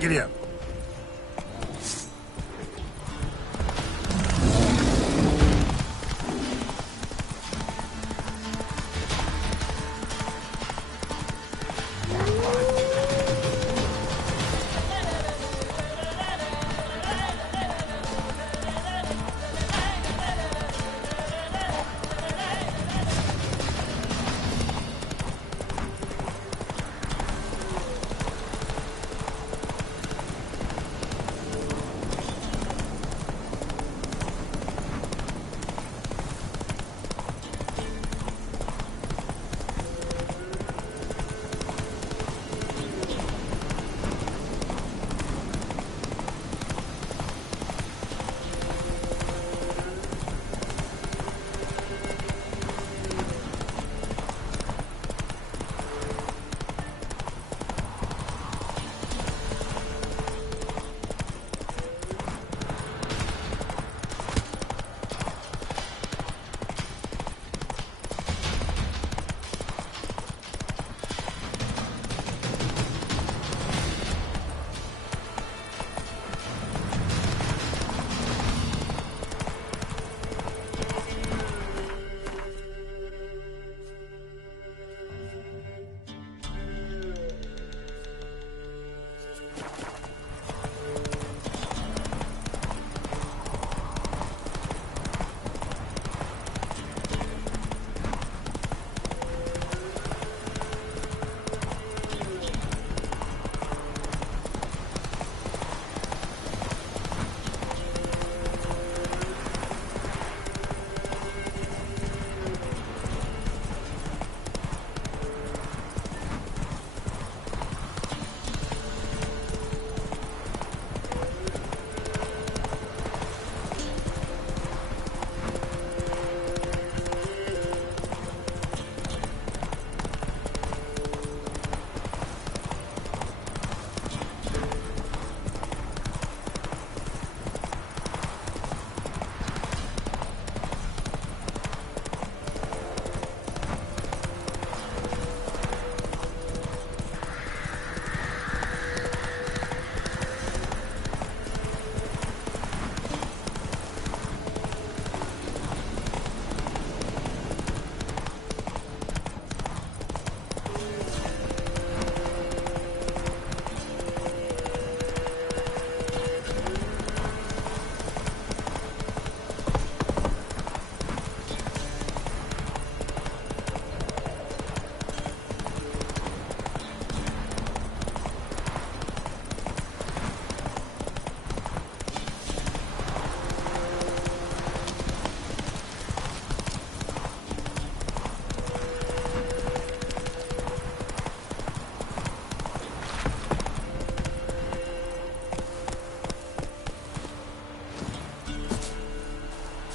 Giddy up.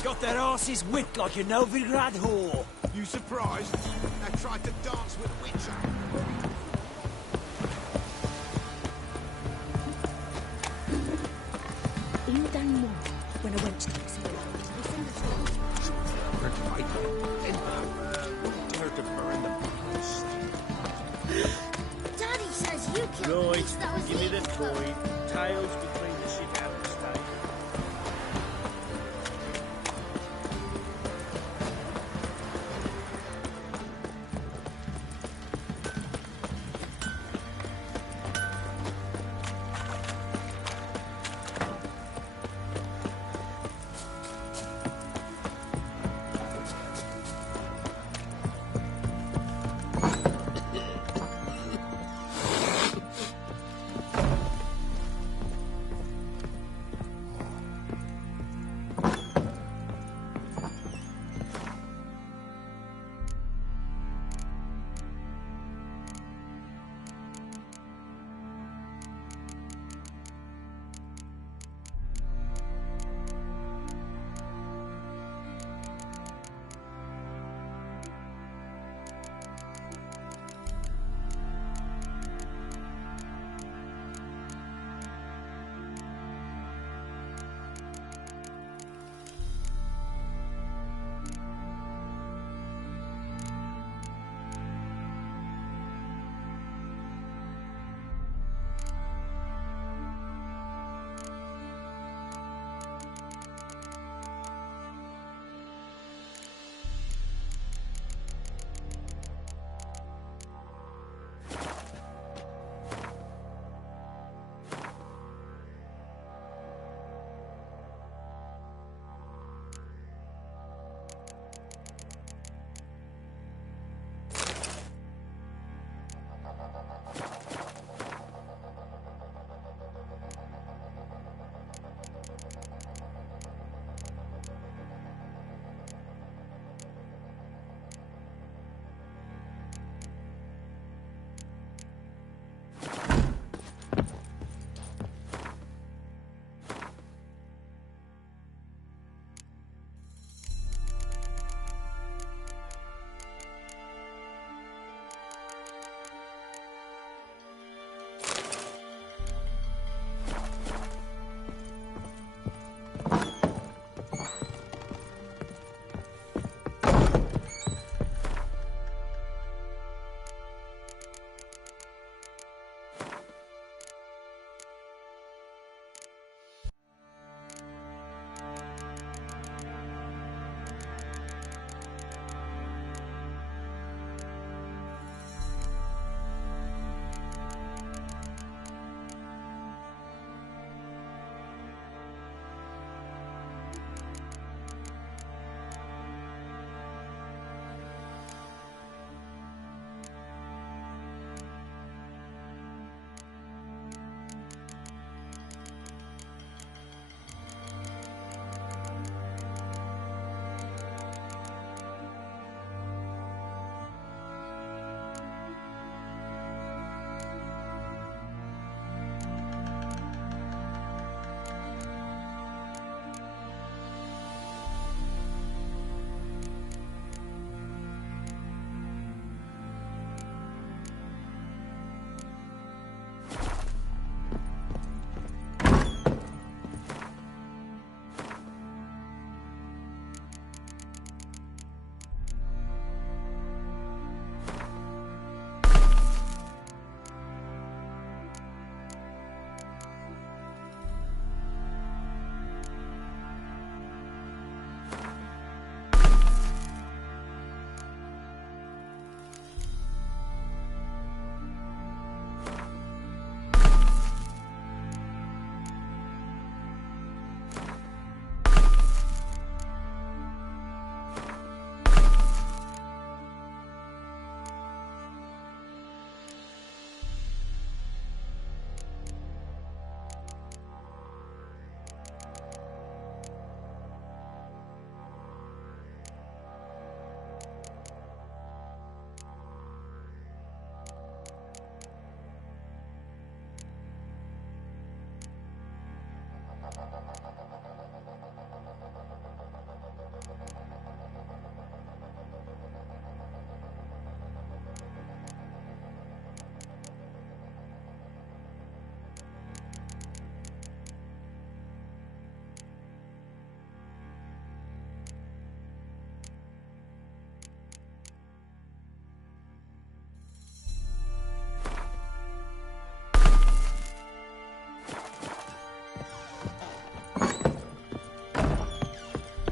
Got their asses whipped like a Novigrad whore. You surprised? They tried to dance with Witcher. In Denmark, when I went to Luxembourg, they sent us Dare to burn the place. Daddy says you killed the Right, beast that was give me the eating coin. Tails between the shit out of the state.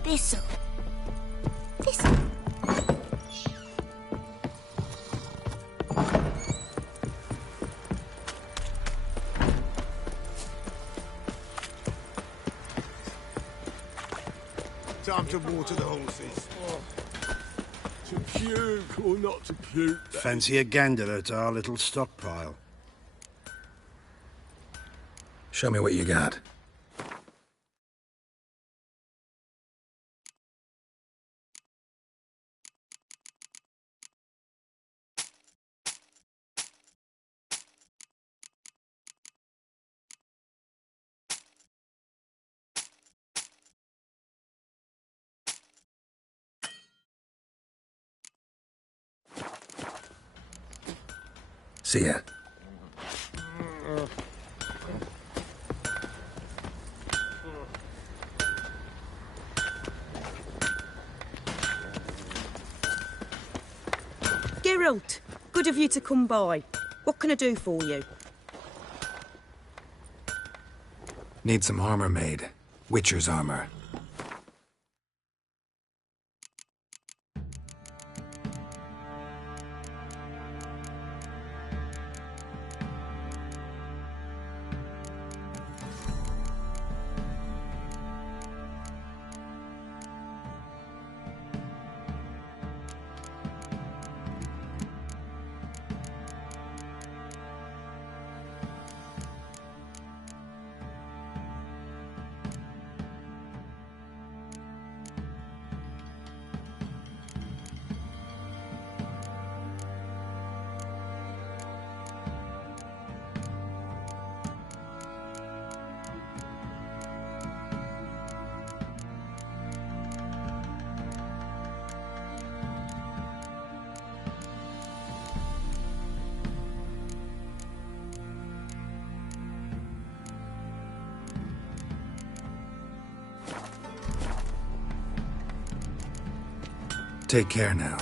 This'll. This'll. Time to water the horses. To puke or not to puke? Fancy a gander at our little stockpile. Show me what you got. See ya. Geralt, good of you to come by. What can I do for you? Need some armor made. Witcher's armor. Take care now.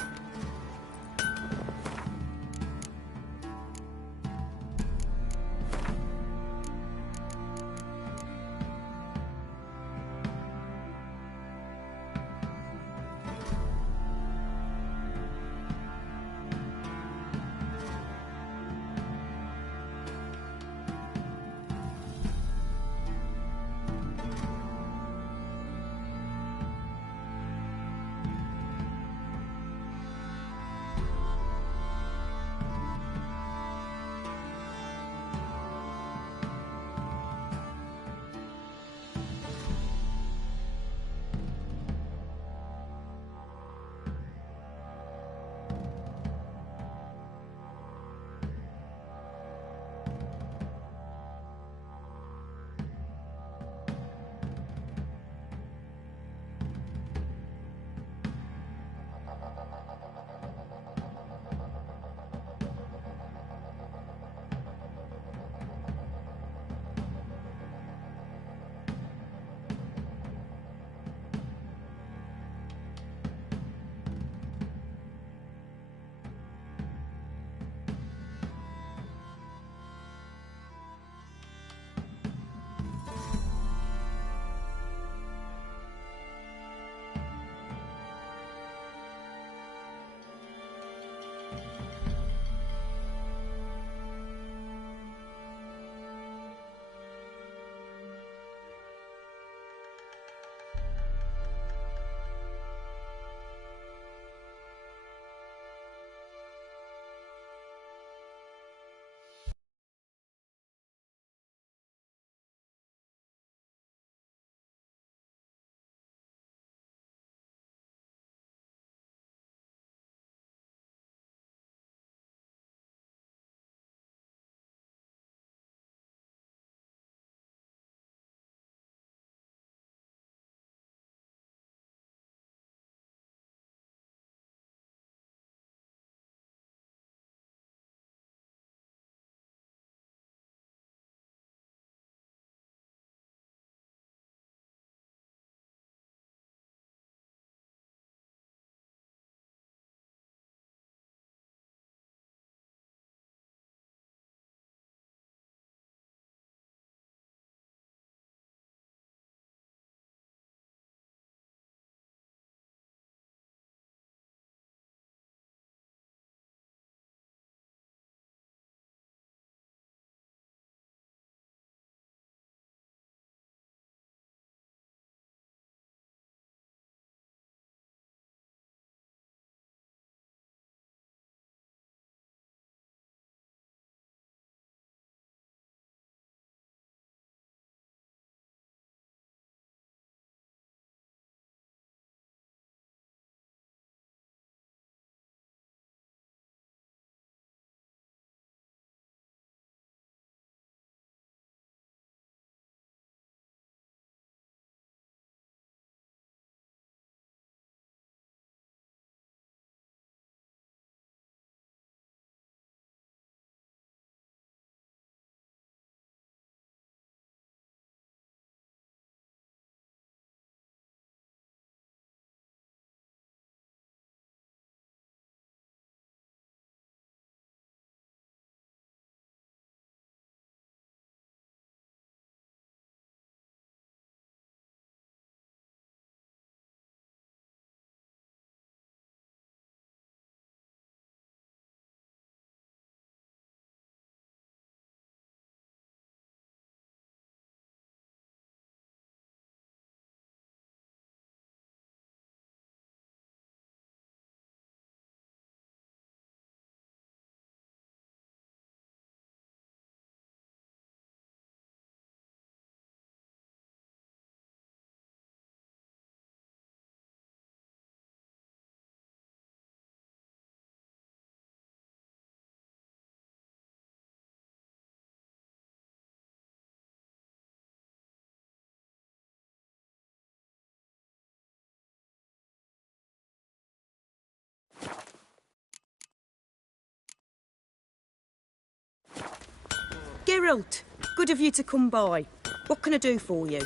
Geralt, good of you to come by. What can I do for you?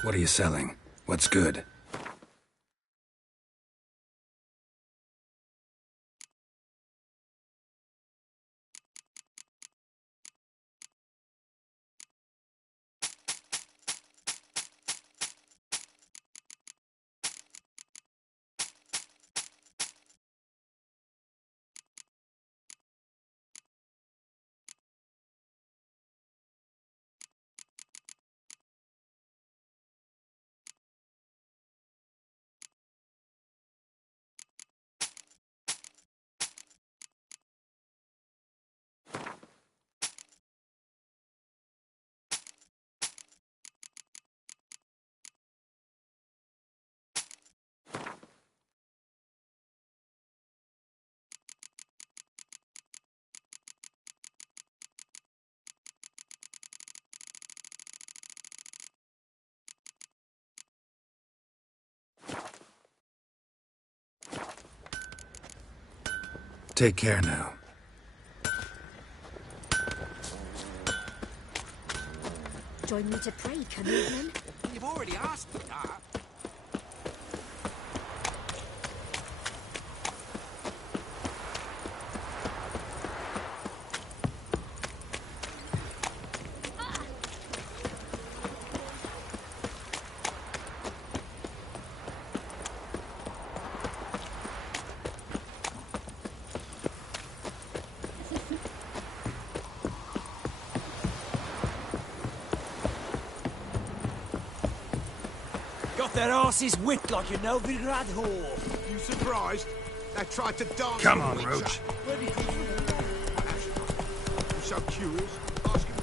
What are you selling? What's good? Take care now. Join me to pray, Canadian. You've already asked for that. Got their asses whipped like a Novigrad whore. You surprised? They tried to dance Come with on, Witcher. Roach. Where did you think you're so curious? Ask him.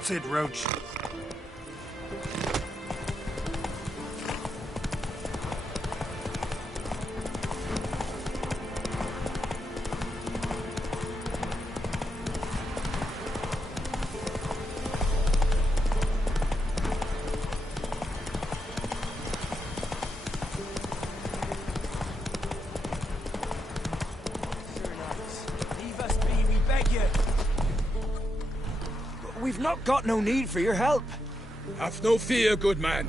That's it, Roach. Leave us be, we beg you. We've not got no need for your help. Have no fear, good man.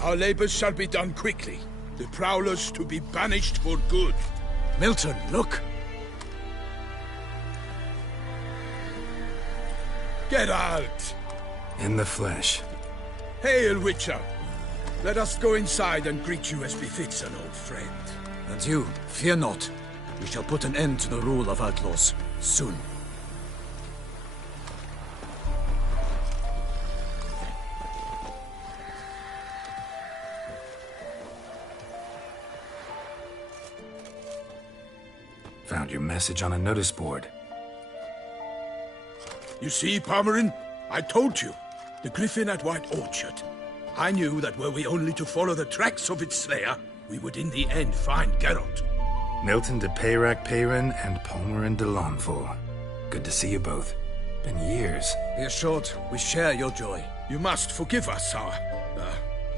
Our labors shall be done quickly. The prowlers to be banished for good. Milton, look. Geralt! In the flesh. Hail, Witcher! Let us go inside and greet you as befits an old friend. And you, fear not. We shall put an end to the rule of outlaws, soon. Found your message on a notice board. You see, Palmerin? I told you. The griffin at White Orchard. I knew that were we only to follow the tracks of its slayer, we would in the end find Geralt. Milton de Peyrac Peyran and Palmerin de Launfal. Good to see you both. Been years. Be assured, we share your joy. You must forgive us our,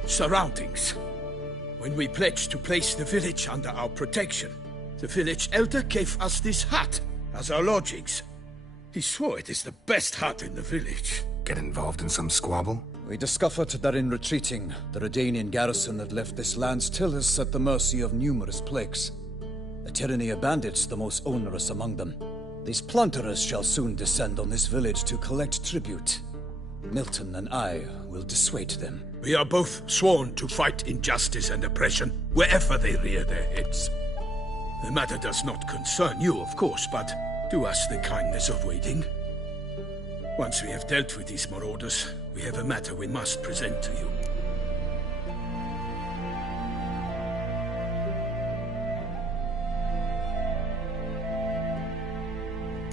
surroundings. When we pledged to place the village under our protection, the village elder gave us this hut as our lodgings. He swore it is the best hut in the village. Get involved in some squabble? We discovered that in retreating, the Redanian garrison had left this land's tillers at the mercy of numerous plagues. The tyranny of bandits the most onerous among them. These plunderers shall soon descend on this village to collect tribute. Milton and I will dissuade them. We are both sworn to fight injustice and oppression wherever they rear their heads. The matter does not concern you, of course, but do us the kindness of waiting. Once we have dealt with these marauders, we have a matter we must present to you.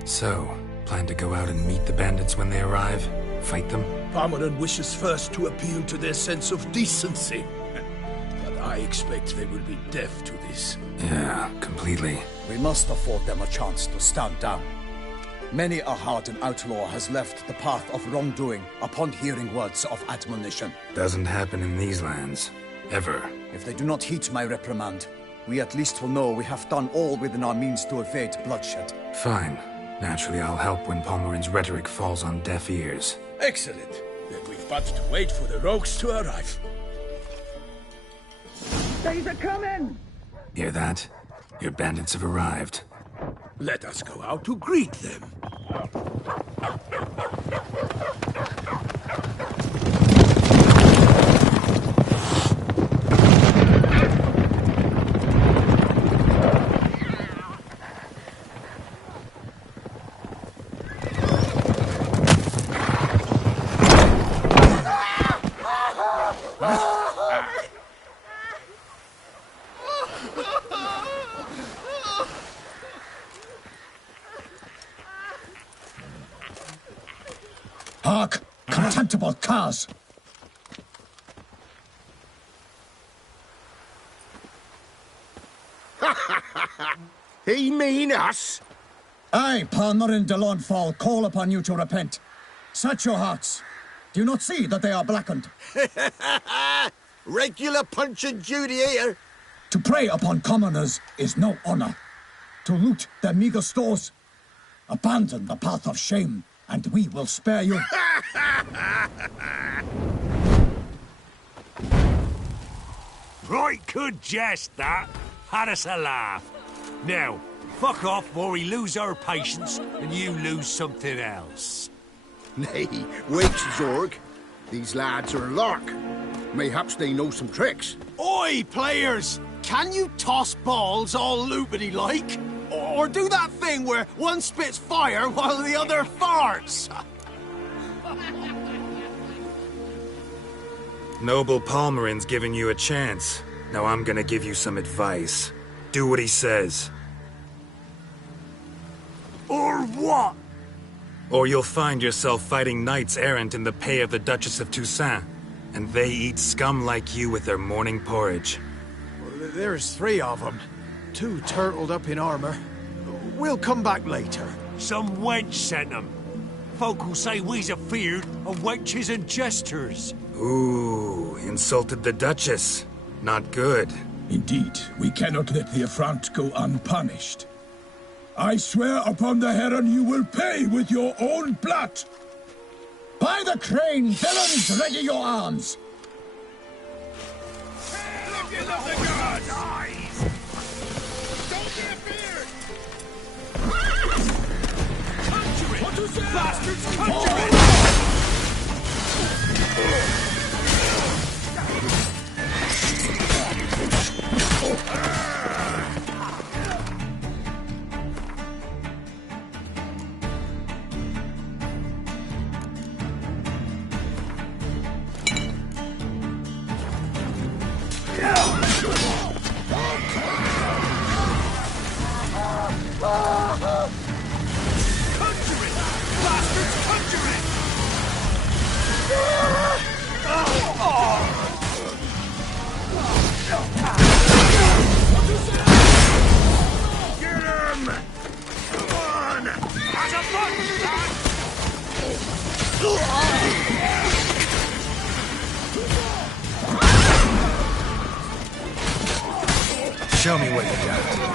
So, plan to go out and meet the bandits when they arrive? Fight them? Palmerin wishes first to appeal to their sense of decency. But I expect they will be deaf to this. Yeah, completely. We must afford them a chance to stand down. Many a hardened outlaw has left the path of wrongdoing upon hearing words of admonition. Doesn't happen in these lands. Ever. If they do not heed my reprimand, we at least will know we have done all within our means to evade bloodshed. Fine. Naturally, I'll help when Palmerin's rhetoric falls on deaf ears. Excellent. Then we've but to wait for the rogues to arrive. They're coming! Hear that? Your bandits have arrived. Let us go out to greet them. Hark! Contemptible curs! He mean us? I, Palmerin de Launfal, call upon you to repent. Set your hearts. Do you not see that they are blackened? Regular Punch and Judy here. To prey upon commoners is no honor. To loot their meager stores, abandon the path of shame, and we will spare you. Right good jest, that. Had us a laugh. Now, fuck off before we lose our patience and you lose something else. Nay, wait, Zorg. These lads are lark. Mayhaps they know some tricks. Oi, players! Can you toss balls all loopity-like? Or do that thing where one spits fire while the other farts? Noble Palmerin's giving you a chance. Now I'm gonna give you some advice. Do what he says. Or what? Or you'll find yourself fighting knights errant in the pay of the Duchess of Toussaint, and they eat scum like you with their morning porridge. Well, there's 3 of them. 2 turtled up in armor. We'll come back later. Some wench sent them. Folk will say we's afeard of wenches and jesters. Ooh, insulted the Duchess. Not good. Indeed, we cannot let the affront go unpunished. I swear upon the Heron you will pay with your own blood! By the crane, villains, ready your arms! Bastards, conjure it! Show me what you got.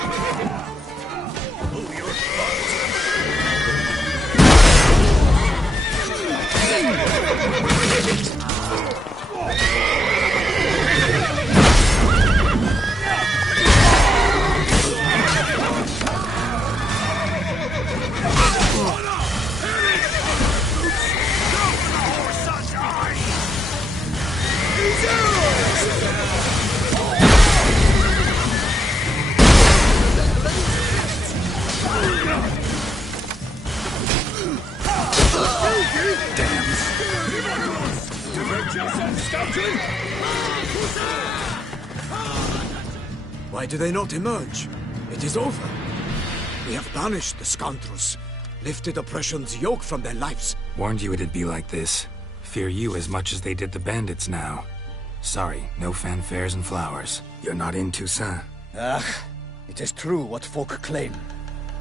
Why do they not emerge? It is over. We have banished the scoundrels, lifted oppression's yoke from their lives. Warned you it'd be like this. Fear you as much as they did the bandits now. Sorry, no fanfares and flowers. You're not in Toussaint. It is true what folk claim.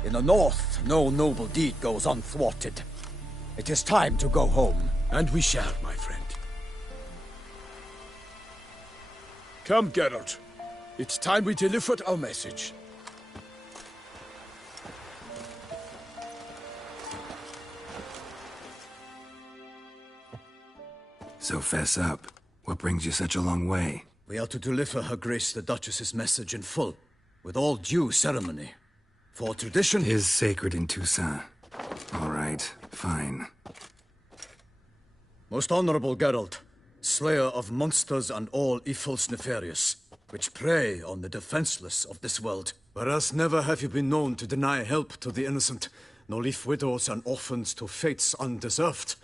In the north, no noble deed goes unthwarted. It is time to go home. And we shall, my friend. Come, Geralt. It's time we delivered our message. So fess up. What brings you such a long way? We are to deliver Her Grace the Duchess's message in full, with all due ceremony. For tradition... It is sacred in Toussaint. All right, fine. Most honorable Geralt, slayer of monsters and all evils nefarious, which prey on the defenseless of this world. Whereas never have you been known to deny help to the innocent, nor leave widows and orphans to fates undeserved.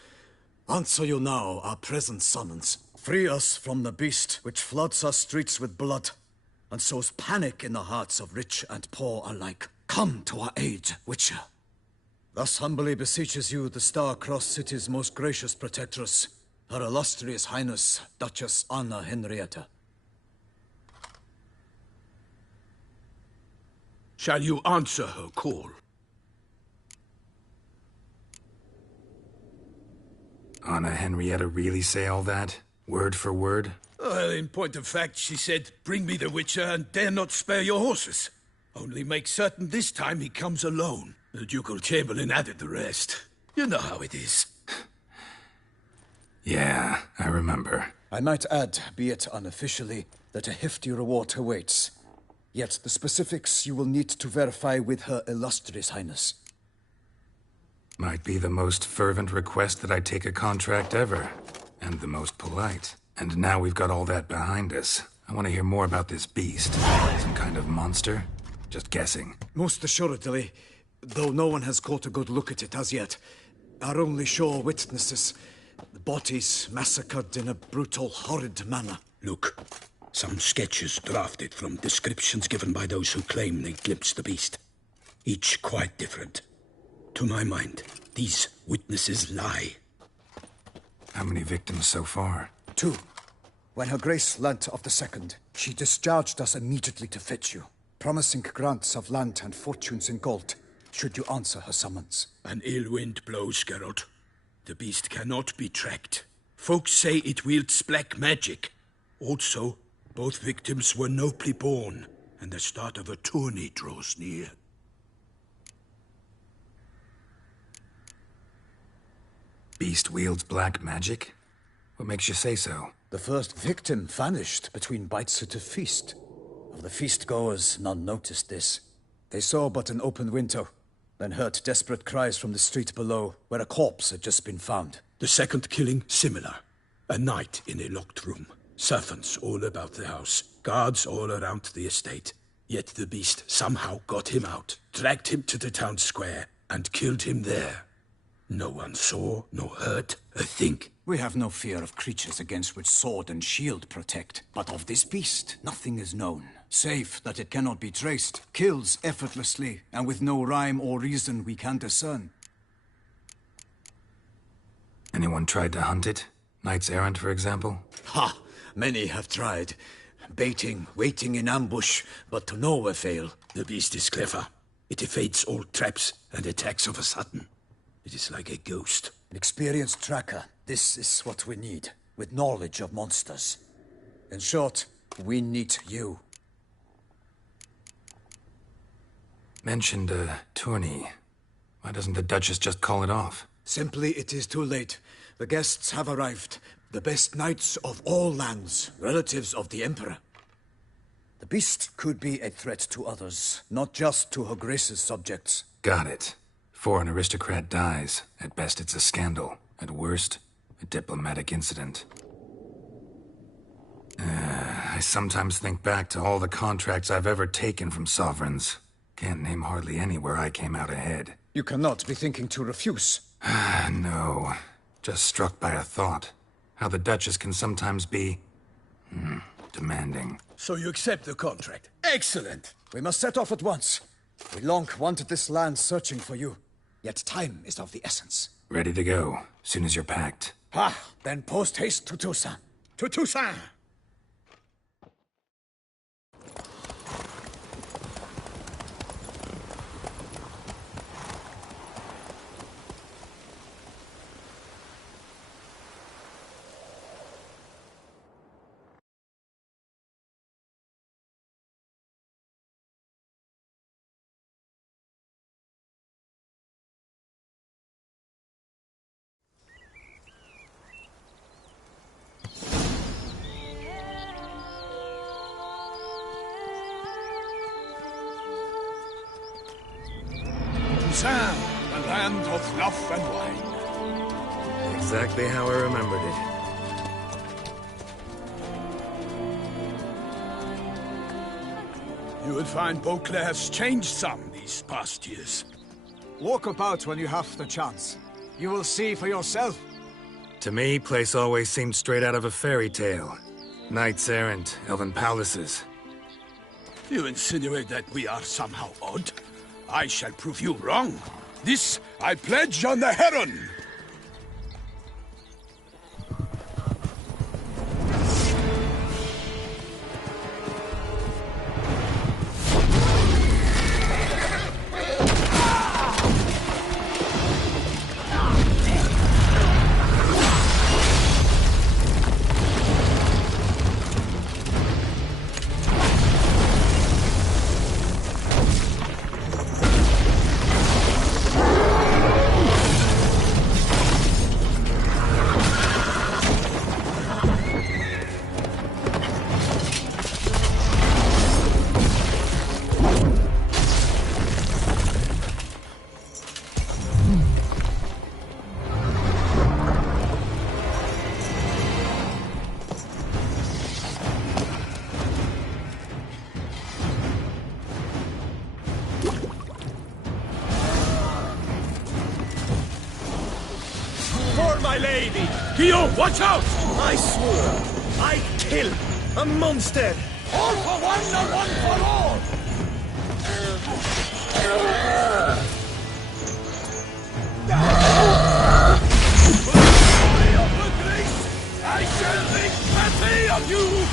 Answer you now our present summons. Free us from the beast which floods our streets with blood, and sows panic in the hearts of rich and poor alike. Come to our aid, Witcher. Thus humbly beseeches you the Star-Crossed City's most gracious protectress, Her Illustrious Highness, Duchess Anna Henrietta. Shall you answer her call? Anna Henrietta really say all that? Word for word? Well, in point of fact, she said, bring me the Witcher and dare not spare your horses. Only make certain this time he comes alone. The Ducal Chamberlain added the rest. You know how it is. Yeah, I remember. I might add, be it unofficially, that a hefty reward awaits. Yet the specifics you will need to verify with Her Illustrious Highness. Might be the most fervent request that I take a contract ever. And the most polite. And now we've got all that behind us. I want to hear more about this beast. Some kind of monster? Just guessing. Most assuredly, though no one has caught a good look at it as yet. Our only sure witnesses. The bodies massacred in a brutal, horrid manner. Look, some sketches drafted from descriptions given by those who claim they glimpsed the beast. Each quite different. To my mind, these Witnesses lie. How many victims so far? 2. When Her Grace learnt of the second, she discharged us immediately to fetch you, promising grants of land and fortunes in gold, should you answer her summons. An ill wind blows, Geralt. The beast cannot be tracked. Folks say it wields black magic. Also, both victims were nobly born, and the start of a tourney draws near. Beast wields black magic? What makes you say so? The first victim vanished between bites at a feast. Of the feast-goers, none noticed this. They saw but an open window, then heard desperate cries from the street below, where a corpse had just been found. The second killing, similar. A night in a locked room. Servants all about the house. Guards all around the estate. Yet the beast somehow got him out, dragged him to the town square, and killed him there. No one saw, nor heard a thing. We have no fear of creatures against which sword and shield protect. But of this beast, nothing is known. Save that it cannot be traced, kills effortlessly, and with no rhyme or reason we can discern. Anyone tried to hunt it? Knights errant, for example? Ha! Many have tried. Baiting, waiting in ambush, but to no avail. The beast is clever. It evades all traps and attacks of a sudden. It is like a ghost. An experienced tracker. This is what we need, with knowledge of monsters. In short, we need you. Mentioned a tourney. Why doesn't the Duchess just call it off? Simply, it is too late. The guests have arrived. The best knights of all lands, relatives of the Emperor. The beast could be a threat to others, not just to Her Grace's subjects. Got it. Before an aristocrat dies, at best it's a scandal. At worst, a diplomatic incident. I sometimes think back to all the contracts I've ever taken from sovereigns. Can't name hardly any where I came out ahead. You cannot be thinking to refuse. No. Just struck by a thought. How the Duchess can sometimes be... demanding. So you accept the contract? Excellent! We must set off at once. We long wanted this land searching for you. Yet time is of the essence. Ready to go, soon as you're packed. Ha! Then post-haste to Toussaint. To Toussaint! Toussaint, the land of love and wine. Exactly how I remembered it. You will find Beauclair has changed some these past years. Walk about when you have the chance. You will see for yourself. To me, place always seemed straight out of a fairy tale. Knights errant, elven palaces. You insinuate that we are somehow odd? I shall prove you wrong. This I pledge on the Heron! My lady! Guillaume, watch out! I swore I'd kill a monster! All for one and one for all! on you!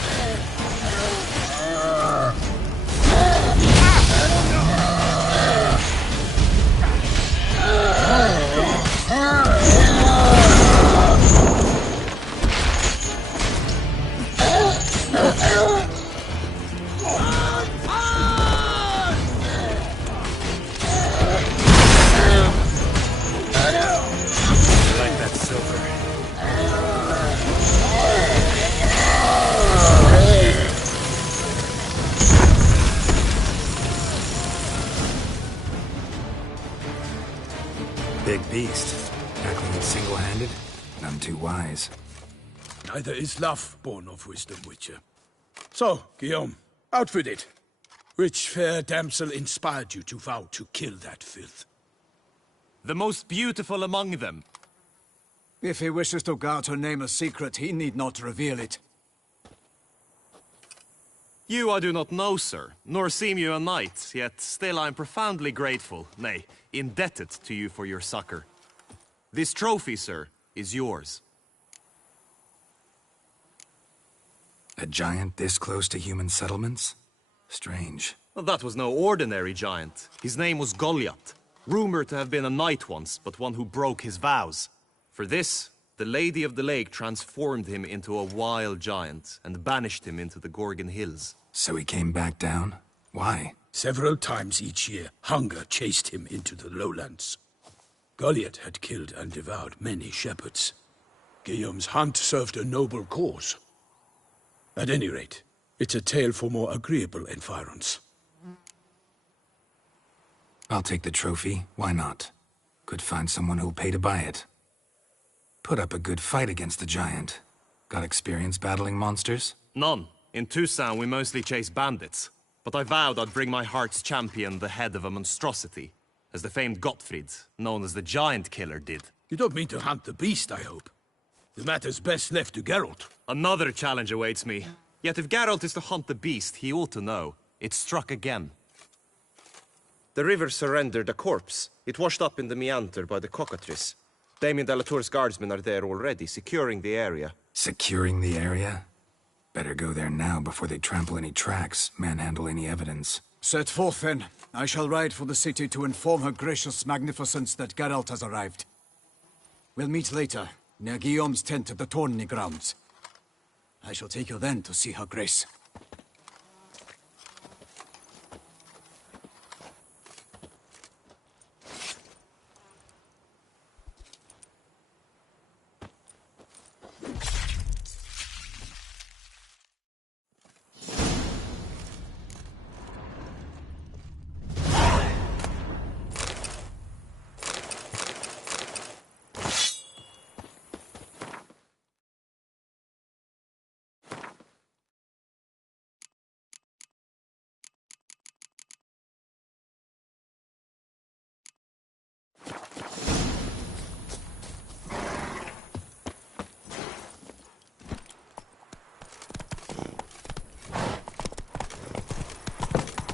Big beast. Tackling it single-handed? None too wise. Neither is love born of wisdom, Witcher. So, Guillaume, out with it. Which fair damsel inspired you to vow to kill that filth? The most beautiful among them. If he wishes to guard her name a secret, he need not reveal it. You I do not know, sir, nor seem you a knight, yet still I am profoundly grateful, nay, indebted to you for your succor. This trophy, sir, is yours. A giant this close to human settlements? Strange. Well, that was no ordinary giant. His name was Goliath, rumored to have been a knight once, but one who broke his vows. For this, the Lady of the Lake transformed him into a wild giant and banished him into the Gorgon Hills. So he came back down? Why? Several times each year, hunger chased him into the lowlands. Goliath had killed and devoured many shepherds. Guillaume's hunt served a noble cause. At any rate, it's a tale for more agreeable environs. I'll take the trophy. Why not? Could find someone who'll pay to buy it. Put up a good fight against the giant. Got experience battling monsters? None. In Toussaint, we mostly chase bandits. But I vowed I'd bring my heart's champion the head of a monstrosity, as the famed Gottfried, known as the Giant Killer, did. You don't mean to hunt the beast, I hope. The matter's best left to Geralt. Another challenge awaits me. Yet if Geralt is to hunt the beast, he ought to know. It struck again. The river surrendered a corpse. It washed up in the meander by the cockatrice. Damien de la Tour's guardsmen are there already, securing the area. Securing the area? Better go there now before they trample any tracks, manhandle any evidence. Set forth, then. I shall ride for the city to inform her gracious magnificence that Geralt has arrived. We'll meet later, near Guillaume's tent at the Tourney grounds. I shall take you then to see her grace.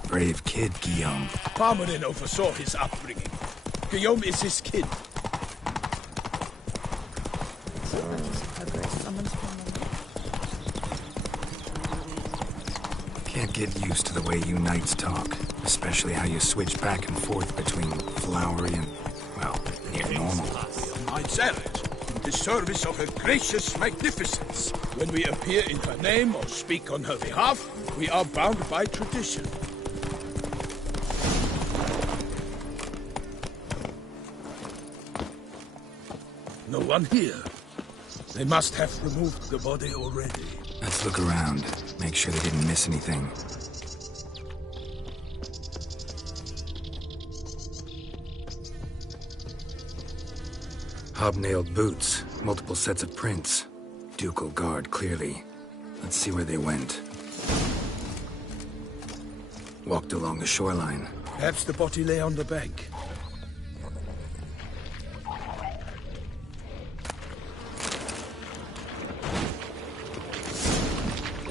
Brave kid, Guillaume. Parmelin oversaw his upbringing. Guillaume is his kid. Can't get used to the way you knights talk, especially how you switch back and forth between flowery and, well, near normal. Knights errant, in the service of her gracious magnificence. When we appear in her name or speak on her behalf, we are bound by tradition. No one here. They must have removed the body already. Let's look around. Make sure they didn't miss anything. Hobnailed boots, multiple sets of prints. Ducal guard, clearly. Let's see where they went. Walked along the shoreline. Perhaps the body lay on the bank.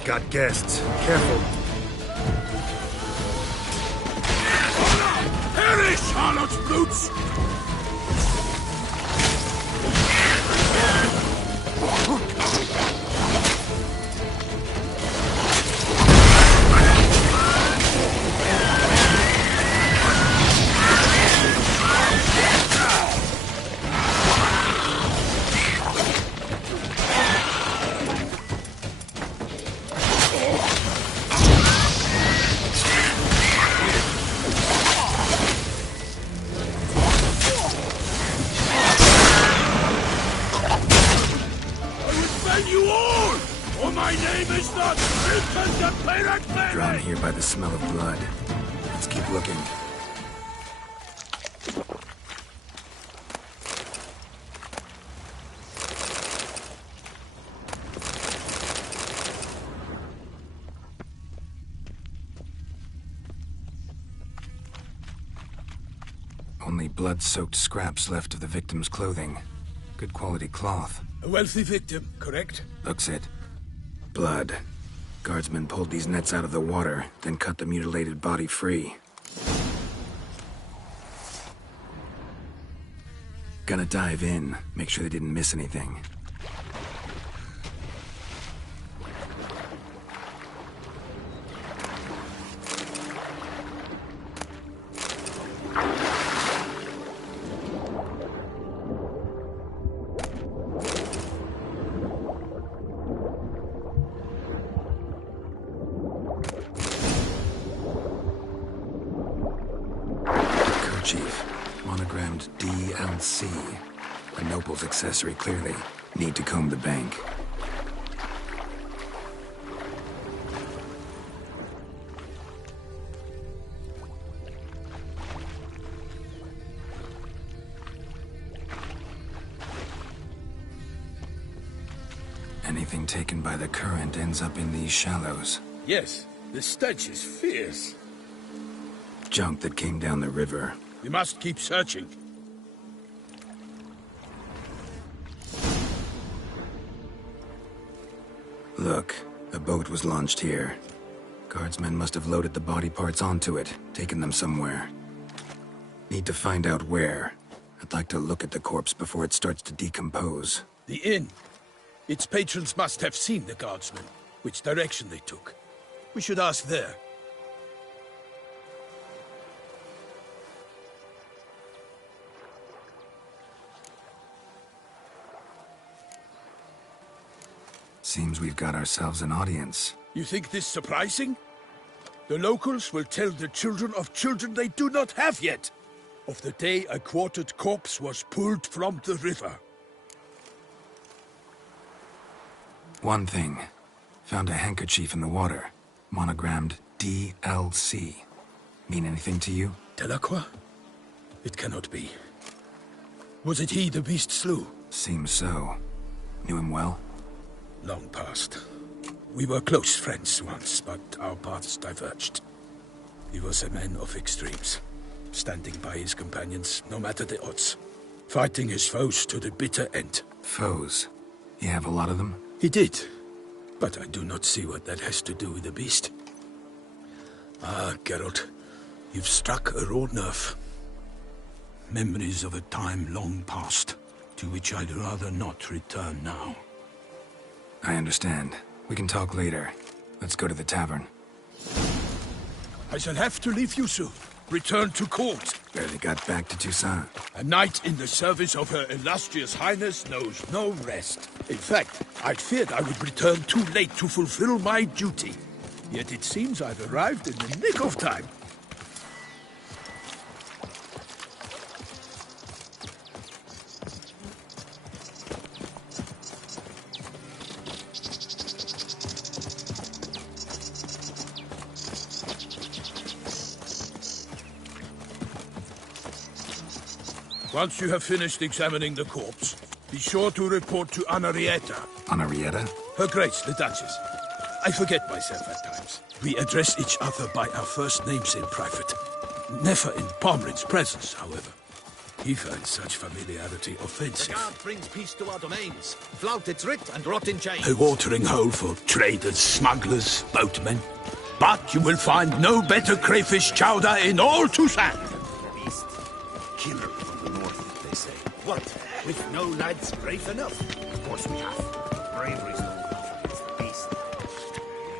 Got guests. Careful. Perish, harlot's boots! For my name is not Milton the Pirate Drawn here by the smell of blood. Let's keep looking. Only blood-soaked scraps left of the victim's clothing. Good quality cloth. A wealthy victim, correct? Looks it. Blood. Guardsmen pulled these nets out of the water, then cut the mutilated body free. Gonna dive in, make sure they didn't miss anything. Kerchief, monogrammed DLC. A noble's accessory, clearly. Need to comb the bank. Anything taken by the current ends up in these shallows. Yes, the stench is fierce. Junk that came down the river. We must keep searching. Look, a boat was launched here. Guardsmen must have loaded the body parts onto it, taken them somewhere. Need to find out where. I'd like to look at the corpse before it starts to decompose. The inn. Its patrons must have seen the guardsmen, which direction they took. We should ask there. Seems we've got ourselves an audience. You think this surprising? The locals will tell the children of children they do not have yet, of the day a quartered corpse was pulled from the river. One thing. Found a handkerchief in the water. Monogrammed DLC. Mean anything to you? Delacroix? It cannot be. Was it he the beast slew? Seems so. Knew him well? Long past. We were close friends once, but our paths diverged. He was a man of extremes, standing by his companions, no matter the odds. Fighting his foes to the bitter end. Foes? You have a lot of them? He did, but I do not see what that has to do with the beast. Ah, Geralt, you've struck a raw nerve. Memories of a time long past, to which I'd rather not return now. I understand. We can talk later. Let's go to the tavern. I shall have to leave you soon. Return to court. Barely got back to Toussaint. A knight in the service of Her Illustrious Highness knows no rest. In fact, I'd feared I would return too late to fulfill my duty. Yet it seems I've arrived in the nick of time. Once you have finished examining the corpse, be sure to report to Anarietta. Anarietta? Her Grace, the Duchess. I forget myself at times. We address each other by our first names in private. Never in Pomrin's presence, however. He finds such familiarity offensive. The guard brings peace to our domains. Flout its writ and rot in chains. A watering hole for traders, smugglers, boatmen. But you will find no better crayfish chowder in all Toussaint. Beast. Killer from the north, they say. What? With no lads brave enough? Of course we have. Bravery's no enough against the beast.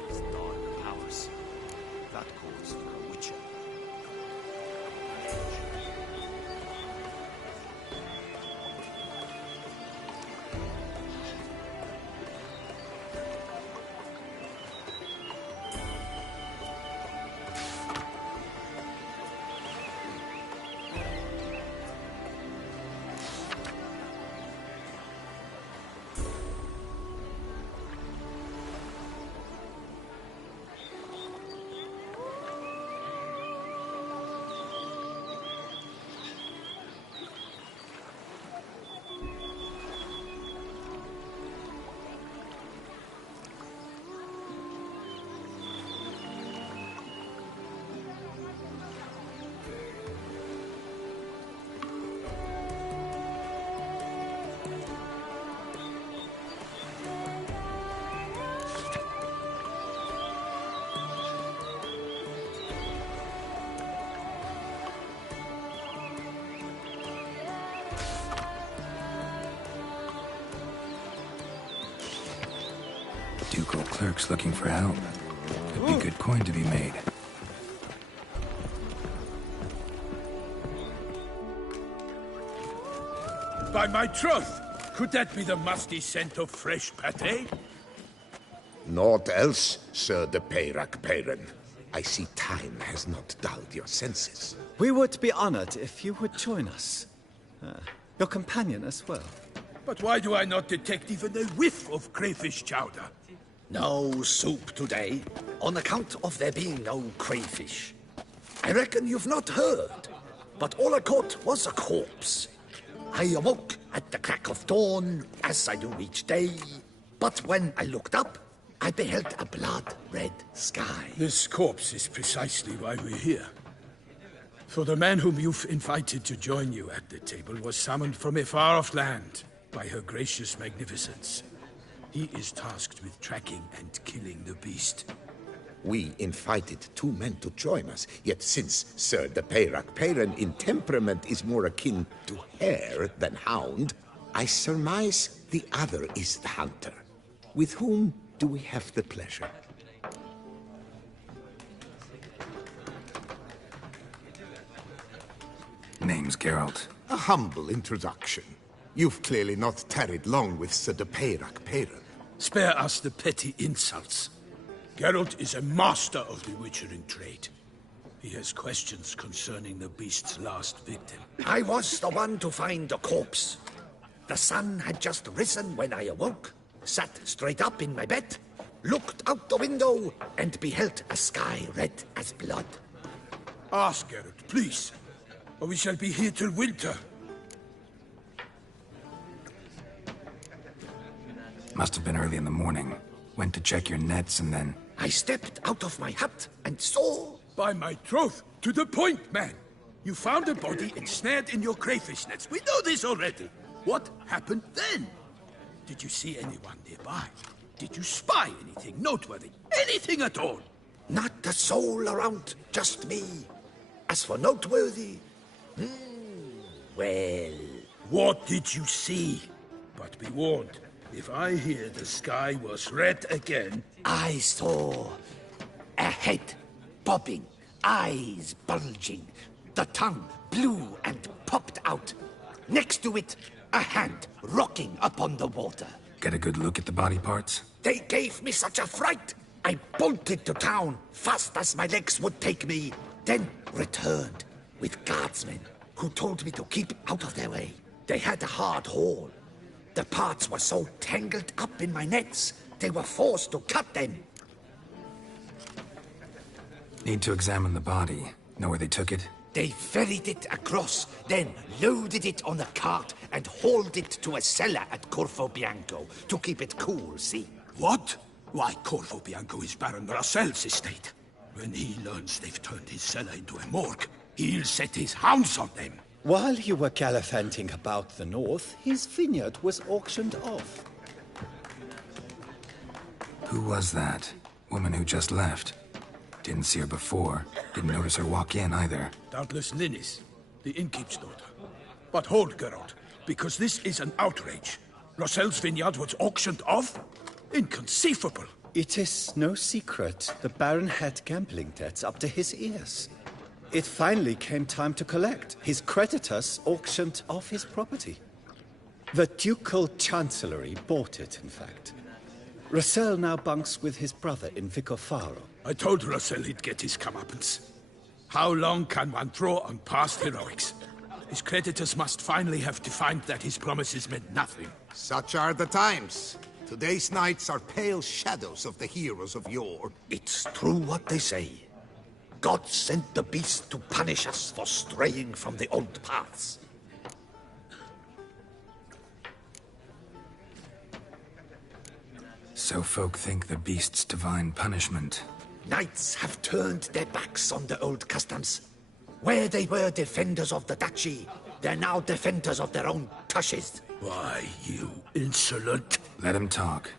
His dark powers. That calls for a witcher. Ducal clerks looking for help. Could be good coin to be made. By my troth, could that be the musty scent of fresh pâté? Naught else, Sir de Peyrac Peyran. I see time has not dulled your senses. We would be honored if you would join us. Your companion as well. But why do I not detect even a whiff of crayfish chowder? No soup today, on account of there being no crayfish. I reckon you've not heard, but all I caught was a corpse. I awoke at the crack of dawn, as I do each day, but when I looked up, I beheld a blood-red sky. This corpse is precisely why we're here. For the man whom you've invited to join you at the table was summoned from a far-off land by her gracious magnificence. He is tasked with tracking and killing the beast. We invited 2 men to join us, yet since Sir de Peyrac Peyran in temperament is more akin to hare than hound, I surmise the other is the hunter. With whom do we have the pleasure? Name's Geralt. A humble introduction. You've clearly not tarried long with Sir de Peyrac Peyran. Spare us the petty insults. Geralt is a master of the witchering trade. He has questions concerning the beast's last victim. I was the one to find the corpse. The sun had just risen when I awoke, sat straight up in my bed, looked out the window, and beheld a sky red as blood. Ask Geralt, please, or we shall be here till winter. Must have been early in the morning. Went to check your nets and then... I stepped out of my hut and saw... By my troth, to the point, man! You found a body ensnared in your crayfish nets. We know this already. What happened then? Did you see anyone nearby? Did you spy anything noteworthy? Anything at all? Not a soul around, just me. As for noteworthy... well... What did you see? But be warned. If I hear the sky was red again... I saw a head bobbing, eyes bulging, the tongue blew and popped out. Next to it, a hand rocking upon the water. Get a good look at the body parts? They gave me such a fright. I bolted to town, fast as my legs would take me, then returned with guardsmen who told me to keep out of their way. They had a hard haul. The parts were so tangled up in my nets, they were forced to cut them. Need to examine the body. Know where they took it? They ferried it across, then loaded it on a cart and hauled it to a cellar at Corvo Bianco to keep it cool, see? What? Why, Corvo Bianco is Baron Rossel's estate. When he learns they've turned his cellar into a morgue, he'll set his hounds on them. While you were gallivanting about the north, his vineyard was auctioned off. Who was that? Woman who just left. Didn't see her before. Didn't notice her walk in either. Doubtless Linnis, the innkeep's daughter. But hold, Geralt, because this is an outrage. Rossel's vineyard was auctioned off? Inconceivable. It is no secret the Baron had gambling debts up to his ears. It finally came time to collect. His creditors auctioned off his property. The Ducal Chancellery bought it, in fact. Rossel now bunks with his brother in Vicofaro. I told Rossel he'd get his comeuppance. How long can one throw on past heroics? His creditors must finally have to find that his promises meant nothing. Such are the times. Today's knights are pale shadows of the heroes of yore. It's true what they say. God sent the beast to punish us for straying from the old paths. So folk think the beast's divine punishment. Knights have turned their backs on the old customs. Where they were defenders of the duchy, they're now defenders of their own tushes. Why, you insolent... Let him talk.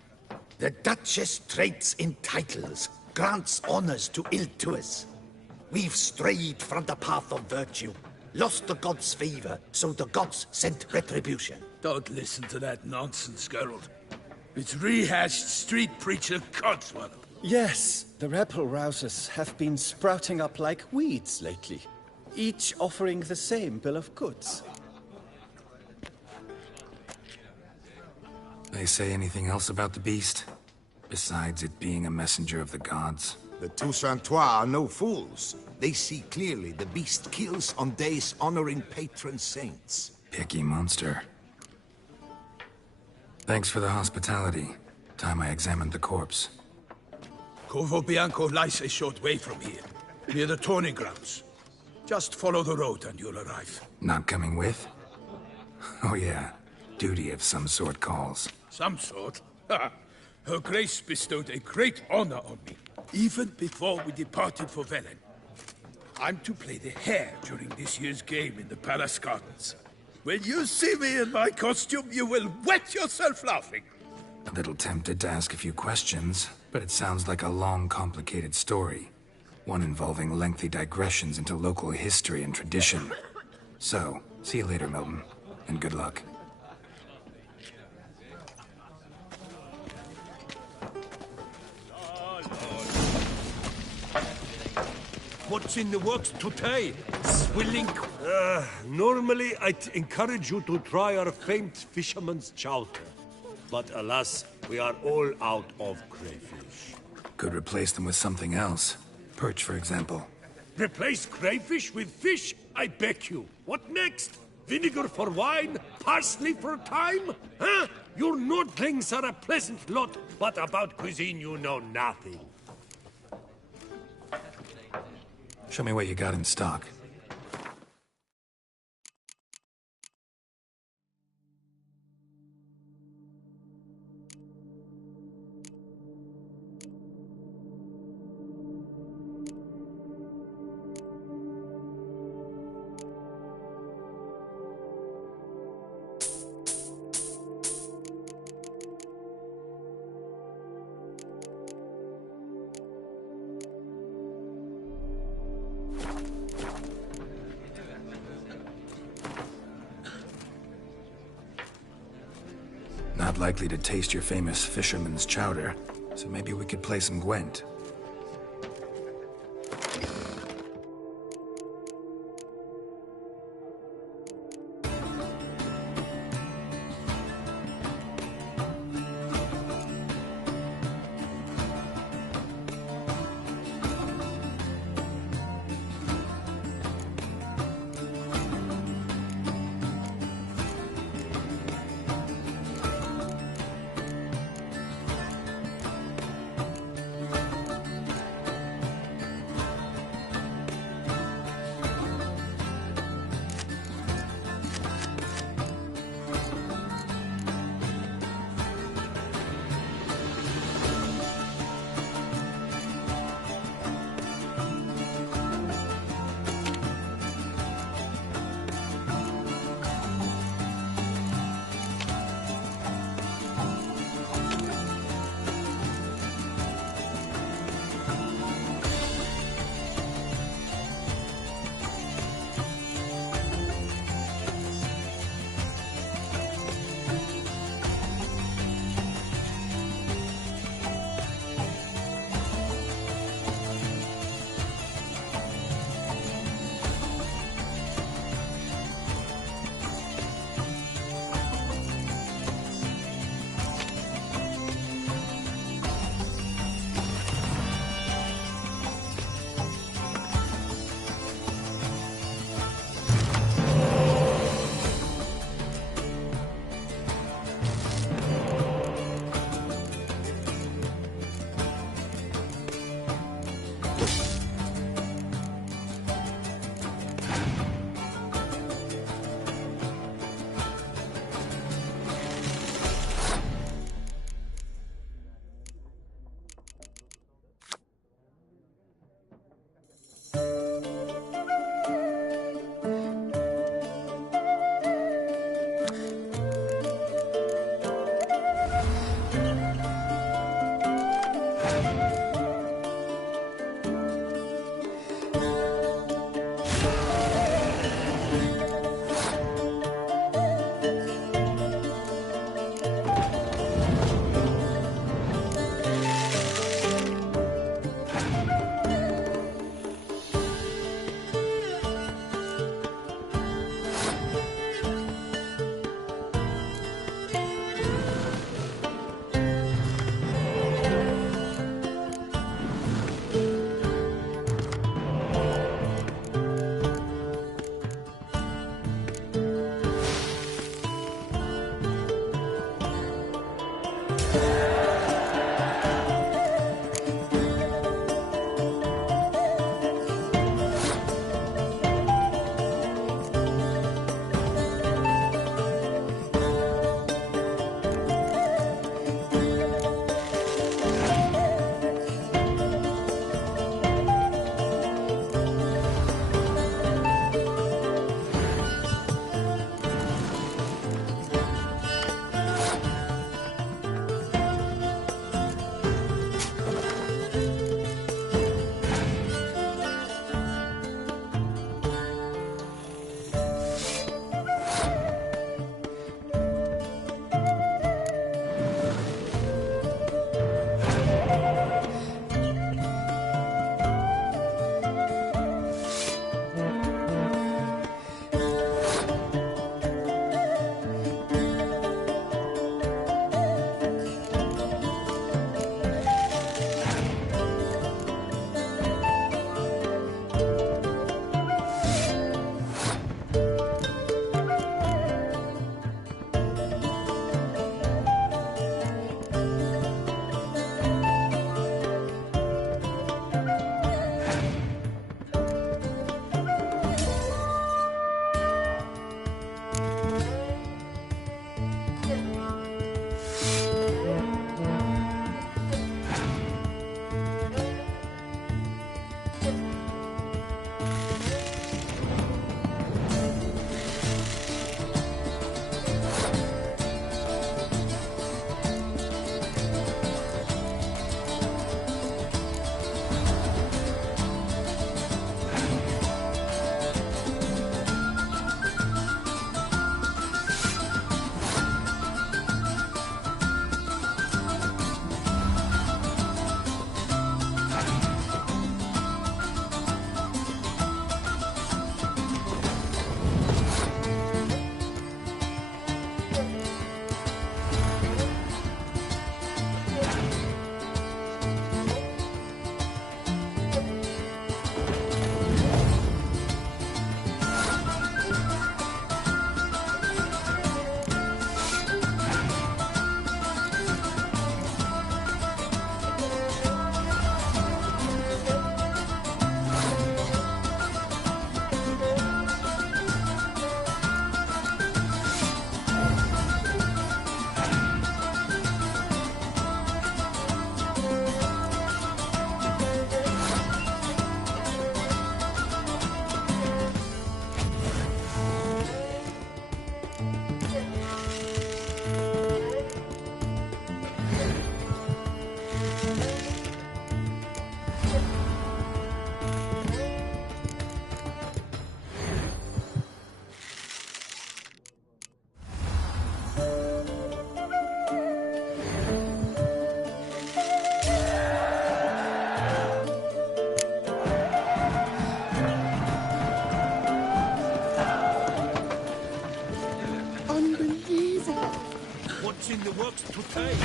The Duchess trades in titles, grants honors to ill-doers. We've strayed from the path of virtue, lost the gods' favor, so the gods sent retribution. Don't listen to that nonsense, Geralt. It's rehashed street preacher Codswallop. Yes, the rebel rousers have been sprouting up like weeds lately, each offering the same bill of goods. They say anything else about the beast? Besides it being a messenger of the gods? The Toussaintois are no fools. They see clearly the beast kills on days honoring patron saints. Picky monster. Thanks for the hospitality. Time I examined the corpse. Corvo Bianco lies a short way from here, near the tourney grounds. Just follow the road and you'll arrive. Not coming with? Oh yeah, duty of some sort calls. Some sort? Her Grace bestowed a great honor on me, even before we departed for Velen. I'm to play the hare during this year's game in the Palace Gardens. When you see me in my costume, you will wet yourself laughing. A little tempted to ask a few questions, but it sounds like a long, complicated story. One involving lengthy digressions into local history and tradition. So, see you later, Milton, and good luck. What's in the works today? Swilling? Normally, I'd encourage you to try our famed fisherman's chowder. But alas, we are all out of crayfish. Could replace them with something else. Perch, for example. Replace crayfish with fish? I beg you. What next? Vinegar for wine? Parsley for thyme? Huh? Your Nordlings are a pleasant lot, but about cuisine you know nothing. Show me what you got in stock. Not likely to taste your famous fisherman's chowder, so maybe we could play some Gwent. take.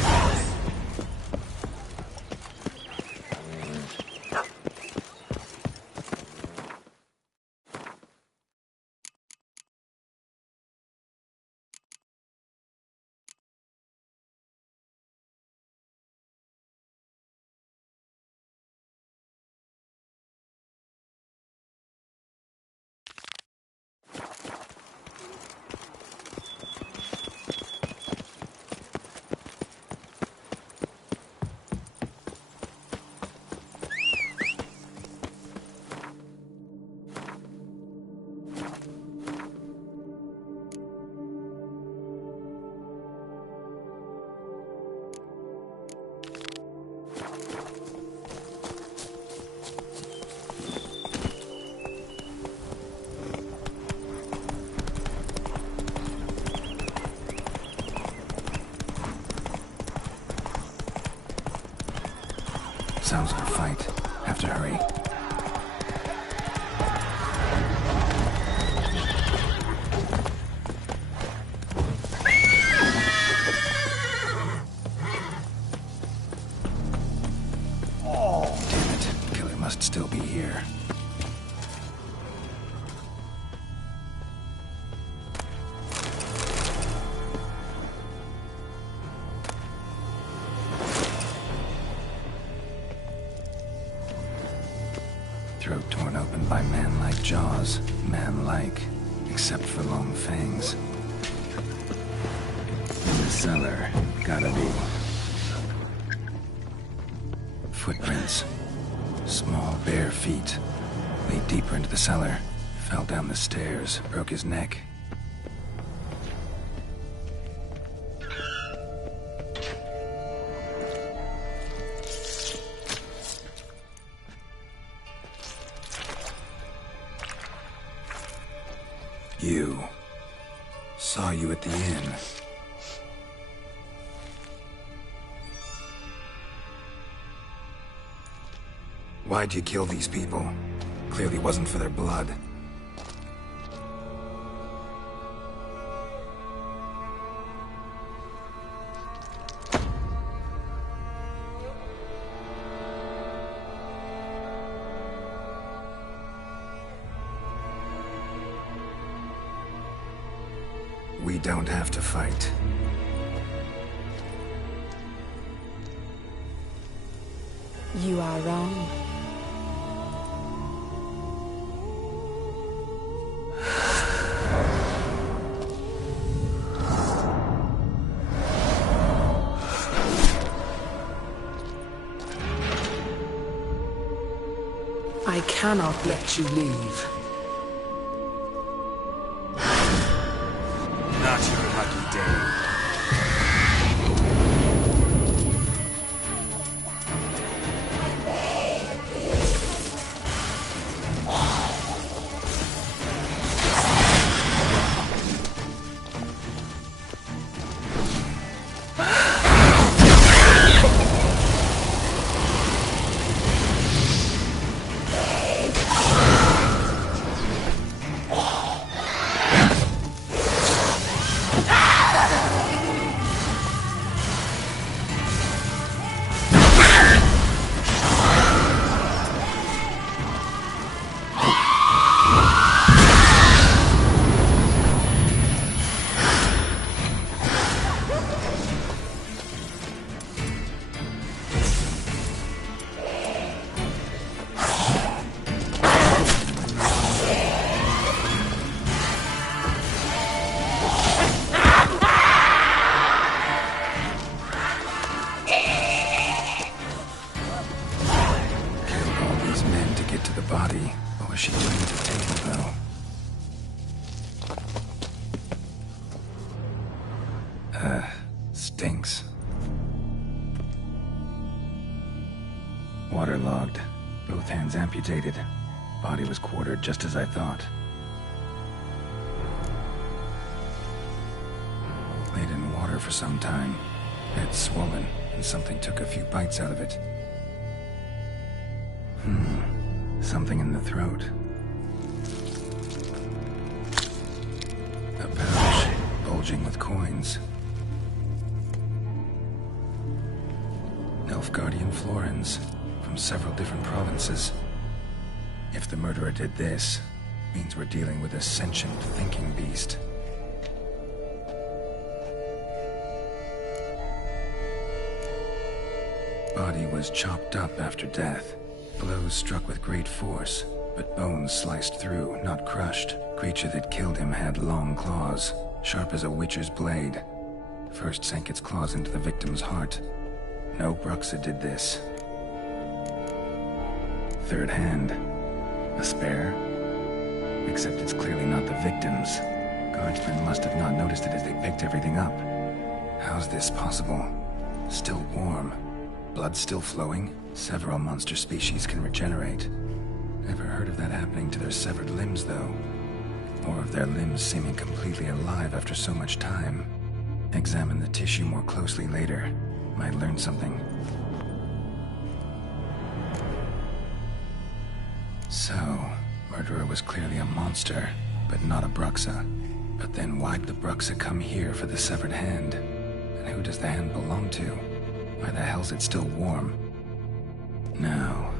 Sounds like a fight. Have to hurry. Damn it. Killer must still be here. Throat torn open by man-like jaws. Man-like, except for long fangs. In the cellar, gotta be. Footprints. Small, bare feet. Lead deeper into the cellar. Fell down the stairs, broke his neck. You. Saw you at the inn. Why'd you kill these people? Clearly wasn't for their blood. We don't have to fight. You are wrong. I cannot let you leave. Not your lucky day. Body. What was she doing at the table, though? Stinks. Waterlogged. Both hands amputated. Body was quartered just as I thought. Laid in water for some time. Head swollen, and something took a few bites out of it. Something in the throat. A pouch, bulging with coins. Nilfgaardian Florins from several different provinces. If the murderer did this, means we're dealing with a sentient thinking beast. Body was chopped up after death. Blows struck with great force, but bones sliced through, not crushed. Creature that killed him had long claws, sharp as a witcher's blade. First sank its claws into the victim's heart. No Bruxa did this. Third hand. A spare? Except it's clearly not the victim's. Guardsmen must have not noticed it as they picked everything up. How's this possible? Still warm. Blood still flowing? Several monster species can regenerate. Never heard of that happening to their severed limbs, though. Or of their limbs seeming completely alive after so much time. Examine the tissue more closely later. Might learn something. So, murderer was clearly a monster, but not a Bruxa. But then why'd the Bruxa come here for the severed hand? And who does the hand belong to? Why the hell's it still warm? Now,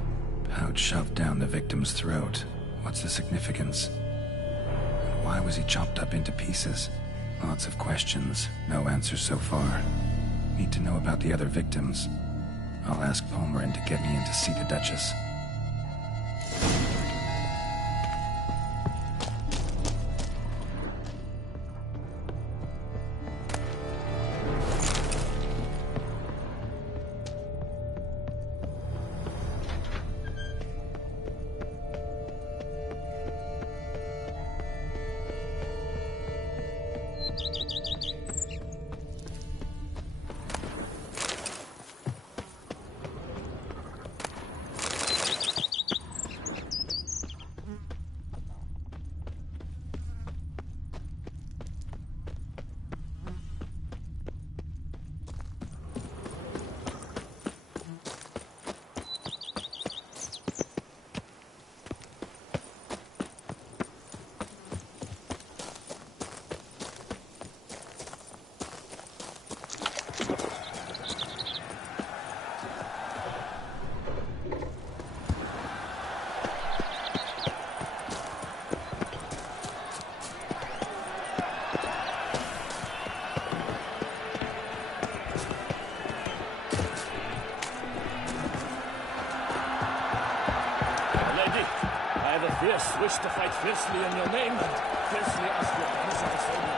pouch shoved down the victim's throat. What's the significance? And why was he chopped up into pieces? Lots of questions, no answers so far. Need to know about the other victims. I'll ask Palmerin to get me in to see the Duchess. Wish to fight fiercely in your name and fiercely ask your permission to save me.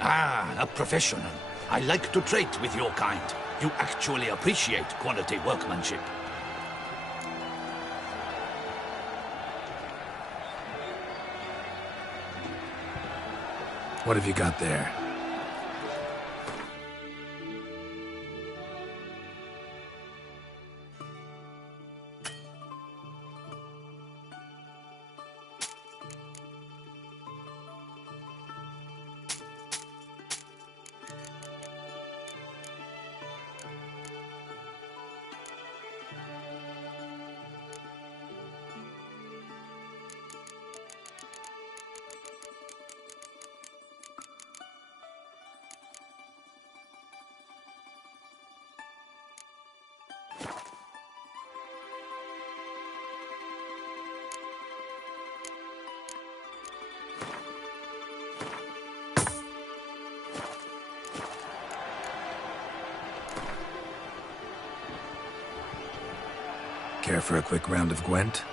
Ah, a professional. I like to trade with your kind. You actually appreciate quality workmanship. What have you got there? Care for a quick round of Gwent?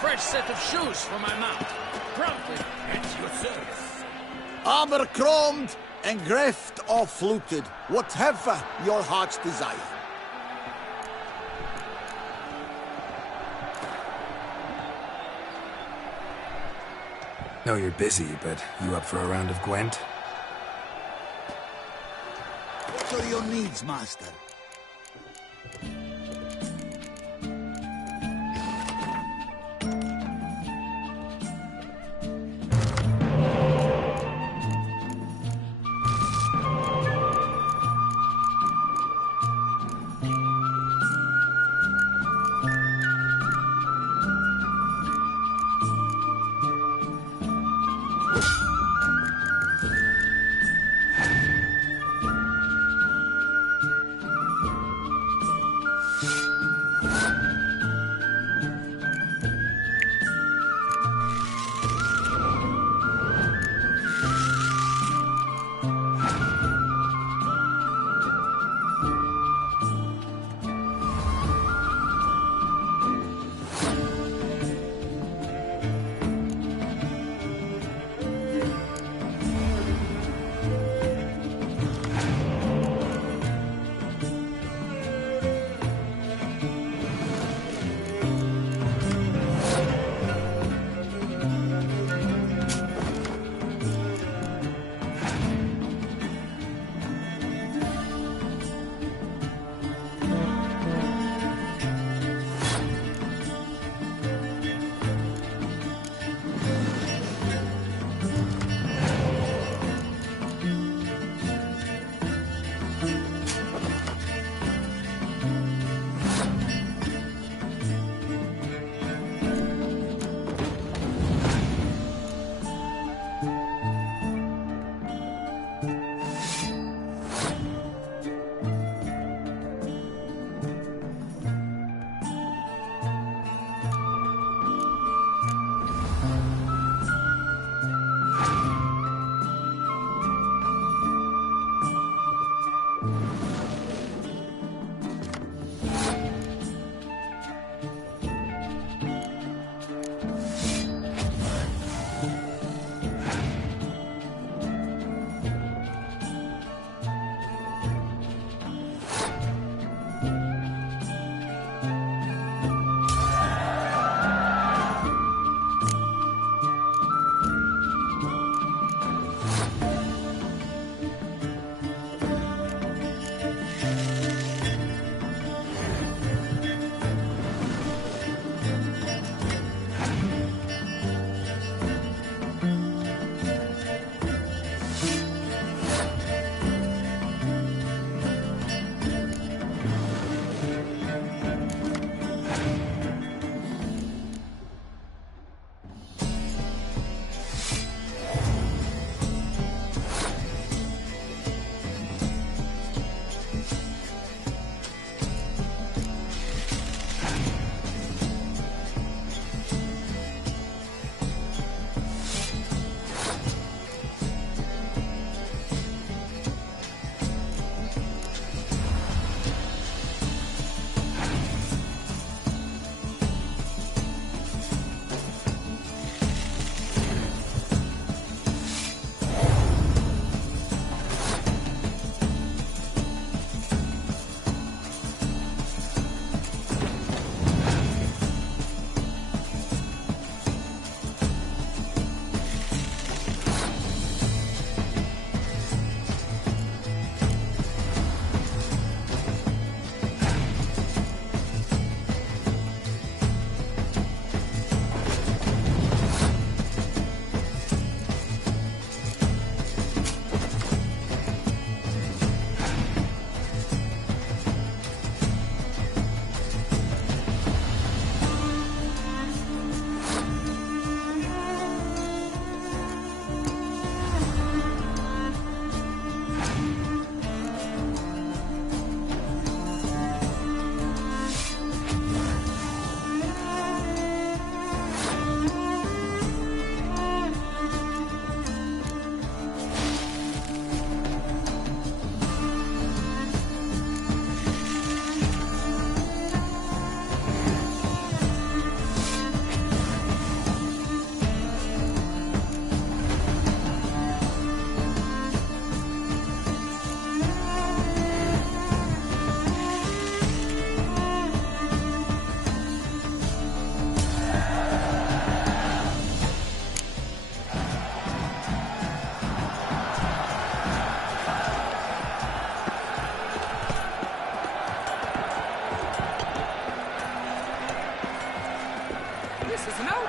fresh set of shoes for my mount. Promptly at your service. Abercrombed, engreft or fluted, whatever your heart's desire. Know you're busy, but you up for a round of Gwent? What are your needs, master?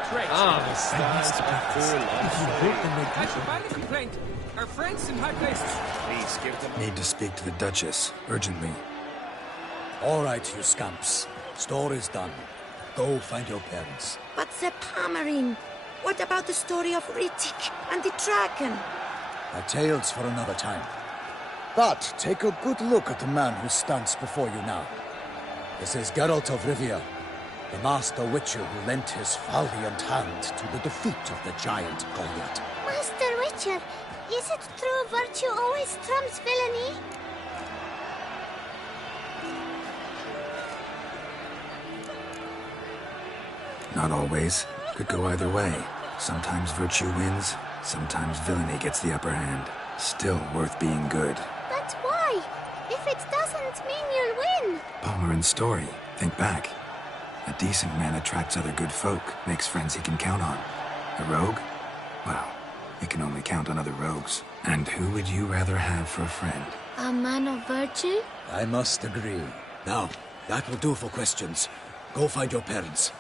Great. Ah, the stars I should file a complaint. Our friends in high places. Please give them... Need to speak to the Duchess, urgently. All right, you scamps. Store is done. Go find your parents. But the Pomerine. What about the story of Rittik and the dragon? Our tales for another time. But take a good look at the man who stands before you now. This is Geralt of Rivia, the master witcher who lent his valiant hand to the defeat of the giant Goliath. Master Witcher, is it true virtue always trumps villainy? Not always. Could go either way. Sometimes virtue wins, sometimes villainy gets the upper hand. Still worth being good. But why? If it doesn't mean you'll win. Palmerin's story. Think back. A decent man attracts other good folk, makes friends he can count on. A rogue? Well, he can only count on other rogues. And who would you rather have for a friend? A man of virtue? I must agree. Now, that will do for questions. Go find your parents.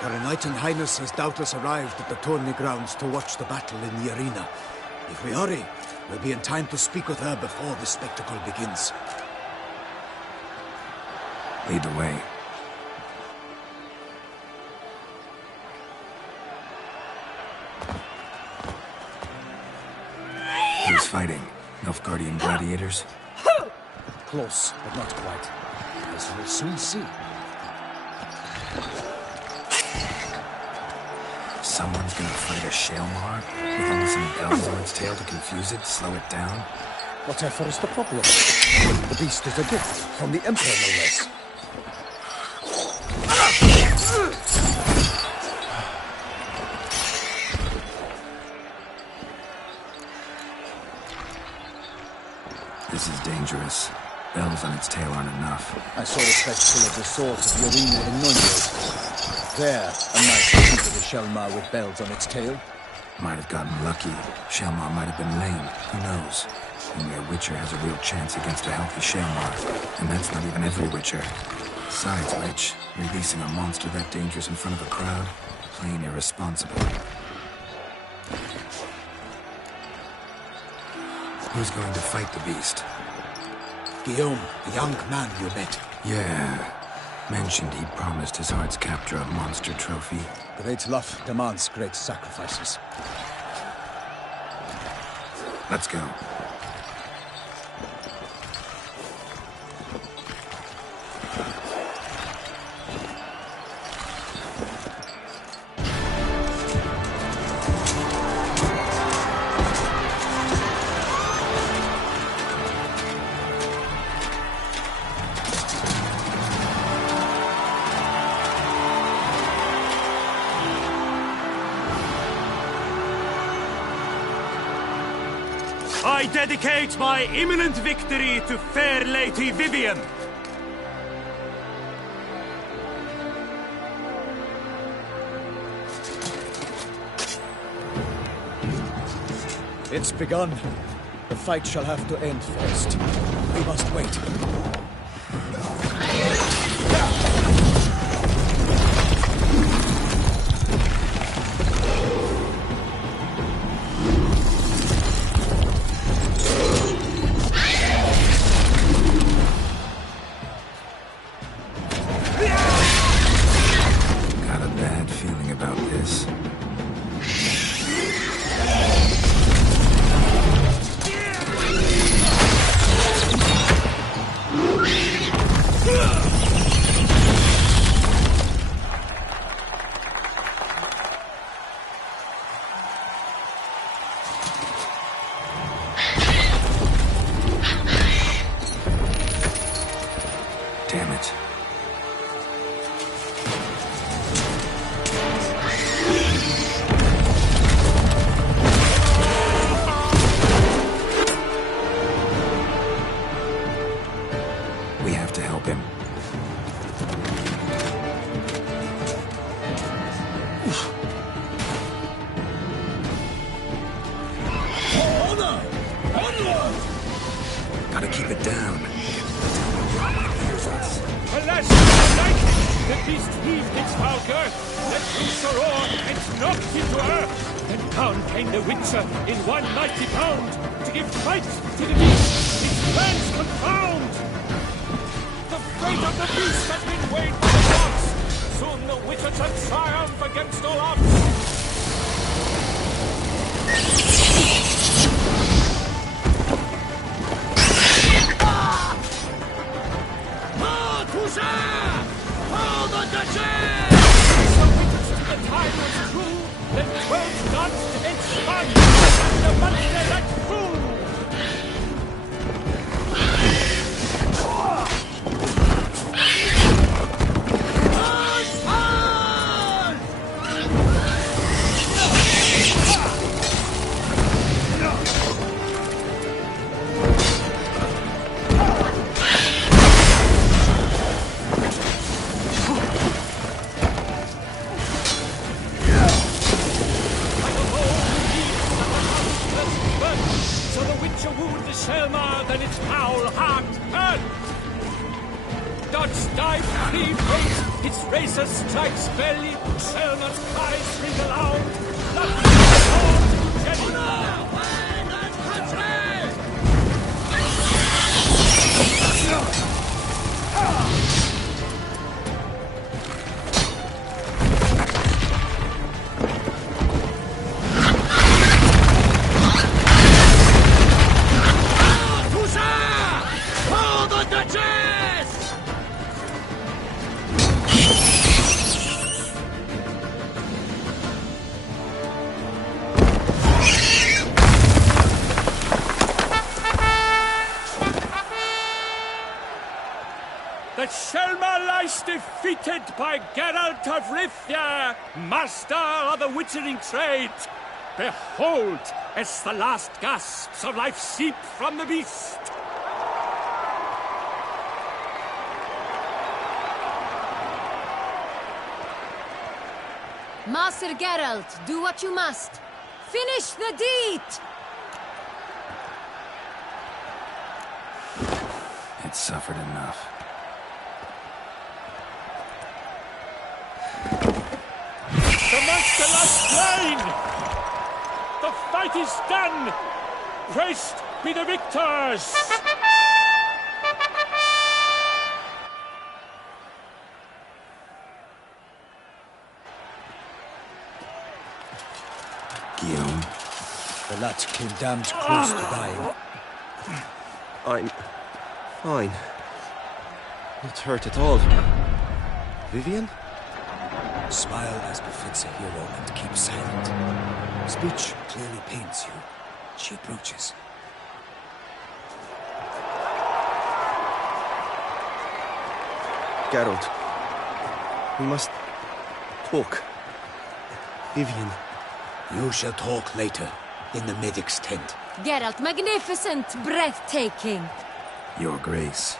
Her Knight and Highness has doubtless arrived at the tourney grounds to watch the battle in the arena. If we hurry, we'll be in time to speak with her before the spectacle begins. Lead the way. Who's fighting? Nilfgaardian gladiators? Close, but not quite. As we'll soon see. Someone's gonna fight a Shaelmaar with only some bells on its tail to confuse it, slow it down? Whatever is the problem? The beast is a gift from the Emperor, no less. This is dangerous. Bells on its tail aren't enough. I saw a spectacle of the sort of the arena in Nunez. There, a knight defeated a Shaelmaar with bells on its tail. Might have gotten lucky. Shaelmaar might have been lame. Who knows? Only a Witcher has a real chance against a healthy Shaelmaar. And that's not even every Witcher. Besides which, releasing a monster that dangerous in front of a crowd? Plain irresponsible. Who's going to fight the beast? Guillaume, the young man you met. Yeah. Mentioned he'd promised his heart's captor a monster trophy. Great love demands great sacrifices. Let's go. I dedicate my imminent victory to fair Lady Vivienne. It's begun. The fight shall have to end first. We must wait. Damn it. We have to help him. Honor! Onward! Gotta keep it down. Alas, tonight, the beast heaved its foul girth, let loose a roar, and knocked him to earth. Then down came the Witcher in one mighty bound, to give fight to the beast, its plans confound. The fate of the beast has been weighed by the gods. Soon the Witcher shall triumph against all odds. Hold the Duchess! So witness to the time was true, then 12 gods and spun, and the monster like fool! Selma, then its foul heart hurt. Dodge dive, free floats, its razor strikes belly, Selma's cries ring aloud. Blood to Jenny. That Selma lies defeated by Geralt of Rivia, master of the witchering trade. Behold, as the last gasps of life seep from the beast. Master Geralt, do what you must. Finish the deed! It suffered enough. The monster lies slain! The fight is done! Praised be the victors! Guillaume. The lad came damned close to dying. I'm fine. Not hurt at all. Vivian? Smile as befits a hero and keep silent. Speech clearly pains you. She approaches. Geralt. We must talk. Vivian. You shall talk later, in the medic's tent. Geralt, magnificent, breathtaking. Your Grace.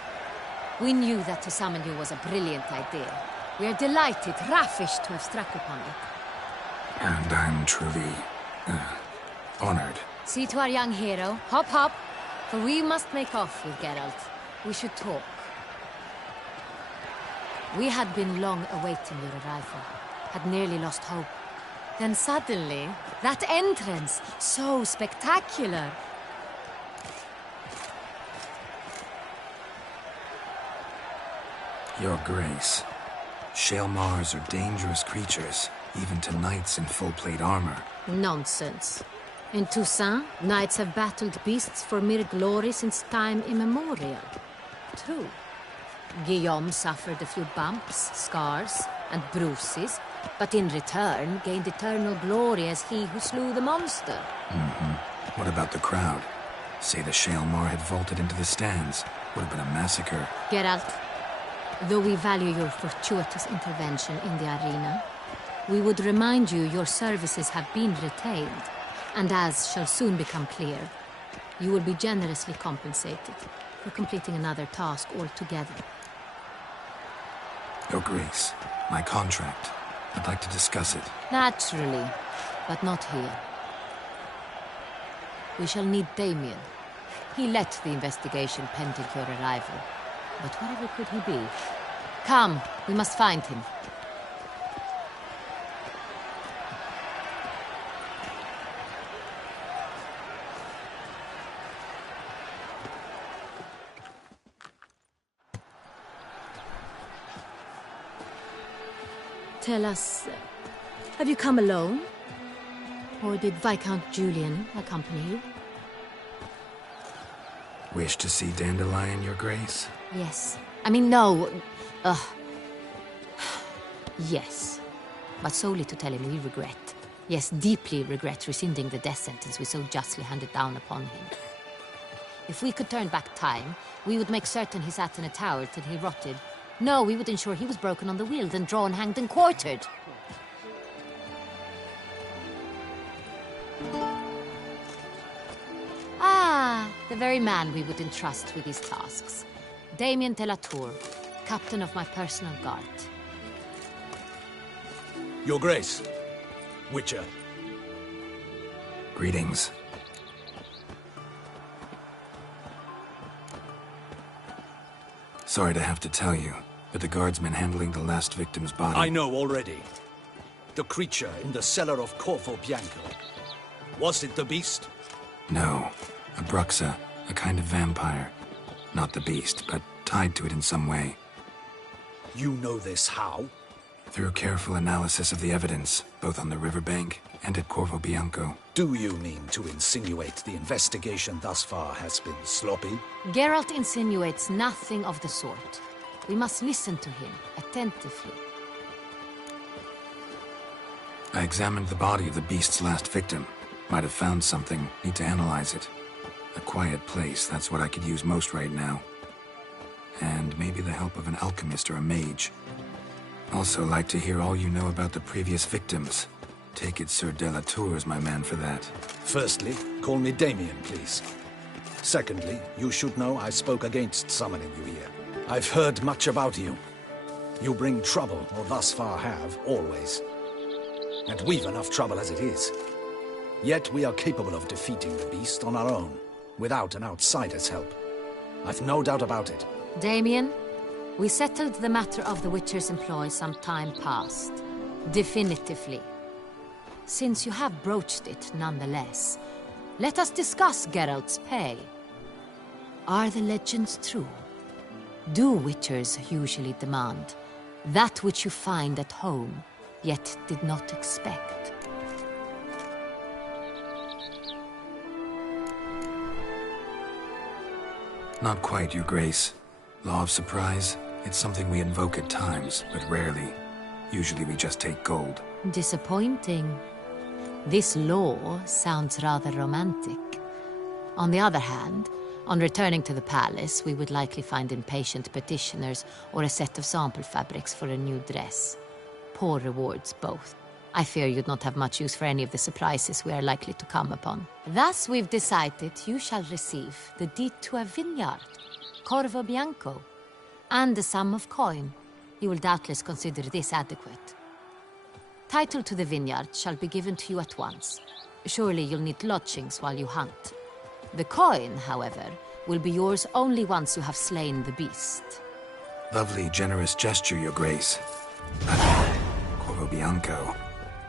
We knew that to summon you was a brilliant idea. We are delighted, ravished to have struck upon it. And I'm truly honored. See to our young hero. Hop, hop. For we must make off with Geralt. We should talk. We had been long awaiting your arrival. Had nearly lost hope. Then suddenly, that entrance, so spectacular. Your Grace. Shaelmars are dangerous creatures, even to knights in full-plate armor. Nonsense. In Toussaint, knights have battled beasts for mere glory since time immemorial. True. Guillaume suffered a few bumps, scars, and bruises, but in return gained eternal glory as he who slew the monster. What about the crowd? Say the Shaelmar had vaulted into the stands. Would have been a massacre. Geralt, though we value your fortuitous intervention in the arena, we would remind you your services have been retained, and as shall soon become clear, you will be generously compensated for completing another task altogether. Your Grace, my contract. I'd like to discuss it. Naturally, but not here. We shall need Damien. He led the investigation pending your arrival. But whatever could he be? Come, we must find him. Tell us, have you come alone? Or did Viscount Julian accompany you? Wish to see Dandelion, Your Grace? Yes. I mean, no. Yes. But solely to tell him we regret. Yes, deeply regret rescinding the death sentence we so justly handed down upon him. If we could turn back time, we would make certain he sat in a tower till he rotted. No, we would ensure he was broken on the wheel, then drawn, hanged, and quartered. Ah, the very man we would entrust with these tasks. Damien de la Tour, captain of my personal guard. Your Grace, Witcher. Greetings. Sorry to have to tell you, but the guardsman handling the last victim's body... I know already. The creature in the cellar of Corvo Bianco. Was it the beast? No. A Bruxa, a kind of vampire. Not the beast, but tied to it in some way. You know this how? Through careful analysis of the evidence, both on the riverbank and at Corvo Bianco. Do you mean to insinuate the investigation thus far has been sloppy? Geralt insinuates nothing of the sort. We must listen to him attentively. I examined the body of the beast's last victim. Might have found something. Need to analyze it. A quiet place, that's what I could use most right now. And maybe the help of an alchemist or a mage. Also like to hear all you know about the previous victims. Take it Sir de la Tour is my man for that. Firstly, call me Damien, please. Secondly, you should know I spoke against summoning you here. I've heard much about you. You bring trouble, or thus far have, always. And we've enough trouble as it is. Yet we are capable of defeating the beast on our own, without an outsider's help. I've no doubt about it. Damien, we settled the matter of the Witcher's employ some time past. Definitively. Since you have broached it nonetheless, let us discuss Geralt's pay. Are the legends true? Do Witchers usually demand that which you find at home, yet did not expect? Not quite, Your Grace. Law of surprise, it's something we invoke at times, but rarely. Usually we just take gold. Disappointing. This law sounds rather romantic. On the other hand, on returning to the palace, we would likely find impatient petitioners or a set of sample fabrics for a new dress. Poor rewards, both. I fear you'd not have much use for any of the surprises we are likely to come upon. Thus, we've decided you shall receive the deed to a vineyard, Corvo Bianco, and a sum of coin. You will doubtless consider this adequate. Title to the vineyard shall be given to you at once. Surely you'll need lodgings while you hunt. The coin, however, will be yours only once you have slain the beast. Lovely, generous gesture, Your Grace. Corvo Bianco.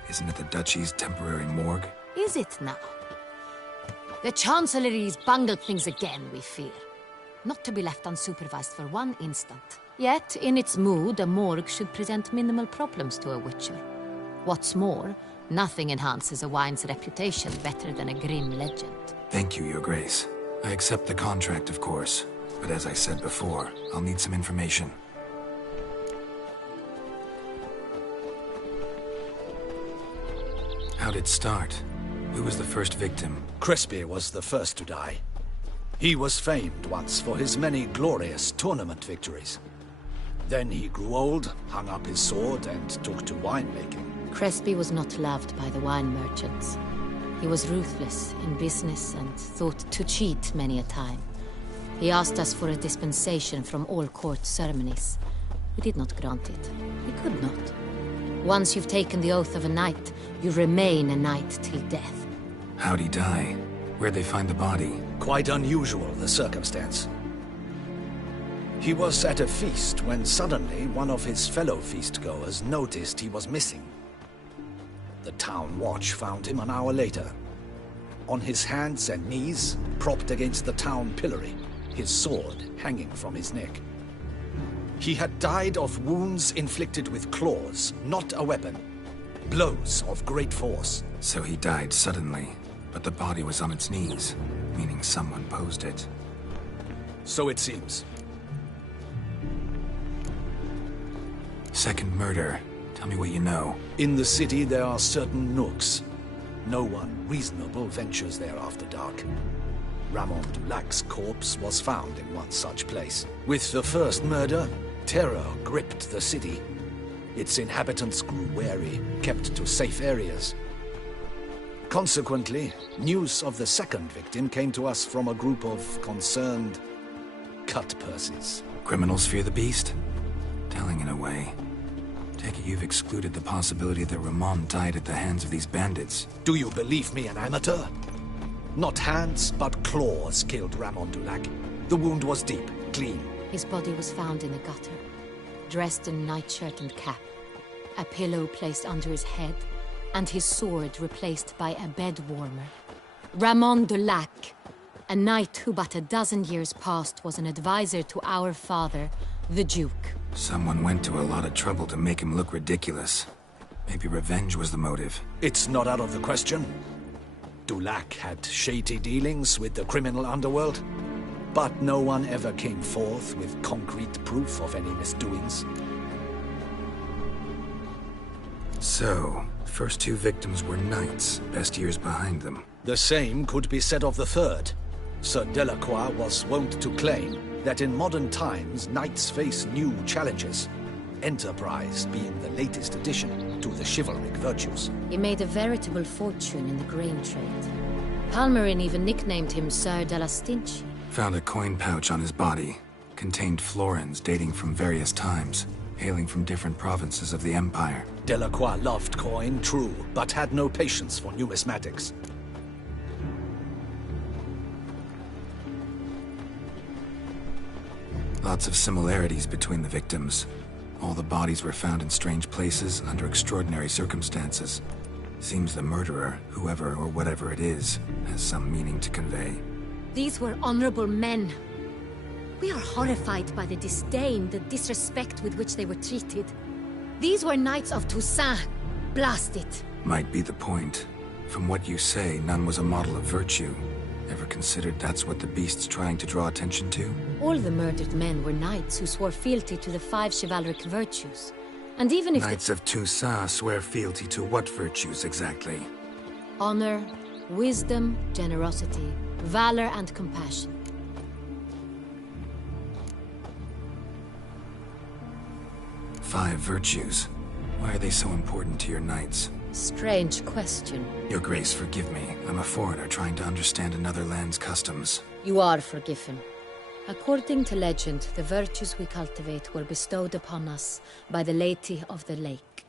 Isn't it the Duchy's temporary morgue? Is it now? The Chancellery's bungled things again, we fear. Not to be left unsupervised for one instant. Yet, in its mood, a morgue should present minimal problems to a Witcher. What's more, nothing enhances a wine's reputation better than a grim legend. Thank you, Your Grace. I accept the contract, of course. But as I said before, I'll need some information. How'd it start? Who was the first victim? Crespi was the first to die. He was famed once for his many glorious tournament victories. Then he grew old, hung up his sword, and took to winemaking. Crespi was not loved by the wine merchants. He was ruthless in business and thought to cheat many a time. He asked us for a dispensation from all court ceremonies. We did not grant it. We could not. Once you've taken the oath of a knight, you remain a knight till death. How'd he die? Where'd they find the body? Quite unusual, the circumstance. He was at a feast when suddenly one of his fellow feastgoers noticed he was missing. The town watch found him an hour later, on his hands and knees, propped against the town pillory, his sword hanging from his neck. He had died of wounds inflicted with claws, not a weapon. Blows of great force. So he died suddenly, but the body was on its knees, meaning someone posed it. So it seems. Second murder. Tell me what you know. In the city there are certain nooks. No one reasonable ventures there after dark. Ramon Dulac's corpse was found in one such place. With the first murder, terror gripped the city. Its inhabitants grew wary, kept to safe areas. Consequently, news of the second victim came to us from a group of concerned cut-purses. Criminals fear the beast? Telling in a way. Take it you've excluded the possibility that Ramon died at the hands of these bandits. Do you believe me an amateur? Not hands, but claws killed Ramon Dulac. The wound was deep, clean. His body was found in a gutter, dressed in nightshirt and cap, a pillow placed under his head, and his sword replaced by a bed warmer. Ramon Dulac, a knight who but a dozen years past was an advisor to our father, the Duke. Someone went to a lot of trouble to make him look ridiculous. Maybe revenge was the motive. It's not out of the question. Dulac had shady dealings with the criminal underworld, but no one ever came forth with concrete proof of any misdoings. So, first two victims were knights, best years behind them. The same could be said of the third. Sir Delacroix was wont to claim that in modern times, knights face new challenges, enterprise being the latest addition to the chivalric virtues. He made a veritable fortune in the grain trade. Palmerin even nicknamed him Sir de la Stinchi. Found a coin pouch on his body. Contained florins dating from various times, hailing from different provinces of the Empire. Delacroix loved coin, true, but had no patience for numismatics. Lots of similarities between the victims. All the bodies were found in strange places under extraordinary circumstances. Seems the murderer, whoever or whatever it is, has some meaning to convey. These were honorable men. We are horrified by the disdain, the disrespect with which they were treated. These were knights of Toussaint. Blast it. Might be the point. From what you say, none was a model of virtue. Ever considered that's what the beast's trying to draw attention to? All the murdered men were knights who swore fealty to the 5 chivalric virtues. And even if Knights of Toussaint swear fealty to what virtues exactly? honor, wisdom, generosity, valor, and compassion. Five virtues. Why are they so important to your knights? Strange question. Your Grace, forgive me. I'm a foreigner trying to understand another land's customs. You are forgiven. According to legend, the virtues we cultivate were bestowed upon us by the Lady of the Lake.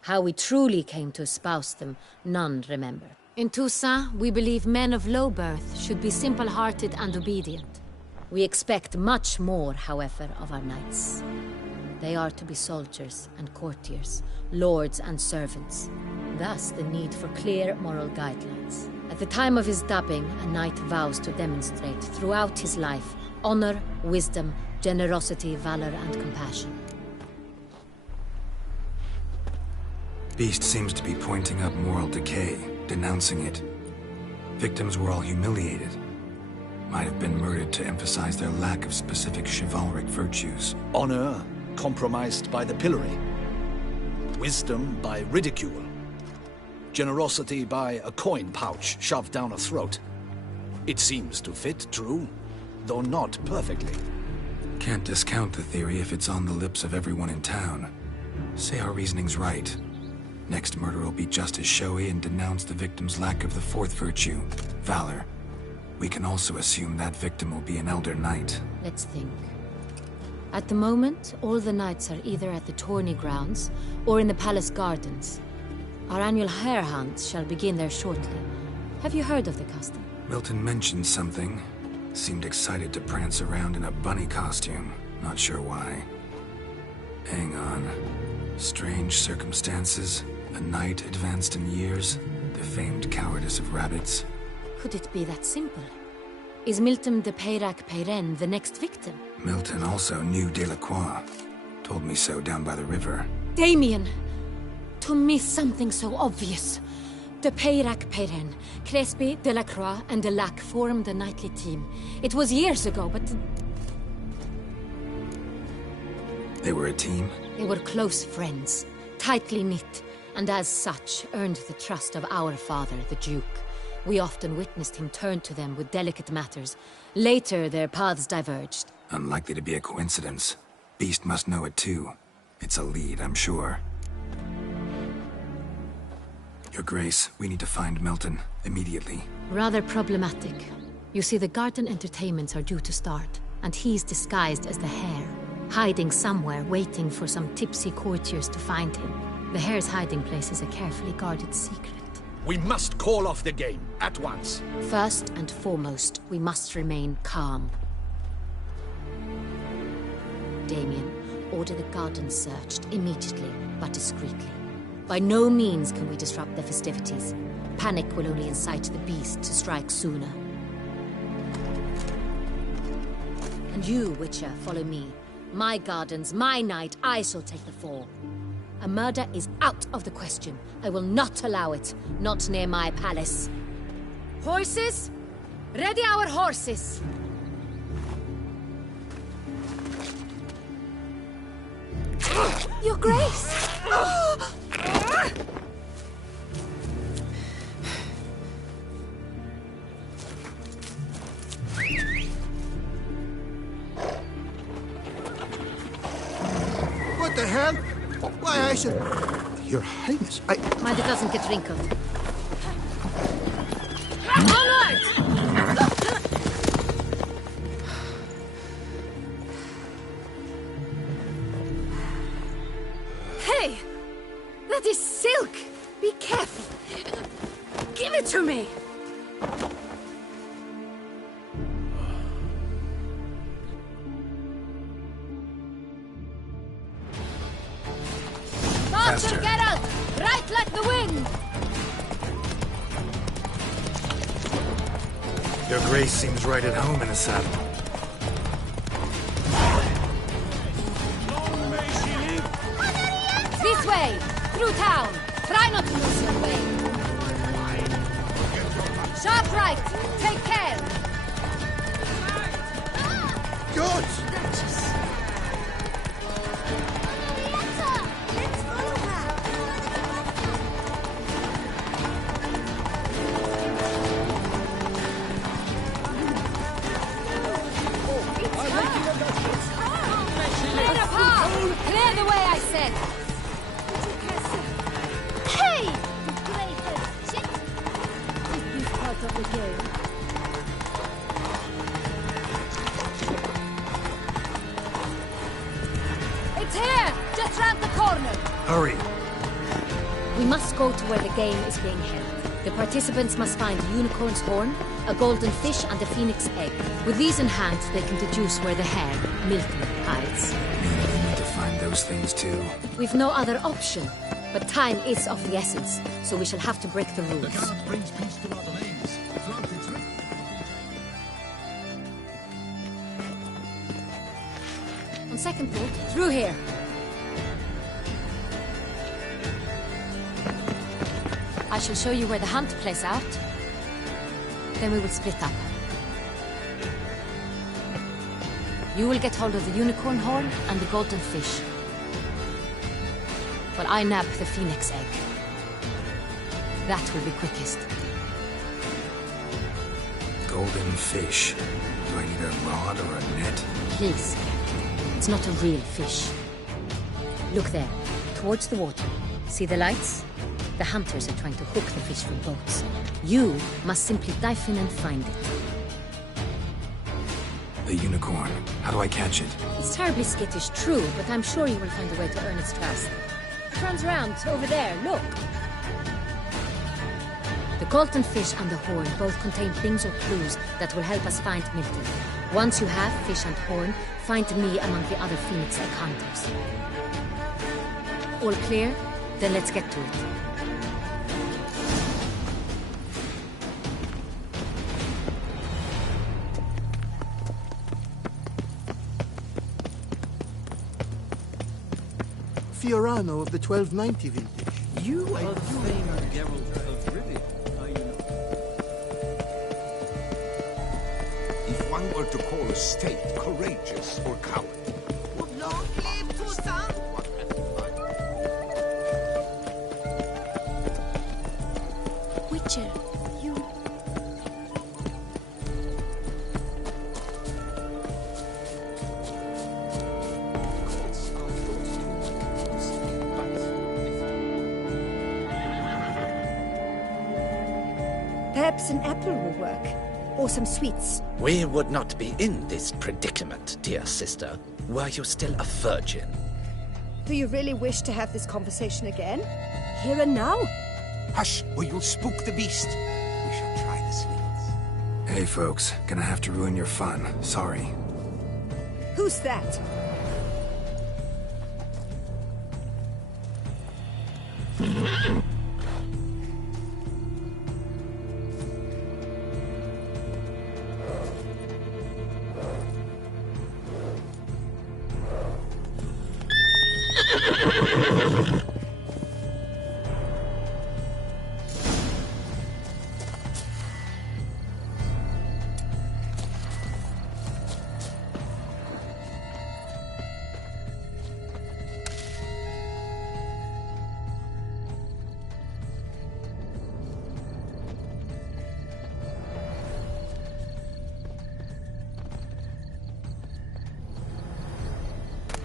How we truly came to espouse them, none remember. In Toussaint, we believe men of low birth should be simple-hearted and obedient. We expect much more, however, of our knights. They are to be soldiers and courtiers, lords and servants. Thus, the need for clear moral guidelines. At the time of his dubbing, a knight vows to demonstrate throughout his life honor, wisdom, generosity, valor, and compassion. Beast seems to be pointing up moral decay, denouncing it. Victims were all humiliated. Might have been murdered to emphasize their lack of specific chivalric virtues. Honor compromised by the pillory. Wisdom by ridicule. Generosity by a coin pouch shoved down a throat. It seems to fit, true, though not perfectly. Can't discount the theory if it's on the lips of everyone in town. Say our reasoning's right. Next murder will be just as showy and denounce the victim's lack of the fourth virtue, valor. We can also assume that victim will be an elder knight. Let's think. At the moment, all the knights are either at the tourney grounds or in the palace gardens. Our annual hare hunts shall begin there shortly. Have you heard of the custom? Milton mentioned something. Seemed excited to prance around in a bunny costume. Not sure why. Hang on. Strange circumstances. A knight advanced in years. The famed cowardice of rabbits. Could it be that simple? Is Milton de Peyrac Peyren the next victim? Milton also knew Delacroix. Told me so down by the river. Damien! To miss something so obvious. De Peyrac Peyren, Crespi, Delacroix, and Delac formed a knightly team. It was years ago, but... They were a team? They were close friends, tightly knit, and as such earned the trust of our father, the Duke. We often witnessed him turn to them with delicate matters. Later, their paths diverged. Unlikely to be a coincidence. Beast must know it too. It's a lead, I'm sure. Your Grace, we need to find Milton, immediately. Rather problematic. You see, the garden entertainments are due to start, and he's disguised as the Hare, hiding somewhere, waiting for some tipsy courtiers to find him. The Hare's hiding place is a carefully guarded secret. We must call off the game, at once. First and foremost, we must remain calm. Damien, order the garden searched immediately, but discreetly. By no means can we disrupt the festivities. Panic will only incite the beast to strike sooner. And you, Witcher, follow me. My gardens, my night, I shall take the fall. A murder is out of the question. I will not allow it. Not near my palace. Horses? Ready our horses! Your Grace! What the hell? Why, I should... Your Highness, Mind it doesn't get wrinkled. Onward! Hey! That is silk! Be careful! Give it to me! Faster, Geralt! Right like the wind! Your Grace seems right at home in a saddle. This way! Through town! Try not to lose your way! Sharp right! Take care! Good! Clear the path! Clear the way, I said! Hey! This part of the game. It's here! Just round the corner! Hurry! We must go to where the game is being held. The participants must find a unicorn's horn, a golden fish, and a phoenix egg. With these in hand, they can deduce where the Hare, Milton, hides. We need to find those things too. We've no other option, but time is of the essence, so we shall have to break the rules. Brings peace to our domains. On second thought, through here. I shall show you where the hunt plays out. Then we will split up. You will get hold of the unicorn horn and the golden fish. While I nab the phoenix egg. That will be quickest. Golden fish. Do I need a rod or a net? Please. It's not a real fish. Look there, towards the water. See the lights? The hunters are trying to hook the fish from boats. You must simply dive in and find it. The unicorn. How do I catch it? It's terribly skittish, true, but I'm sure you will find a way to earn its trust. It runs around over there, look. The Golden Fish and the Horn both contain things or clues that will help us find Milton. Once you have Fish and Horn, find me among the other Phoenix Egg hunters. All clear? Then let's get to it. Fiorano of the 1290 vintage. You are the famed Geralt of Rivia, are you not? If one were to call a state courageous or cowardly, Long live Toussaint! Witcher, you... Perhaps an apple will work. Or some sweets. We would not be in this predicament, dear sister, were you still a virgin. Do you really wish to have this conversation again? Here and now? hush, or you'll spook the beast. We shall try the sweets. Hey, folks. Gonna have to ruin your fun. Sorry. Who's that?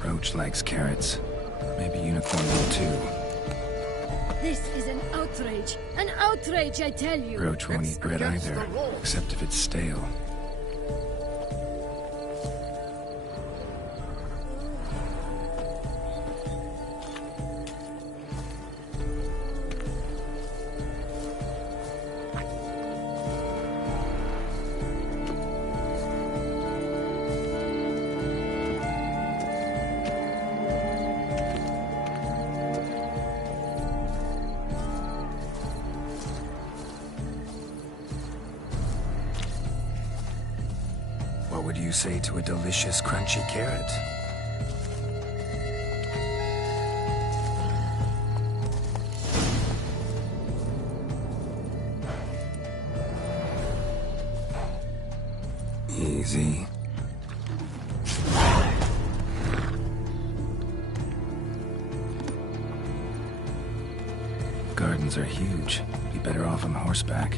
Roach likes carrots. Maybe Unicorn will too. This is an outrage! An outrage, I tell you! Roach won't eat bread either, except if it's stale. What would you say to a delicious, crunchy carrot? Easy. Gardens are huge. Be better off on horseback.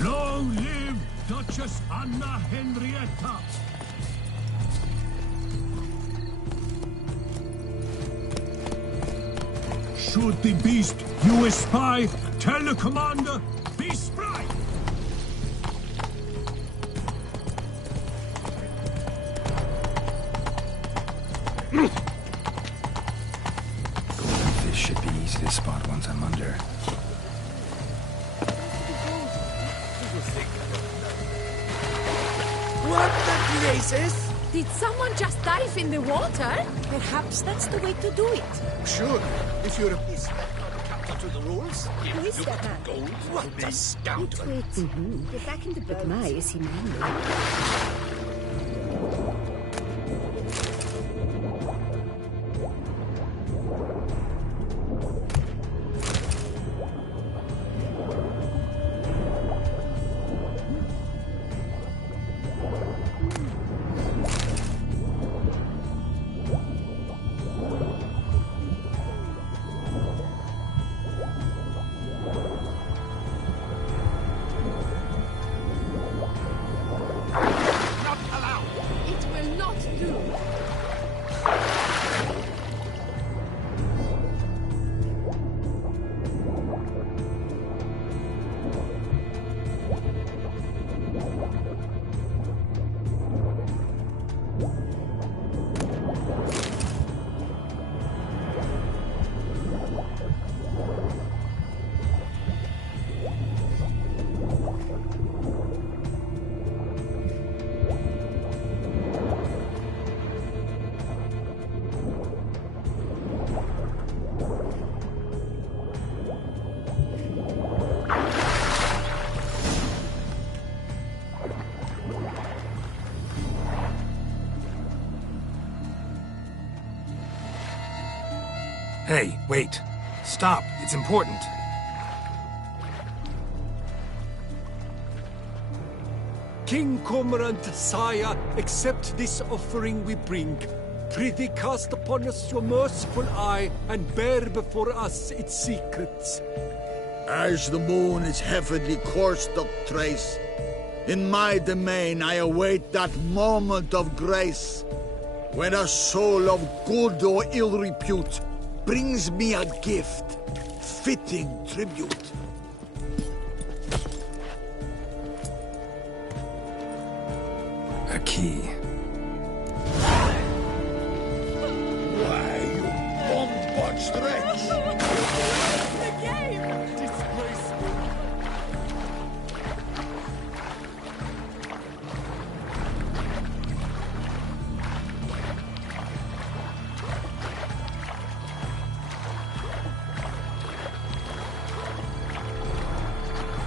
Long live Duchess Anna Henrietta! Should the beast you espy, tell the commander, be spry! Golden fish should be easy to spot once I'm under. What the blazes? Did someone just dive in the water? Perhaps that's the way to do it. Sure, if you're a... Is that not counter to the rules? Who is that man? Gold? What a scoundrel! Wait. Get back in the boat. But my, is he manly? Hey, wait. Stop. It's important. King Cormorant, sire, accept this offering we bring. Prithee cast upon us your merciful eye, and bear before us its secrets. As the moon is heavenly course doth trace, in my domain I await that moment of grace, when a soul of good or ill repute brings me a gift, fitting tribute. A key. Why, you bomb-botched wretch! The game! Disgraceful!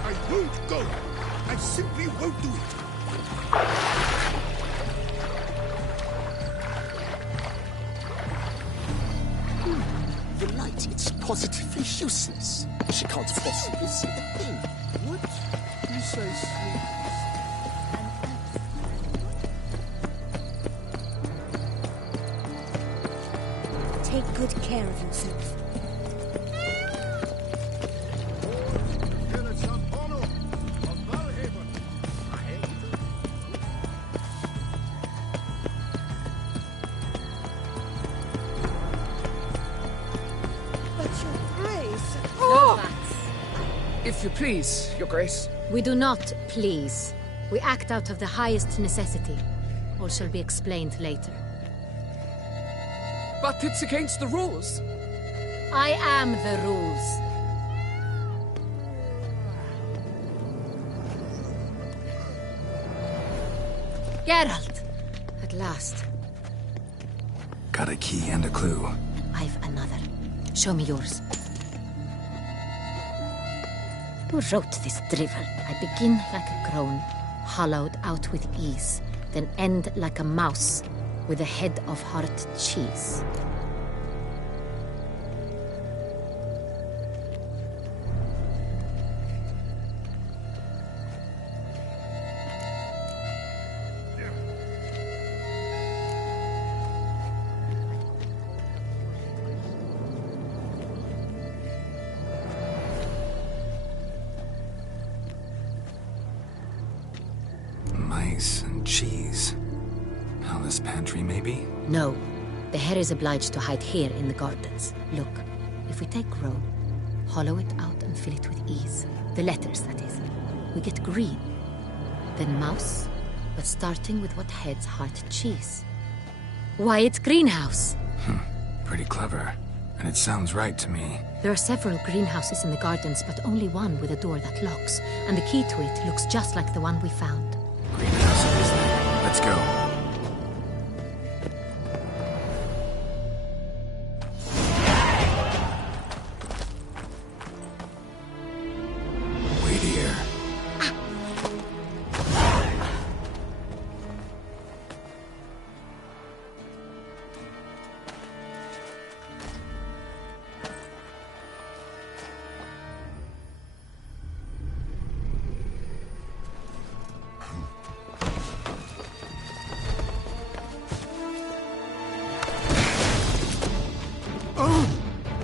I won't go! I simply won't do it! The light, it's positively useless. She can't possibly see the thing. What? Precisely. Take good care of yourself. If you please, Your Grace. We do not please. We act out of the highest necessity. All shall be explained later. But it's against the rules. I am the rules. Geralt! At last. Got a key and a clue. I've another. Show me yours. Who wrote this drivel? I begin like a crone, hollowed out with ease, then end like a mouse, with a head of hard cheese. Mice and cheese. Palace pantry, maybe? No. The hare is obliged to hide here in the gardens. Look, if we take roe, hollow it out and fill it with ease. The letters, that is. We get green. Then mouse, but starting with what heads heart cheese. Why, it's greenhouse! Pretty clever. And it sounds right to me. There are several greenhouses in the gardens, but only one with a door that locks. And the key to it looks just like the one we found. Greenhouse it is then. Let's go. Wait here.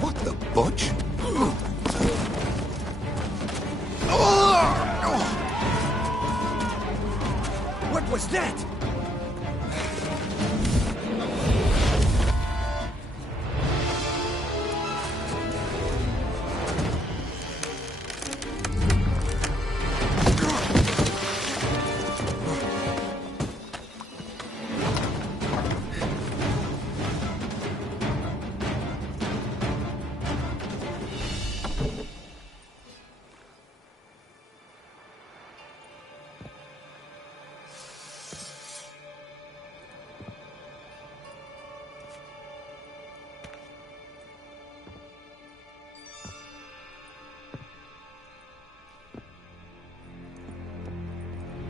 What the butch? What was that?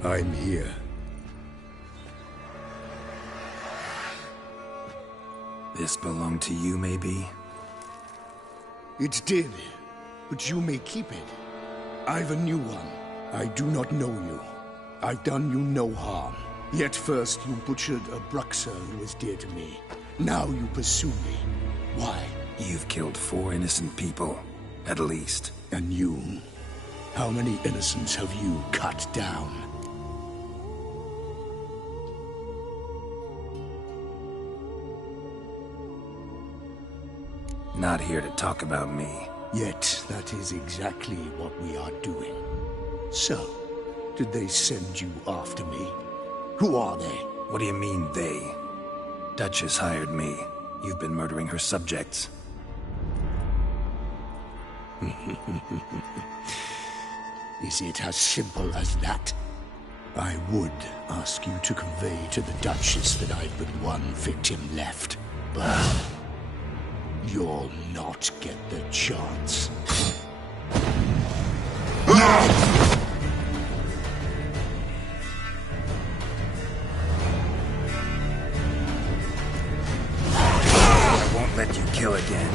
I'm here. This belonged to you, maybe? It did, but you may keep it. I've a new one. I do not know you. I've done you no harm. Yet first you butchered a Bruxer who was dear to me. Now you pursue me. Why? You've killed 4 innocent people, at least. And you? How many innocents have you cut down? Not here to talk about me. Yet that is exactly what we are doing. So, did they send you after me? Who are they? What do you mean, they? Duchess hired me. You've been murdering her subjects. Is it as simple as that? I would ask you to convey to the Duchess that I've but one victim left, but you'll not get the chance. I won't let you kill again.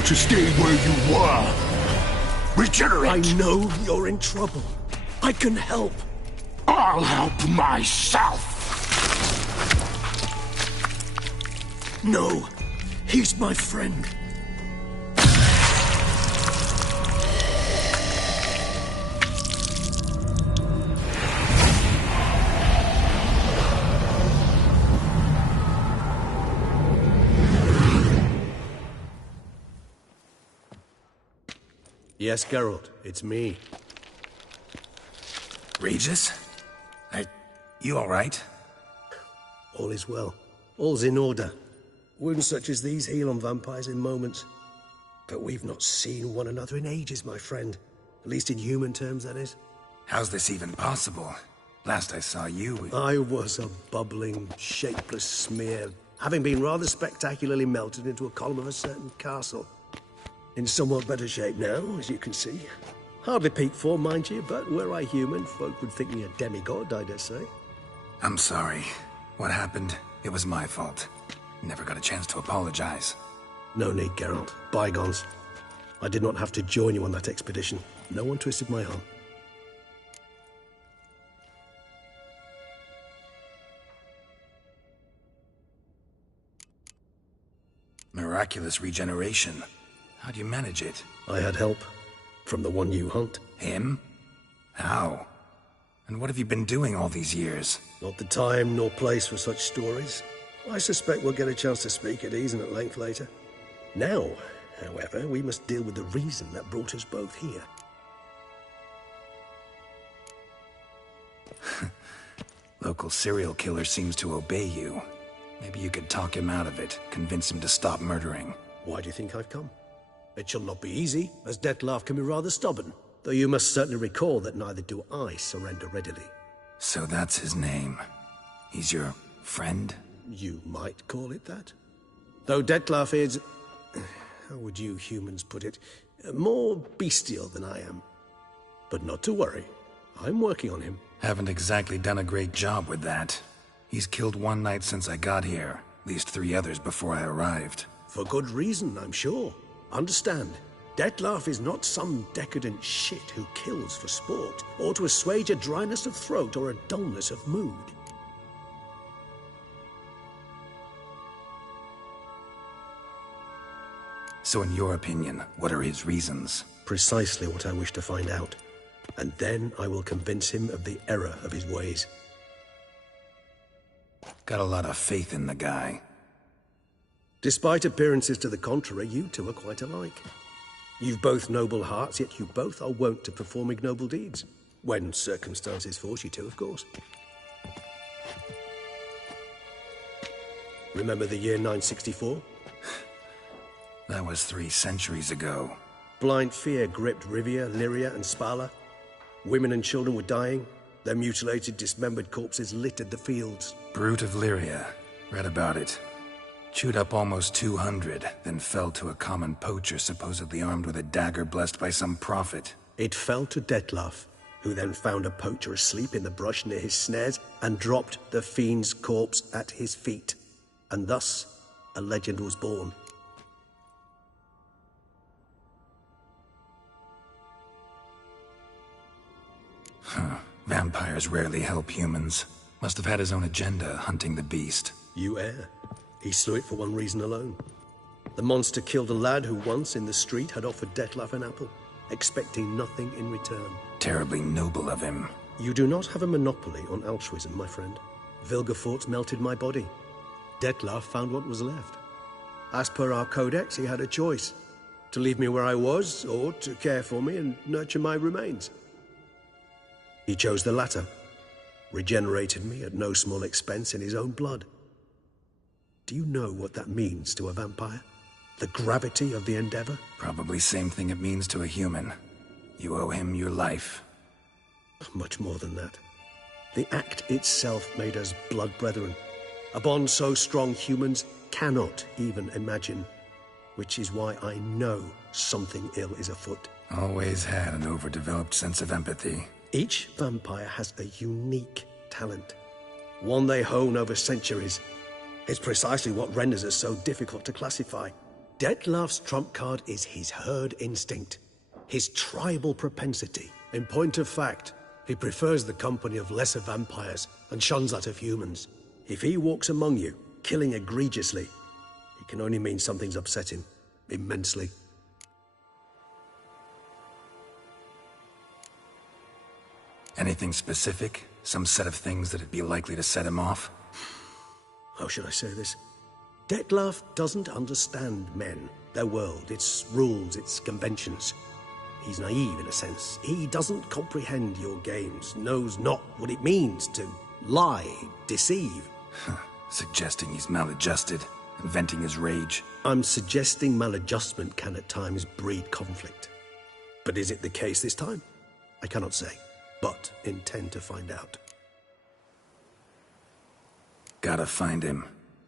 To stay where you were. Regenerate! I know you're in trouble. I can help. I'll help myself! No, he's my friend. Yes, Geralt, it's me. Regis? You all right? All is well. All's in order. Wounds such as these heal on vampires in moments. But we've not seen one another in ages, my friend. At least in human terms, that is. How's this even possible? Last I saw you... I was a bubbling, shapeless smear, having been rather spectacularly melted into a column of a certain castle. In somewhat better shape now, as you can see. Hardly peak form, mind you, but were I human, folk would think me a demigod, I dare say. I'm sorry. What happened? It was my fault. Never got a chance to apologize. No need, Geralt. Bygones. I did not have to join you on that expedition. No one twisted my arm. Miraculous regeneration. How do you manage it? I had help. From the one you hunt. Him? How? And what have you been doing all these years? Not the time nor place for such stories. I suspect we'll get a chance to speak at ease and at length later. Now, however, we must deal with the reason that brought us both here. Local serial killer seems to obey you. Maybe you could talk him out of it, convince him to stop murdering. Why do you think I've come? It shall not be easy, as Dettlaff can be rather stubborn. Though you must certainly recall that neither do I surrender readily. So that's his name. He's your friend? You might call it that. Though Dettlaff is... how would you humans put it? More bestial than I am. But not to worry. I'm working on him. Haven't exactly done a great job with that. He's killed one knight since I got here. At least 3 others before I arrived. For good reason, I'm sure. Understand, Dettlaff is not some decadent shit who kills for sport, or to assuage a dryness of throat or a dullness of mood. So in your opinion, what are his reasons? Precisely what I wish to find out. And then I will convince him of the error of his ways. Got a lot of faith in the guy. Despite appearances to the contrary, you two are quite alike. You've both noble hearts, yet you both are wont to perform ignoble deeds. When circumstances force you to, of course. Remember the year 964? That was 3 centuries ago. Blind fear gripped Rivia, Lyria, and Spala. Women and children were dying. Their mutilated, dismembered corpses littered the fields. Brute of Lyria. Read about it. Chewed up almost 200, then fell to a common poacher supposedly armed with a dagger blessed by some prophet. It fell to Dettlaff, who then found a poacher asleep in the brush near his snares and dropped the fiend's corpse at his feet. And thus, a legend was born. Vampires rarely help humans. Must have had his own agenda, hunting the beast. You err. He slew it for one reason alone. The monster killed a lad who once, in the street, had offered Dettlaff an apple, expecting nothing in return. Terribly noble of him. You do not have a monopoly on altruism, my friend. Vilgefortz melted my body. Dettlaff found what was left. As per our codex, he had a choice. To leave me where I was, or to care for me and nurture my remains. He chose the latter. Regenerated me at no small expense in his own blood. Do you know what that means to a vampire? The gravity of the endeavor? Probably same thing it means to a human. You owe him your life. Much more than that. The act itself made us blood brethren. A bond so strong humans cannot even imagine. Which is why I know something ill is afoot. Always had an overdeveloped sense of empathy. Each vampire has a unique talent. One they hone over centuries. It's precisely what renders us so difficult to classify. Dettlaff's trump card is his herd instinct, his tribal propensity. In point of fact, he prefers the company of lesser vampires and shuns that of humans. If he walks among you, killing egregiously, it can only mean something's upset him, immensely. Anything specific? Some set of things that'd be likely to set him off? How should I say this? Dettlaff doesn't understand men, their world, its rules, its conventions. He's naive in a sense. He doesn't comprehend your games, knows not what it means to lie, deceive. Suggesting he's maladjusted. and venting his rage. I'm suggesting maladjustment can at times breed conflict. But is it the case this time? I cannot say, but intend to find out. Gotta find him,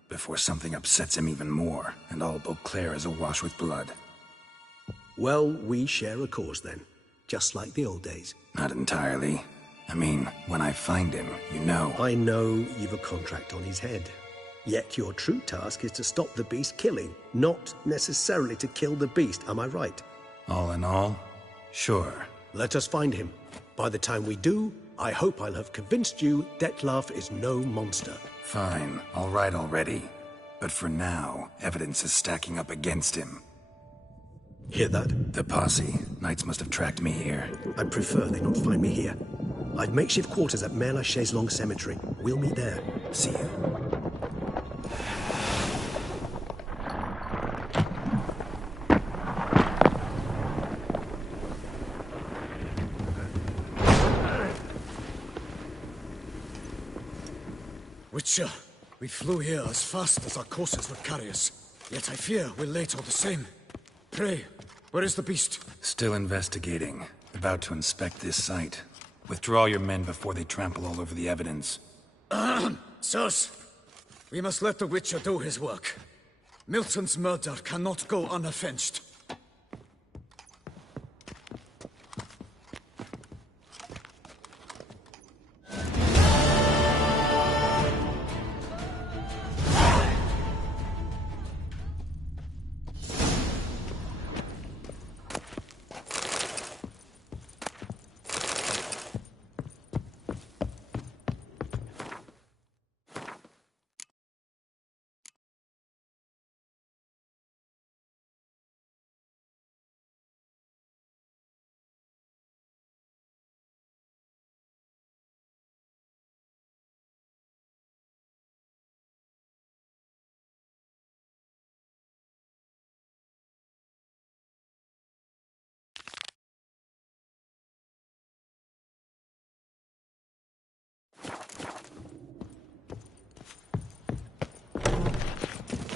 before something upsets him even more, and all Beauclair is awash with blood. Well, we share a cause then, just like the old days. Not entirely. I mean, when I find him, you know. I know you've a contract on his head. Yet your true task is to stop the beast killing, not necessarily to kill the beast, am I right? All in all, sure. Let us find him. By the time we do, I hope I'll have convinced you Dettlaff is no monster. Fine, all right already. But for now, evidence is stacking up against him. Hear that? The posse. Knights must have tracked me here. I prefer they not find me here. I've makeshift quarters at Mère Lachaise Long Cemetery. We'll meet there. See you. Witcher, we flew here as fast as our courses would carry us. Yet I fear we're late all the same. Pray, where is the beast? Still investigating. About to inspect this site. Withdraw your men before they trample all over the evidence. Sirs, we must let the Witcher do his work. Milton's murder cannot go unavenged.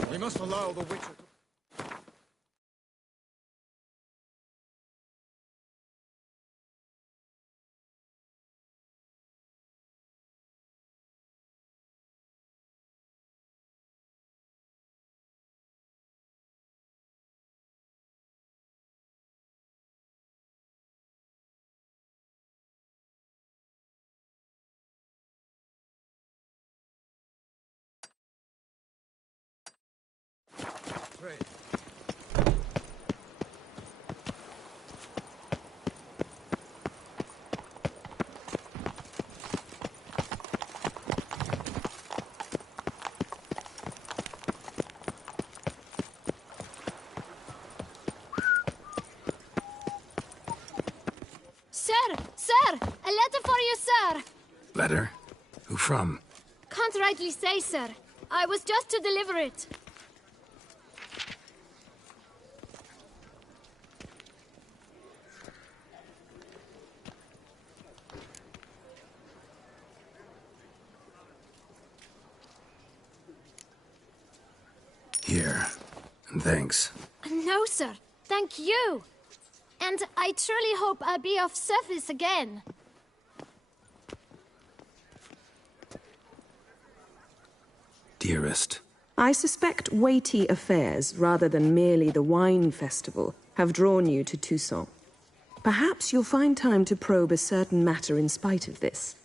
We must allow the Witcher to... Pray. Sir! A letter for you, sir! Letter? Who from? Can't rightly say, sir. I was just to deliver it. Here. And thanks. No, sir. Thank you. And I truly hope I'll be of service again. Dearest. I suspect weighty affairs, rather than merely the wine festival, have drawn you to Toussaint. Perhaps you'll find time to probe a certain matter in spite of this.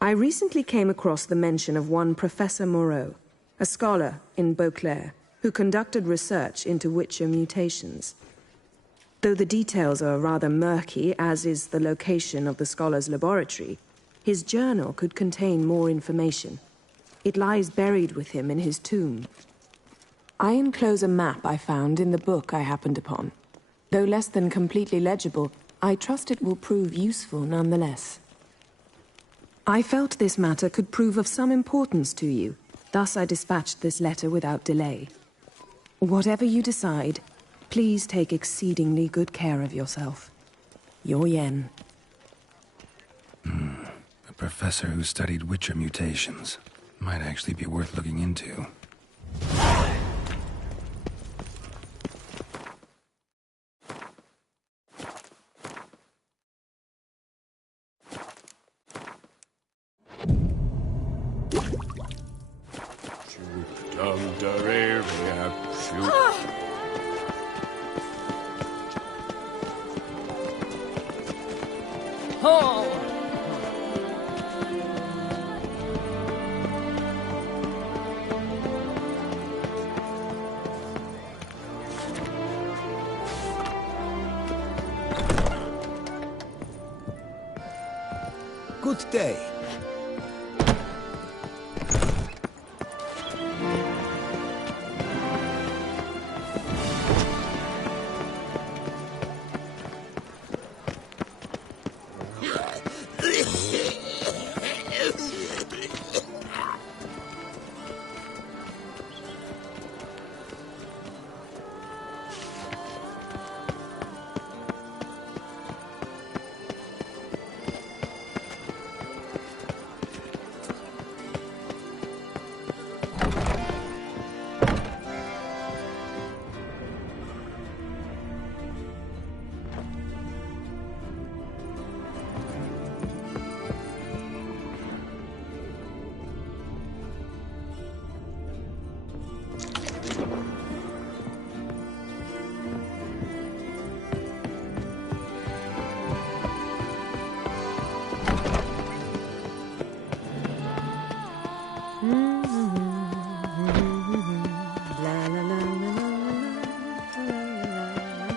I recently came across the mention of one Professor Moreau, a scholar in Beauclair, who conducted research into Witcher mutations. Though the details are rather murky, as is the location of the scholar's laboratory, his journal could contain more information. It lies buried with him in his tomb. I enclose a map I found in the book I happened upon. Though less than completely legible, I trust it will prove useful nonetheless. I felt this matter could prove of some importance to you, thus I dispatched this letter without delay. Whatever you decide, please take exceedingly good care of yourself. Your Yen. A professor who studied Witcher mutations. Might actually be worth looking into. Oh! Good day.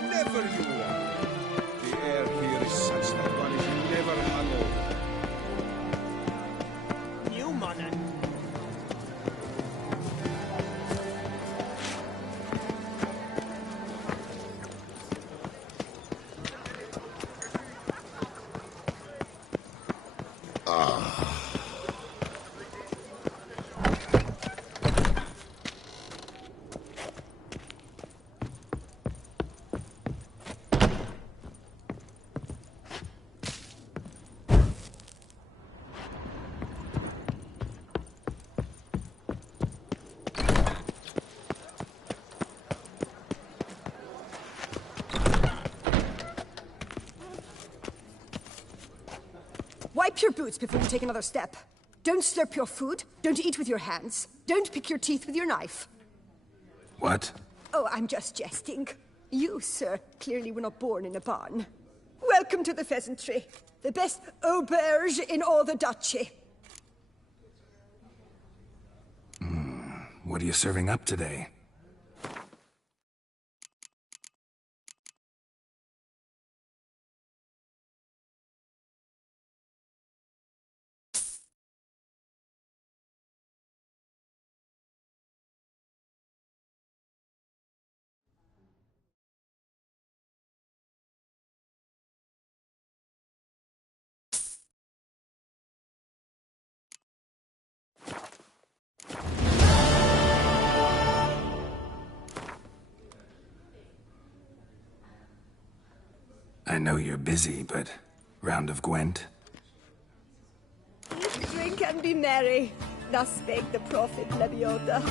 Never you walk. The air here is such that one is never hungover. New money. Wipe your boots before you take another step. Don't slurp your food. Don't eat with your hands. Don't pick your teeth with your knife. What? Oh, I'm just jesting. You, sir, clearly were not born in a barn. Welcome to the Pheasantry, the best auberge in all the duchy. What are you serving up today? I know you're busy, but round of Gwent? Drink and be merry. Thus spake the prophet Lebioda.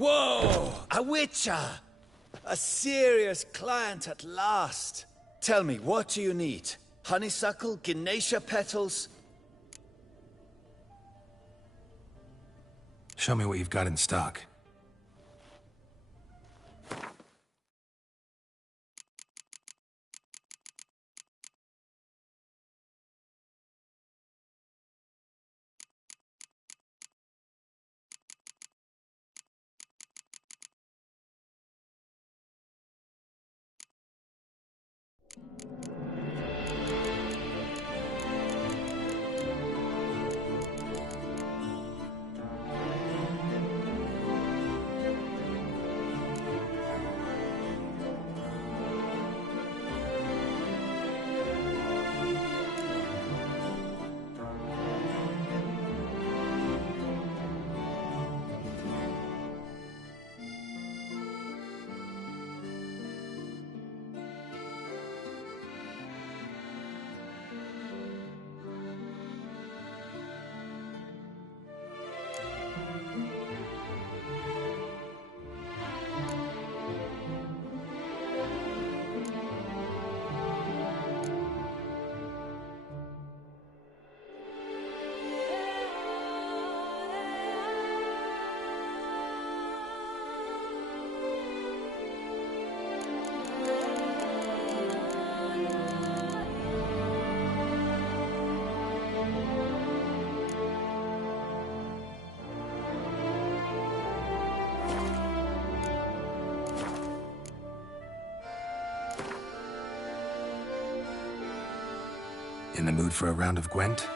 Whoa! A witcher! A serious client at last. Tell me, what do you need? Honeysuckle? Gymnasia petals? Show me what you've got in stock. In the mood for a round of Gwent?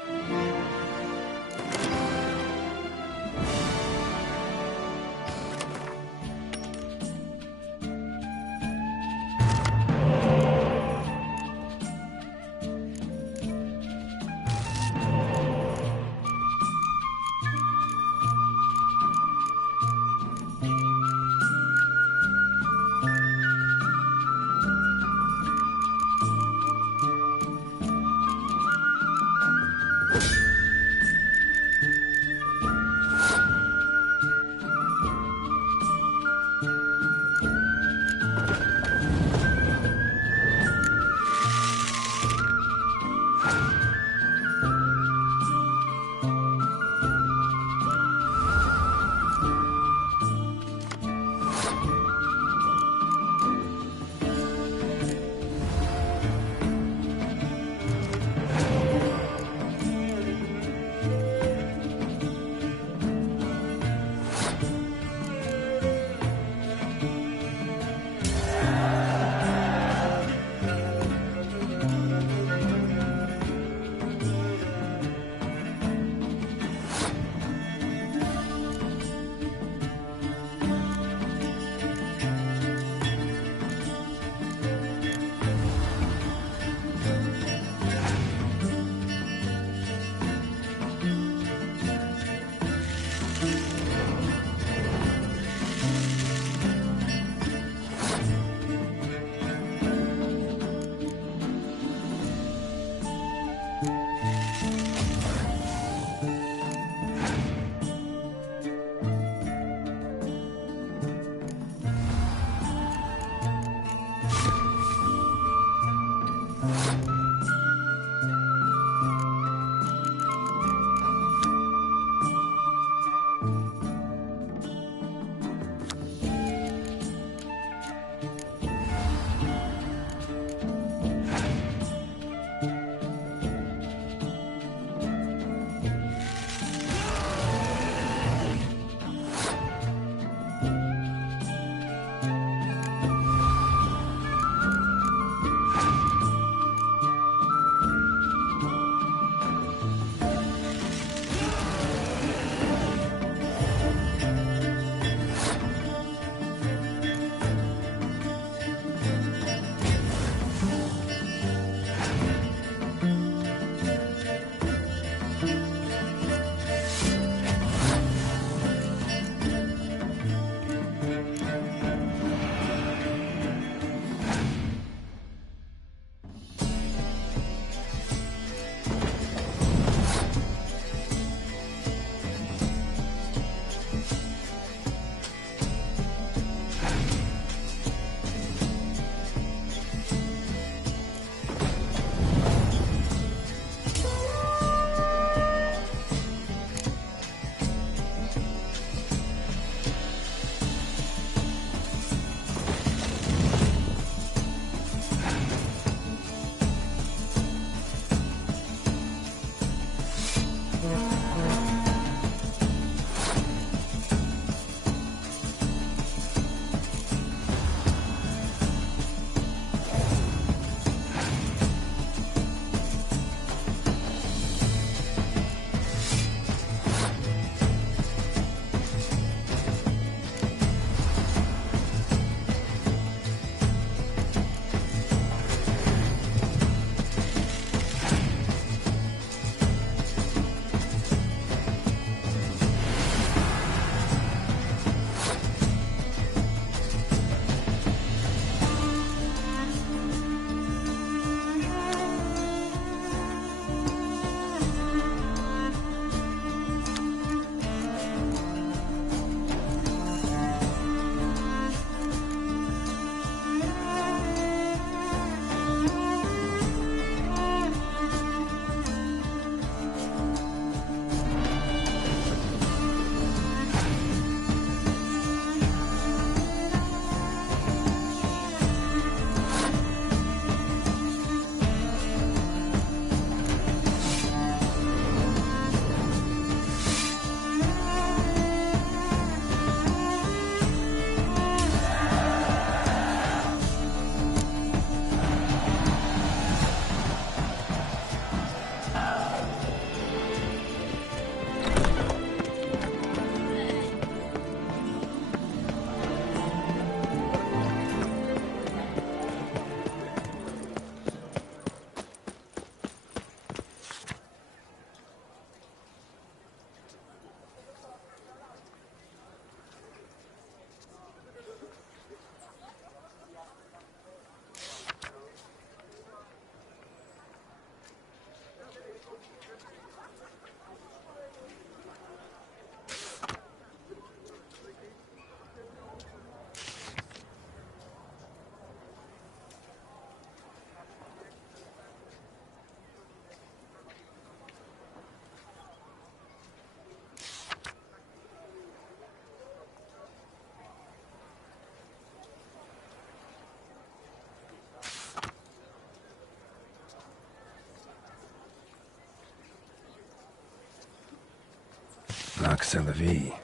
Nox Celavi.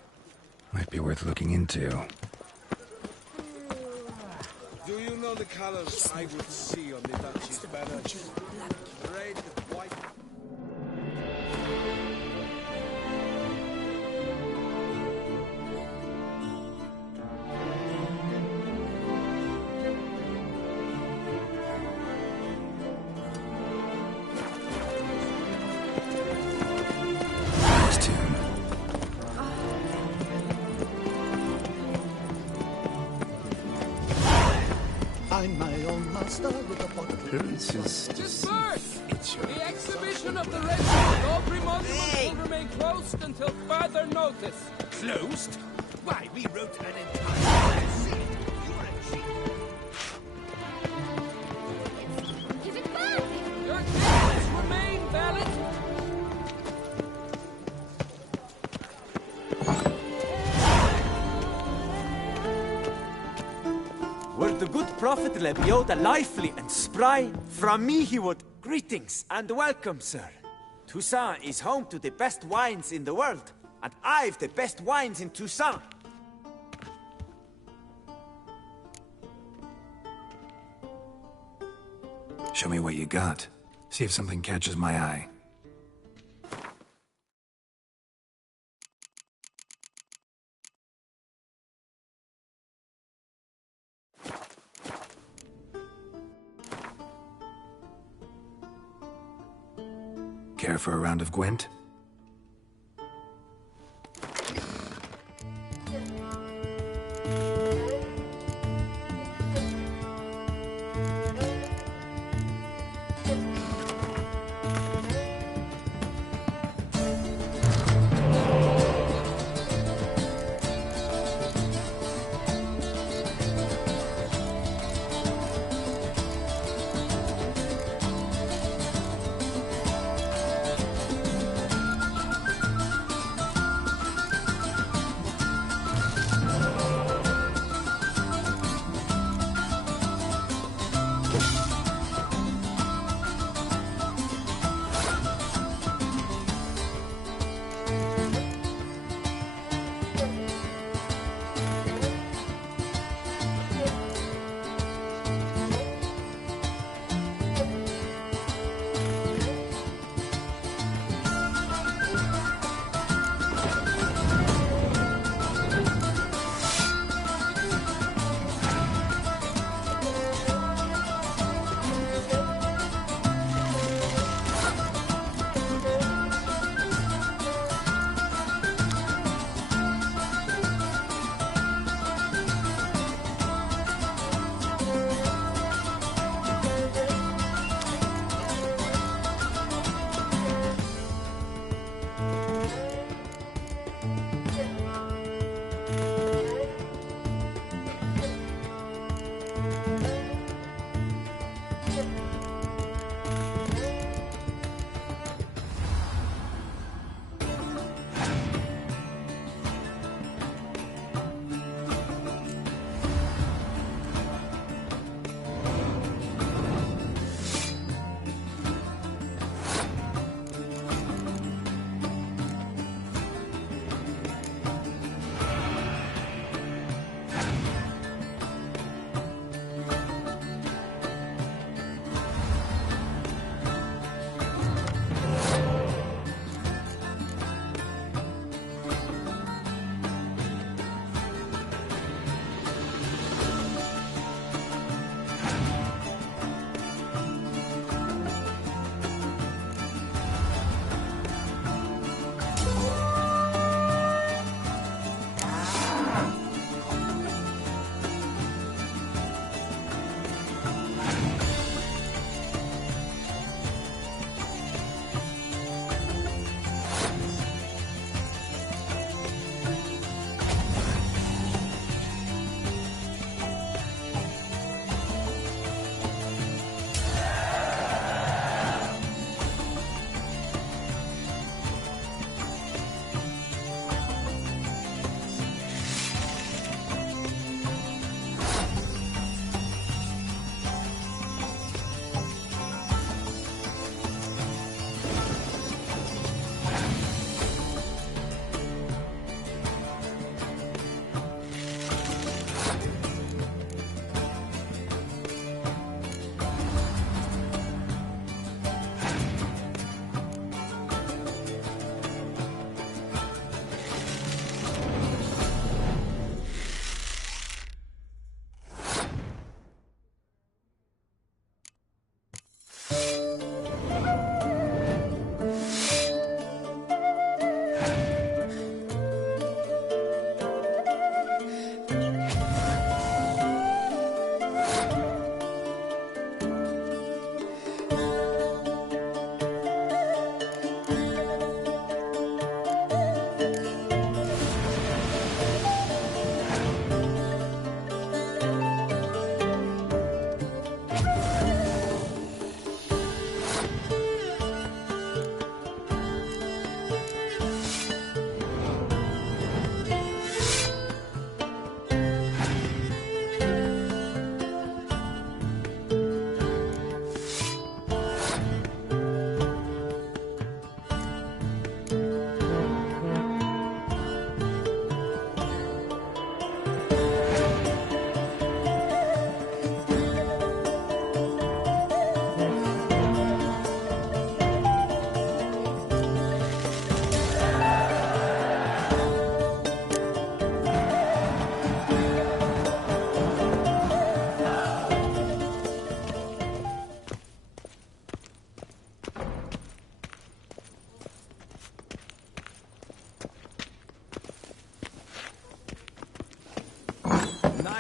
Might be worth looking into. Do you know the colors I would see on the Duchy's banner? Red, white... I'm my own master with a bottle. Appearances Disperse! The exhibition of the Red Aubrey Monument will remain closed until further notice. Closed? Why, we wrote an entire receipt. You're a cheat. Give it back! Your tickets remain valid. Were the good prophet Lebioda lively and spry, from me he would greetings and welcome, sir. Toussaint is home to the best wines in the world, and I've the best wines in Toussaint. Show me what you got. See if something catches my eye. Care for a round of Gwent?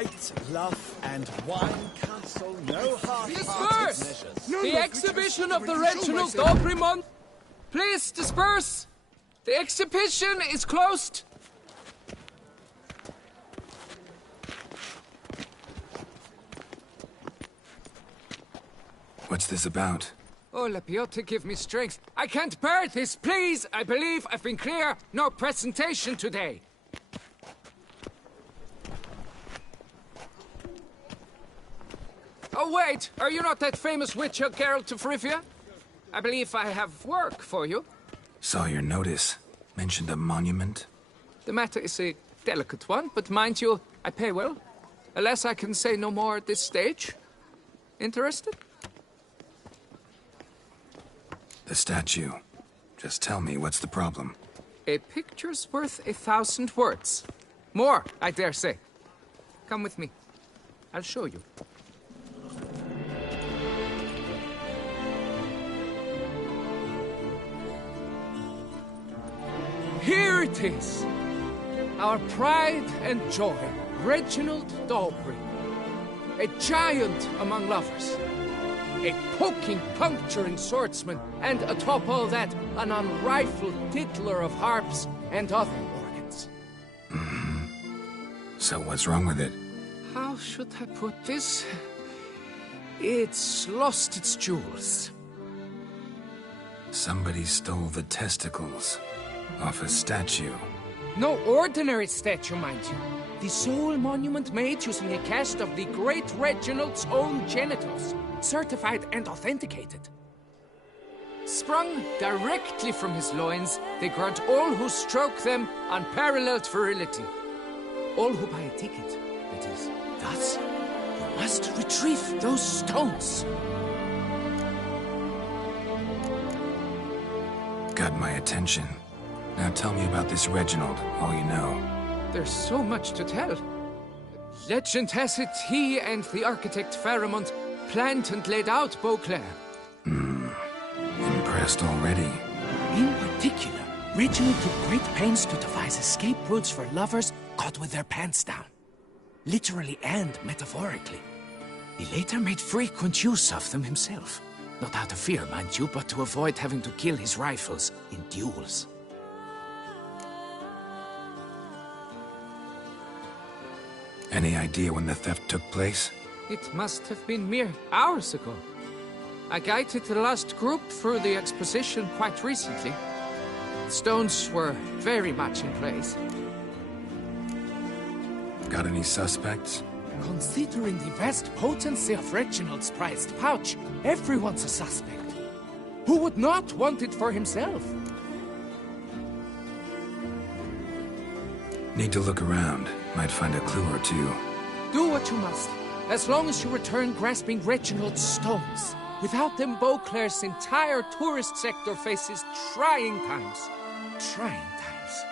Light, love, and wine castle, no half-hearted Disperse! measures. The exhibition of the Reginald Dobremont. Please disperse! The exhibition is closed! What's this about? Oh, Lepiota, give me strength. I can't bear this, please! I believe I've been clear. No presentation today. Oh, wait! Are you not that famous witcher, Geralt of Rivia? I believe I have work for you. Saw your notice. Mentioned a monument? The matter is a delicate one, but mind you, I pay well. Alas, I can say no more at this stage. Interested? The statue. Just tell me, what's the problem? A picture's worth 1,000 words. More, I dare say. Come with me. I'll show you. Here it is. Our pride and joy, Reginald Dalbury. A giant among lovers. A poking, puncturing swordsman, and atop all that, an unrifled tiddler of harps and other organs. So what's wrong with it? How should I put this? It's lost its jewels. Somebody stole the testicles off a statue. No ordinary statue, mind you. The sole monument made using a cast of the great Reginald's own genitals, certified and authenticated. Sprung directly from his loins, they grant all who stroke them unparalleled virility. All who buy a ticket, that is. Thus, you must retrieve those stones. Got my attention. Now tell me about this Reginald, all you know. There's so much to tell. Legend has it he and the architect Pharamond planned and laid out Beauclair. Impressed already. In particular, Reginald took great pains to devise escape routes for lovers caught with their pants down. Literally and metaphorically. He later made frequent use of them himself. Not out of fear, mind you, but to avoid having to kill his rivals in duels. Any idea when the theft took place? It must have been mere hours ago. I guided the last group through the exposition quite recently. The stones were very much in place. Got any suspects? Considering the vast potency of Reginald's prized pouch, everyone's a suspect. Who would not want it for himself? Need to look around. Might find a clue or two. Do what you must, as long as you return grasping Reginald's stones. Without them, Beauclair's entire tourist sector faces trying times. Trying times.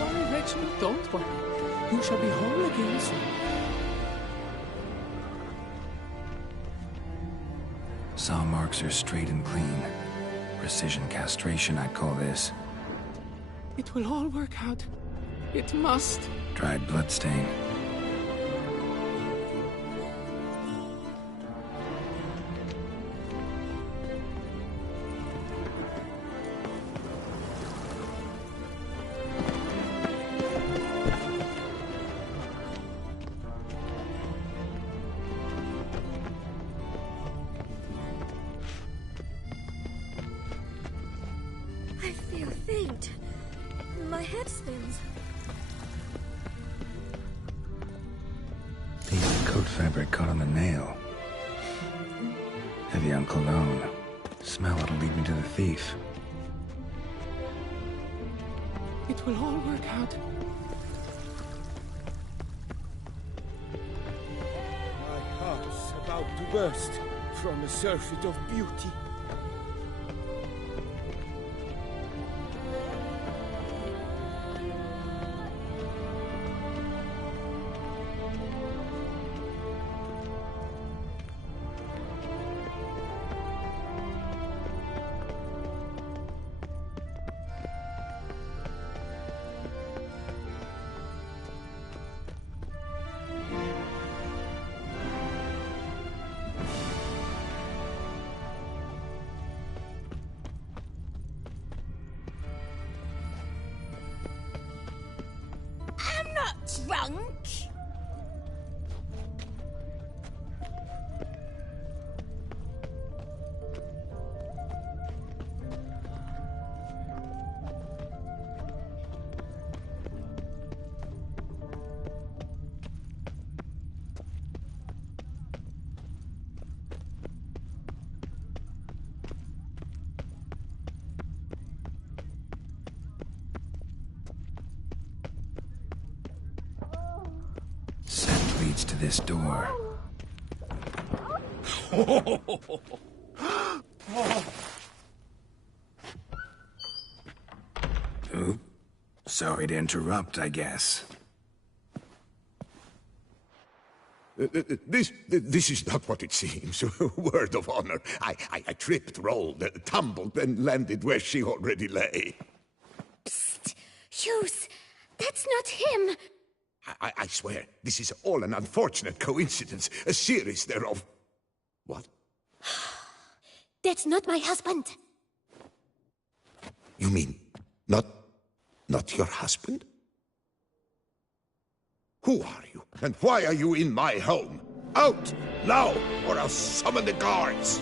Don't worry, Reginald, don't worry. You shall be whole again soon. Saw marks are straight and clean. Precision castration, I'd call this. It will all work out. It must. Dried bloodstain. I feel faint. My head spins. Piece of coat fabric caught on the nail. Heavy on cologne. Smell it'll lead me to the thief. It will all work out. My heart's about to burst from a surfeit of beauty. Drunk? Scent leads to this door. Oop. Sorry to interrupt, I guess. This is not what it seems. Word of honor. I tripped, rolled, tumbled, and landed where she already lay. Psst! Hughes! That's not him! I swear, this is all an unfortunate coincidence. A series thereof. What? That's not my husband! You mean, not your husband? Who are you, and why are you in my home? Out! Now, or I'll summon the guards!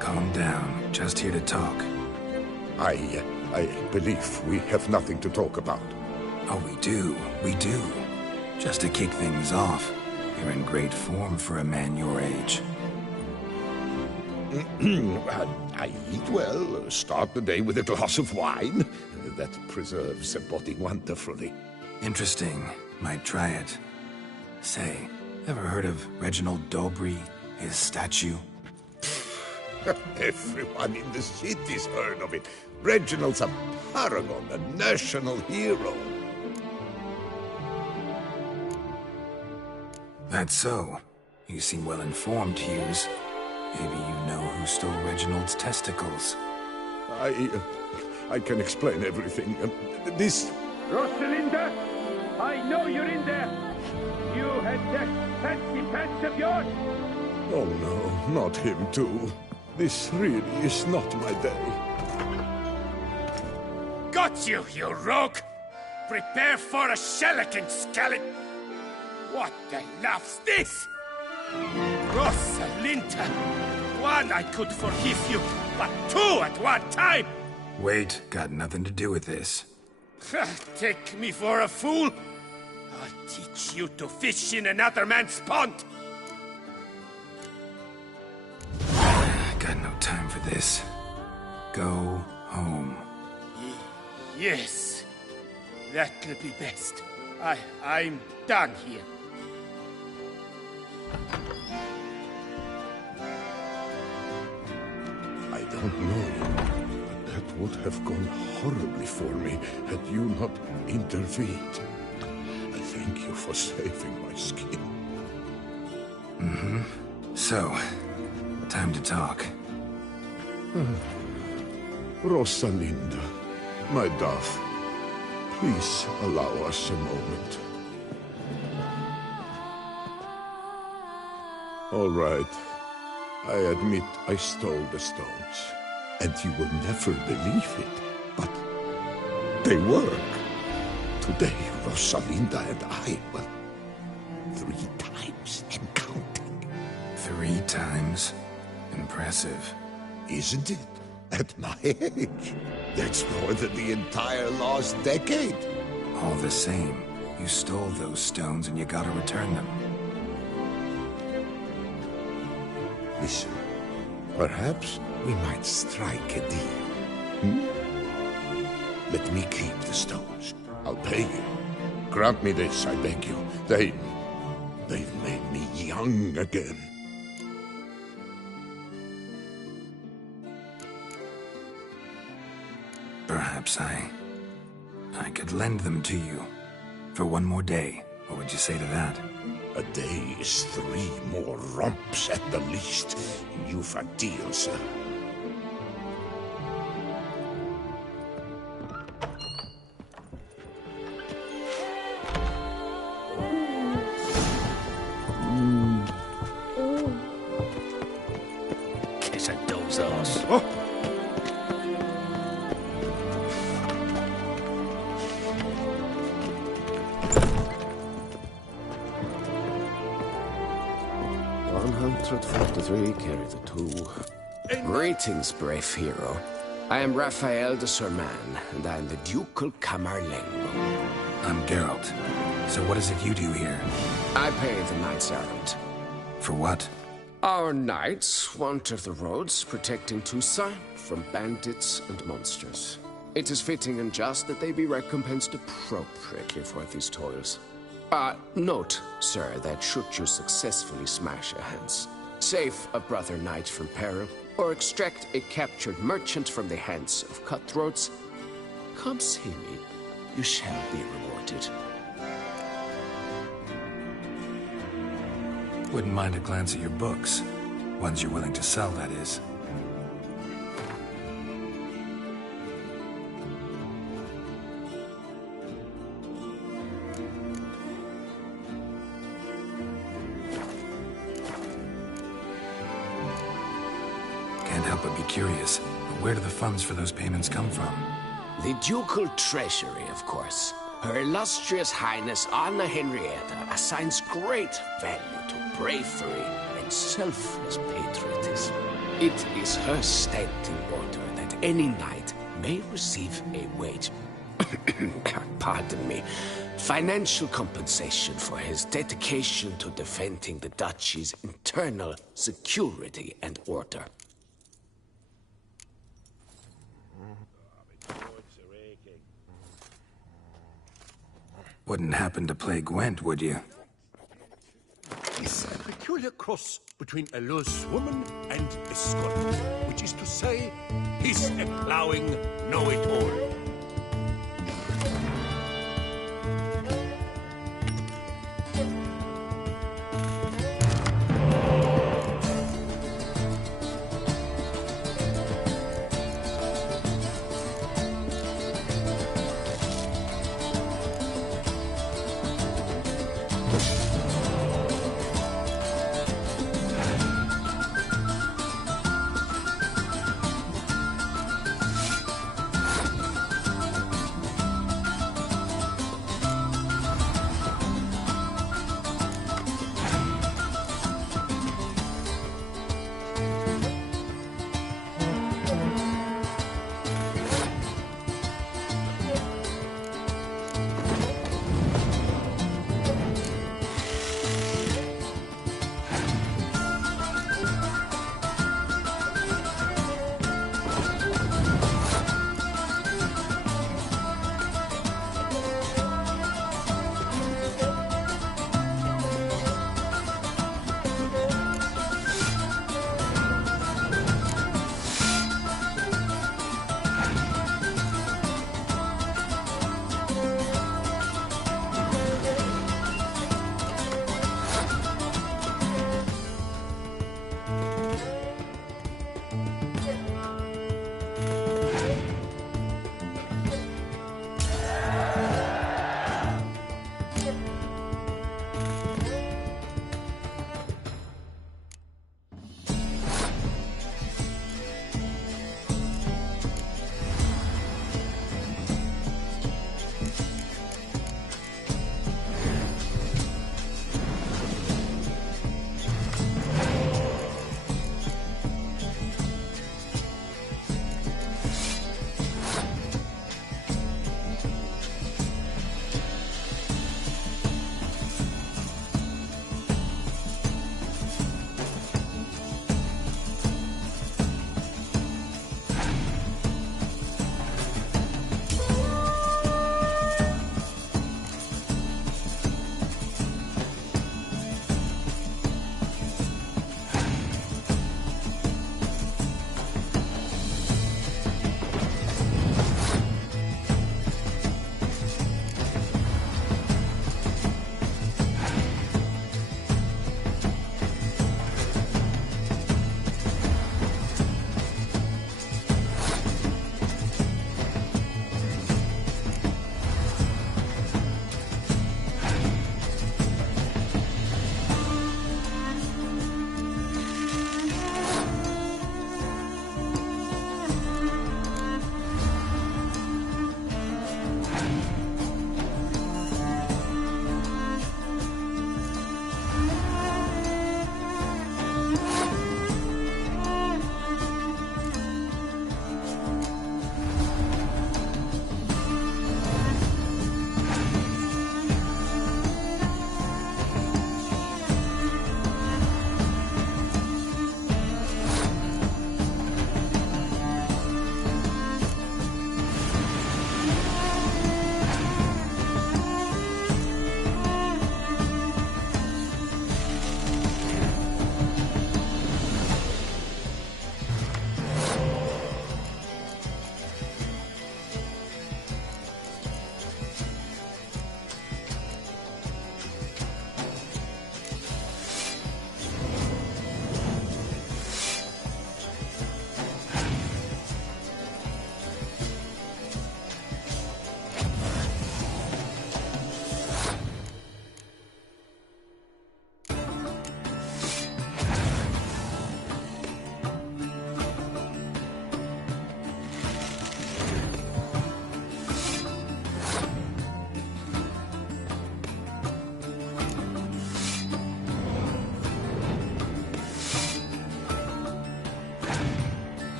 Calm down. Just here to talk. I believe we have nothing to talk about. Oh, we do. We do. Just to kick things off, you're in great form for a man your age. I eat well, start the day with a glass of wine. That preserves the body wonderfully. Interesting. Might try it. Say, ever heard of Reginald Dobry, his statue? Everyone in the city's heard of it. Reginald's a paragon, a national hero. That's so. You seem well informed, Hughes. Maybe you know who stole Reginald's testicles. I can explain everything. This... Rosalinda, I know you're in there. You had that fancy pants of yours. Oh no, not him too. This really is not my day. Got you, you rogue! Prepare for a shellacking, Scallop! What the laugh's this? Rosalinda! One I could forgive you, but two at one time! Wait, got nothing to do with this. Take me for a fool? I'll teach you to fish in another man's pond! Got no time for this. Go home. Yes, that'll be best. I'm done here. I don't know you, but that would have gone horribly for me had you not intervened. I thank you for saving my skin. Mm-hmm. So, time to talk. Rosalinda, my dove, please allow us a moment. All right. I admit I stole the stones. And you will never believe it, but they work. Today, Rosalinda and I, well, 3 times and counting. 3 times? Impressive. Isn't it? At my age. That's more than the entire last decade. All the same, you stole those stones and you gotta return them. Listen, perhaps we might strike a deal. Hmm? Let me keep the stones. I'll pay you. Grant me this, I beg you. They've made me young again. Perhaps I could lend them to you. For 1 more day. What would you say to that? A day is 3 more romps at the least. You've a deal, sir. Kiss a doze ass. 143, carry the 2. Greetings, brave hero. I am Raphael de Serman, and I am the Ducal Camarlengo. I'm Geralt. So what is it you do here? I pay the knights errant. For what? Our knights wander the roads, protecting Toussaint from bandits and monsters. It is fitting and just that they be recompensed appropriately for these toils. Note, sir, that should you successfully smash a Hans, save a brother knight from peril, or extract a captured merchant from the hands of cutthroats, come see me. You shall be rewarded. Wouldn't mind a glance at your books. Ones you're willing to sell, that is. Can't help but be curious, but where do the funds for those payments come from? The ducal treasury, of course. Her illustrious Highness Anna Henrietta assigns great value to bravery and selfless patriotism. It is her standing order that any knight may receive a wage, pardon me, financial compensation for his dedication to defending the duchy's internal security and order. Wouldn't happen to play Gwent, would you? It's a peculiar cross between a Luz woman and a Scot, which is to say, he's a ploughing know-it-all.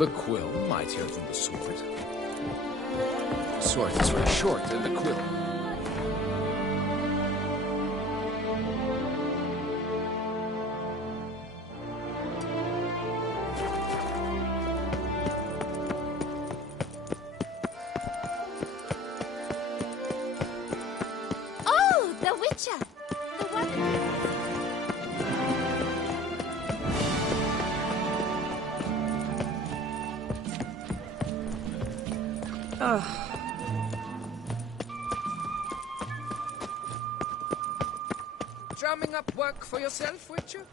The quill mightier than the sword. The sword is very short, and the quill... Oh, the Witcher! The one... Drumming up work for yourself, Witcher?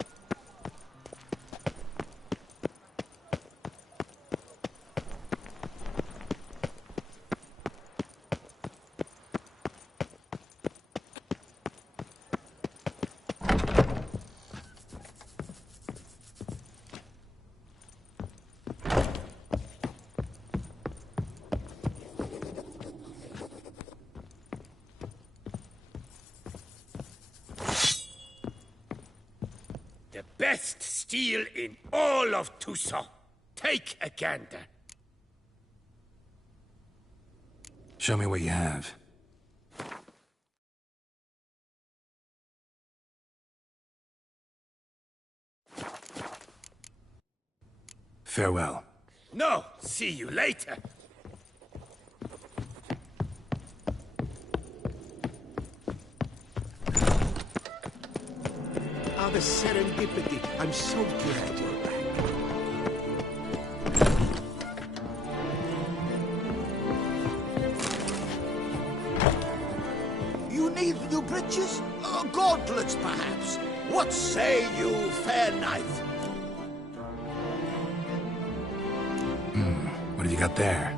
The best steel in all of Toussaint. Take a gander. Show me what you have. Farewell. No, see you later. Ah, the serendipity. I'm so glad you're back. You need new breeches? Gauntlets, perhaps? What say you, fair knight? What have you got there?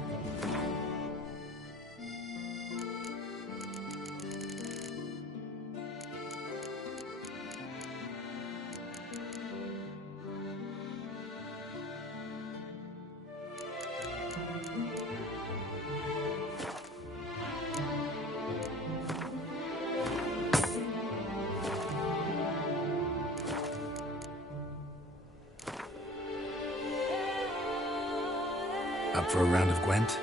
Up for a round of Gwent?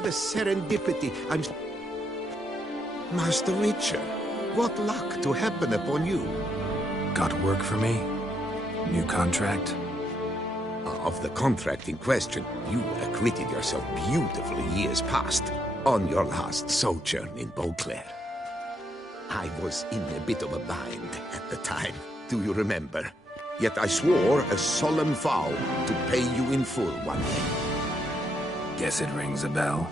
the serendipity. Master Witcher, what luck to happen upon you. Got work for me? New contract? Of the contract in question, you acquitted yourself beautifully years past on your last sojourn in Beauclair. I was in a bit of a bind at the time, do you remember? Yet I swore a solemn vow to pay you in full one day. Guess it rings a bell.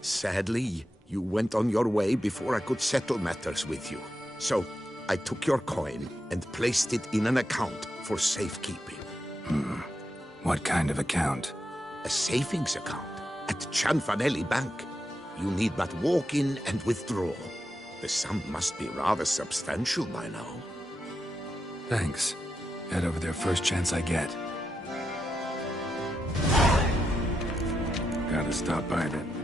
Sadly, you went on your way before I could settle matters with you. So, I took your coin and placed it in an account for safekeeping. What kind of account? A savings account at Cianfanelli Bank. You need but walk in and withdraw. The sum must be rather substantial by now. Thanks. Head over there first chance I get. Gotta stop by then.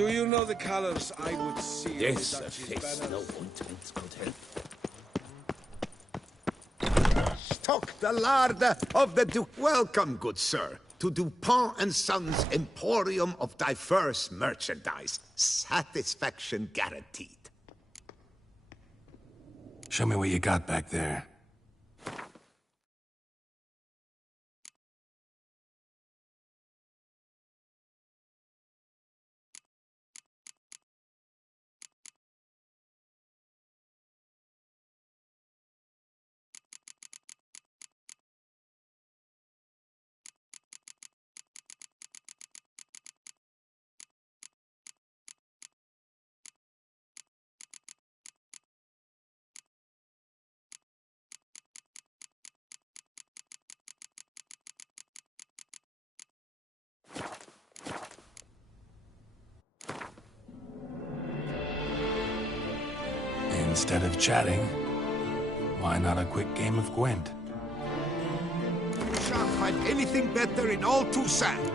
Do you know the colors I would see? Yes, on a the Duchy's face banner? no ointment could help. Stock the larder of the Duke. Welcome, good sir, to Dupont and Sons Emporium of diverse merchandise. Satisfaction guaranteed. Show me what you got back there. Instead of chatting, why not a quick game of Gwent? Shan't find anything better in all Toussaint.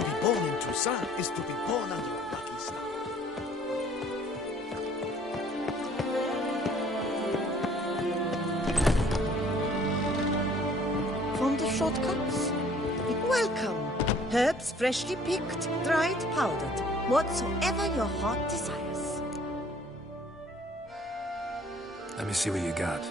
To be born in Toussaint is to be born under a lucky star. From the shortcuts? Welcome. Herbs freshly picked, dried, powdered. Whatsoever your heart desires. Let me see what you got.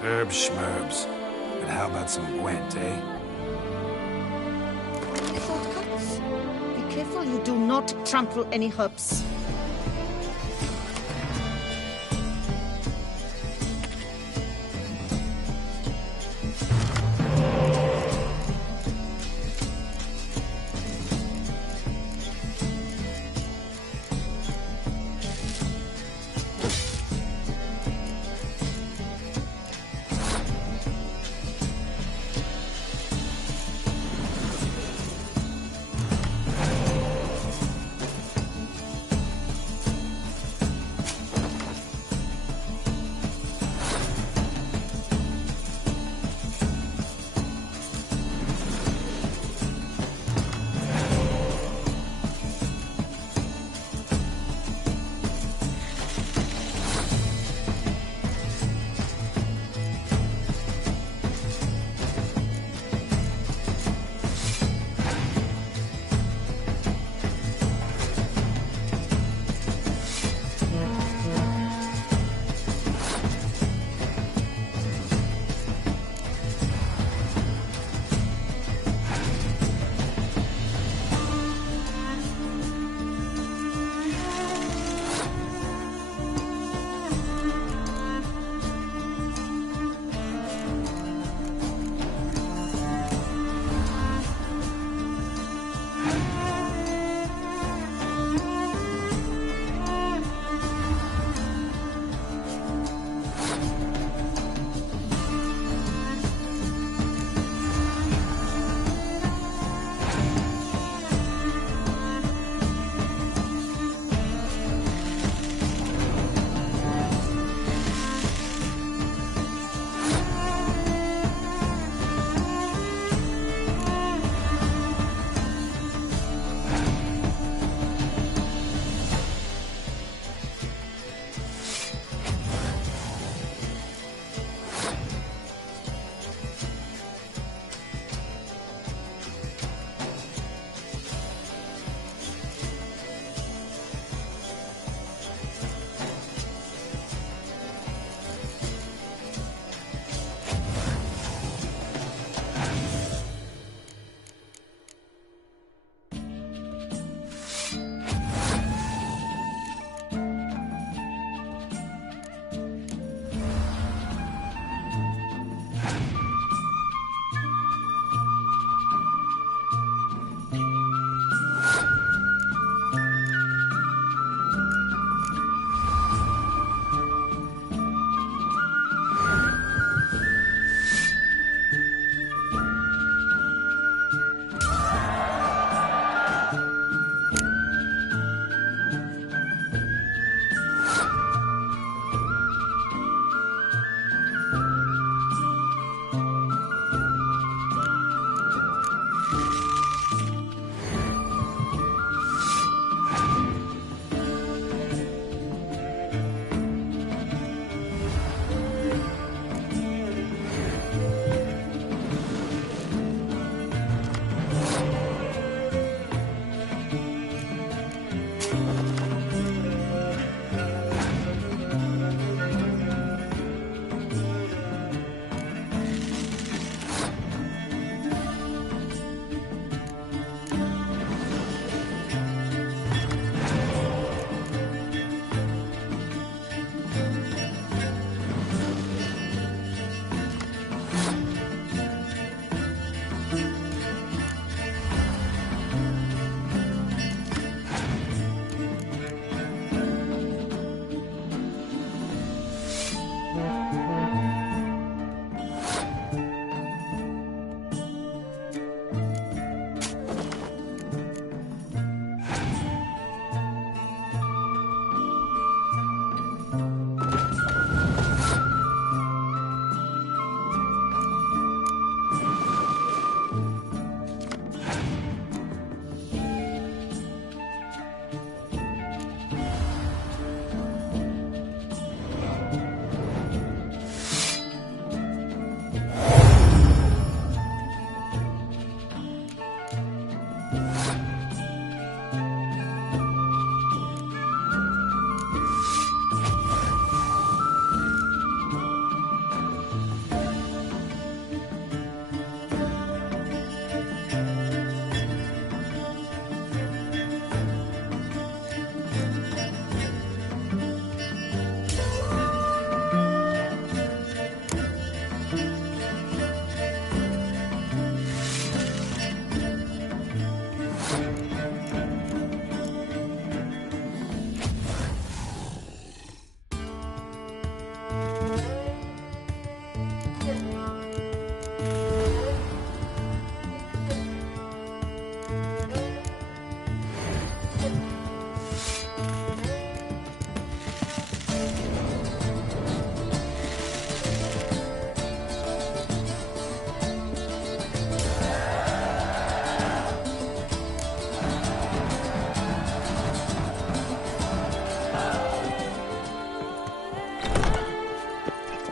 Herbs schmerbs. But how about some Gwent, eh? Shortcuts. Be careful you do not trample any herbs.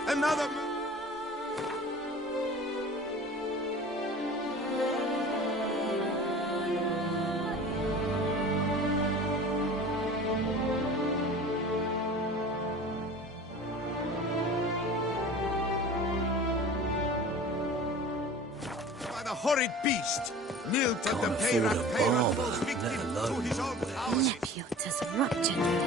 Another... By the horrid beast! Milt at the Peyrat falls victim to his own powers. Nephew, 'tis right, gentlemen.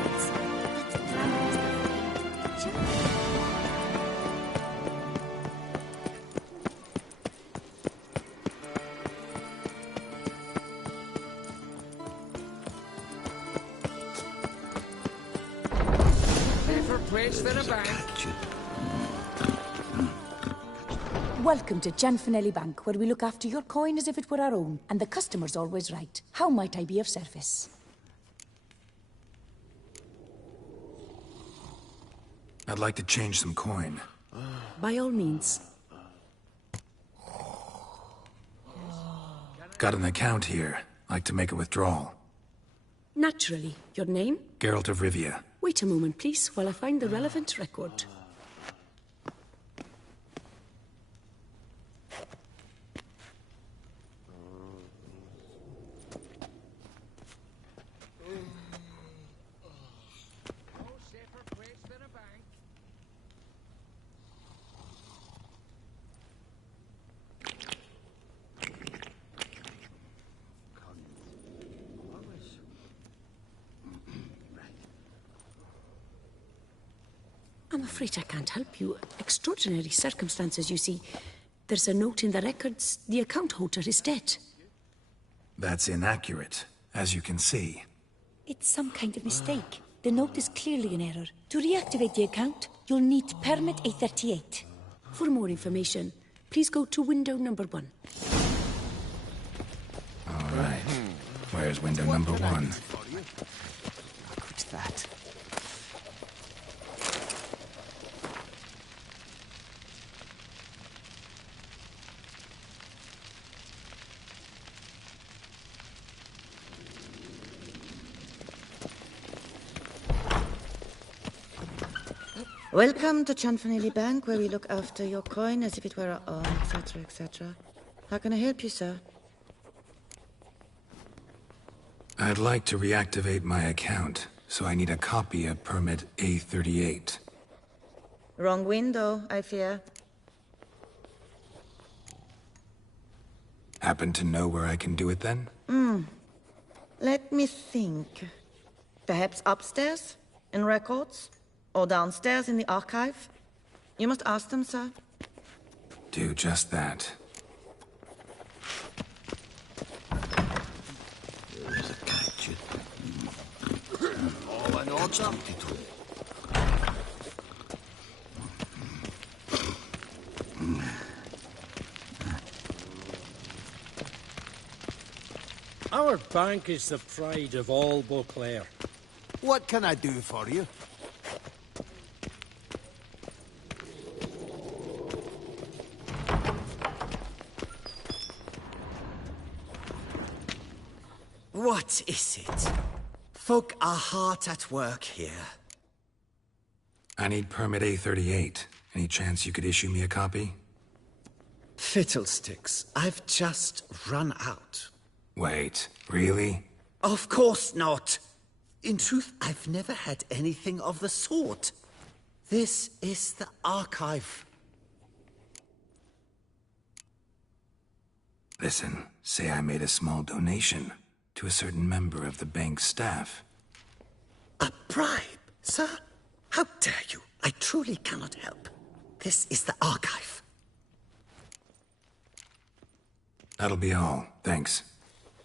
Place for a bank. Welcome to Gianfinelli Bank, where we look after your coin as if it were our own, and the customer's always right. How might I be of service? I'd like to change some coin. By all means. Got an account here. Like to make a withdrawal. Naturally. Your name? Geralt of Rivia. Wait a moment, please, while I find the relevant record. I'm afraid I can't help you. Extraordinary circumstances, you see. There's a note in the records. The account holder is dead. That's inaccurate, as you can see. It's some kind of mistake. The note is clearly an error. To reactivate the account, you'll need permit A38. For more information, please go to window number 1. All right. Where's window number 1? What's that? Welcome to Gianfinelli Bank, where we look after your coin as if it were our own, etc., etc. How can I help you, sir? I'd like to reactivate my account, so I need a copy of permit A38. Wrong window, I fear. Happen to know where I can do it then? Let me think. Perhaps upstairs? In records? Or downstairs in the archive? You must ask them, sir. Do just that. There's a catch. Oh, an order. Our bank is the pride of all Beauclair. What can I do for you? What is it? Folk are hard at work here. I need permit A38. Any chance you could issue me a copy? Fiddlesticks, I've just run out. Wait, really? Of course not. In truth, I've never had anything of the sort. This is the archive. Listen, say I made a small donation to a certain member of the bank's staff. A bribe, sir? How dare you? I truly cannot help. This is the archive. That'll be all. Thanks.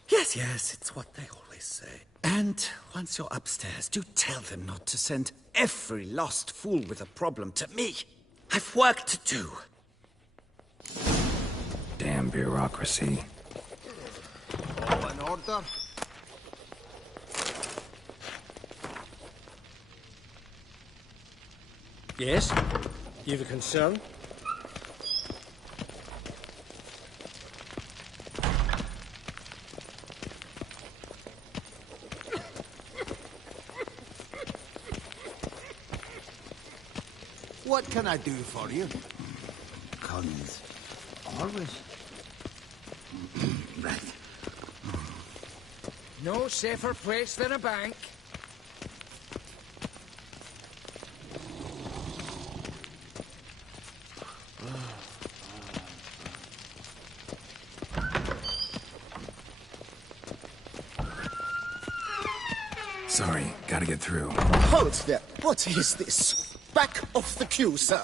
Yes, it's what they always say. And once you're upstairs, do tell them not to send every lost fool with a problem to me. I've work to do. Damn bureaucracy. All in order? Yes? You've a concern? What can I do for you? Cons. Always. Right. No safer place than a bank. Sorry, gotta get through. Hold there. What is this? Back off the queue, sir.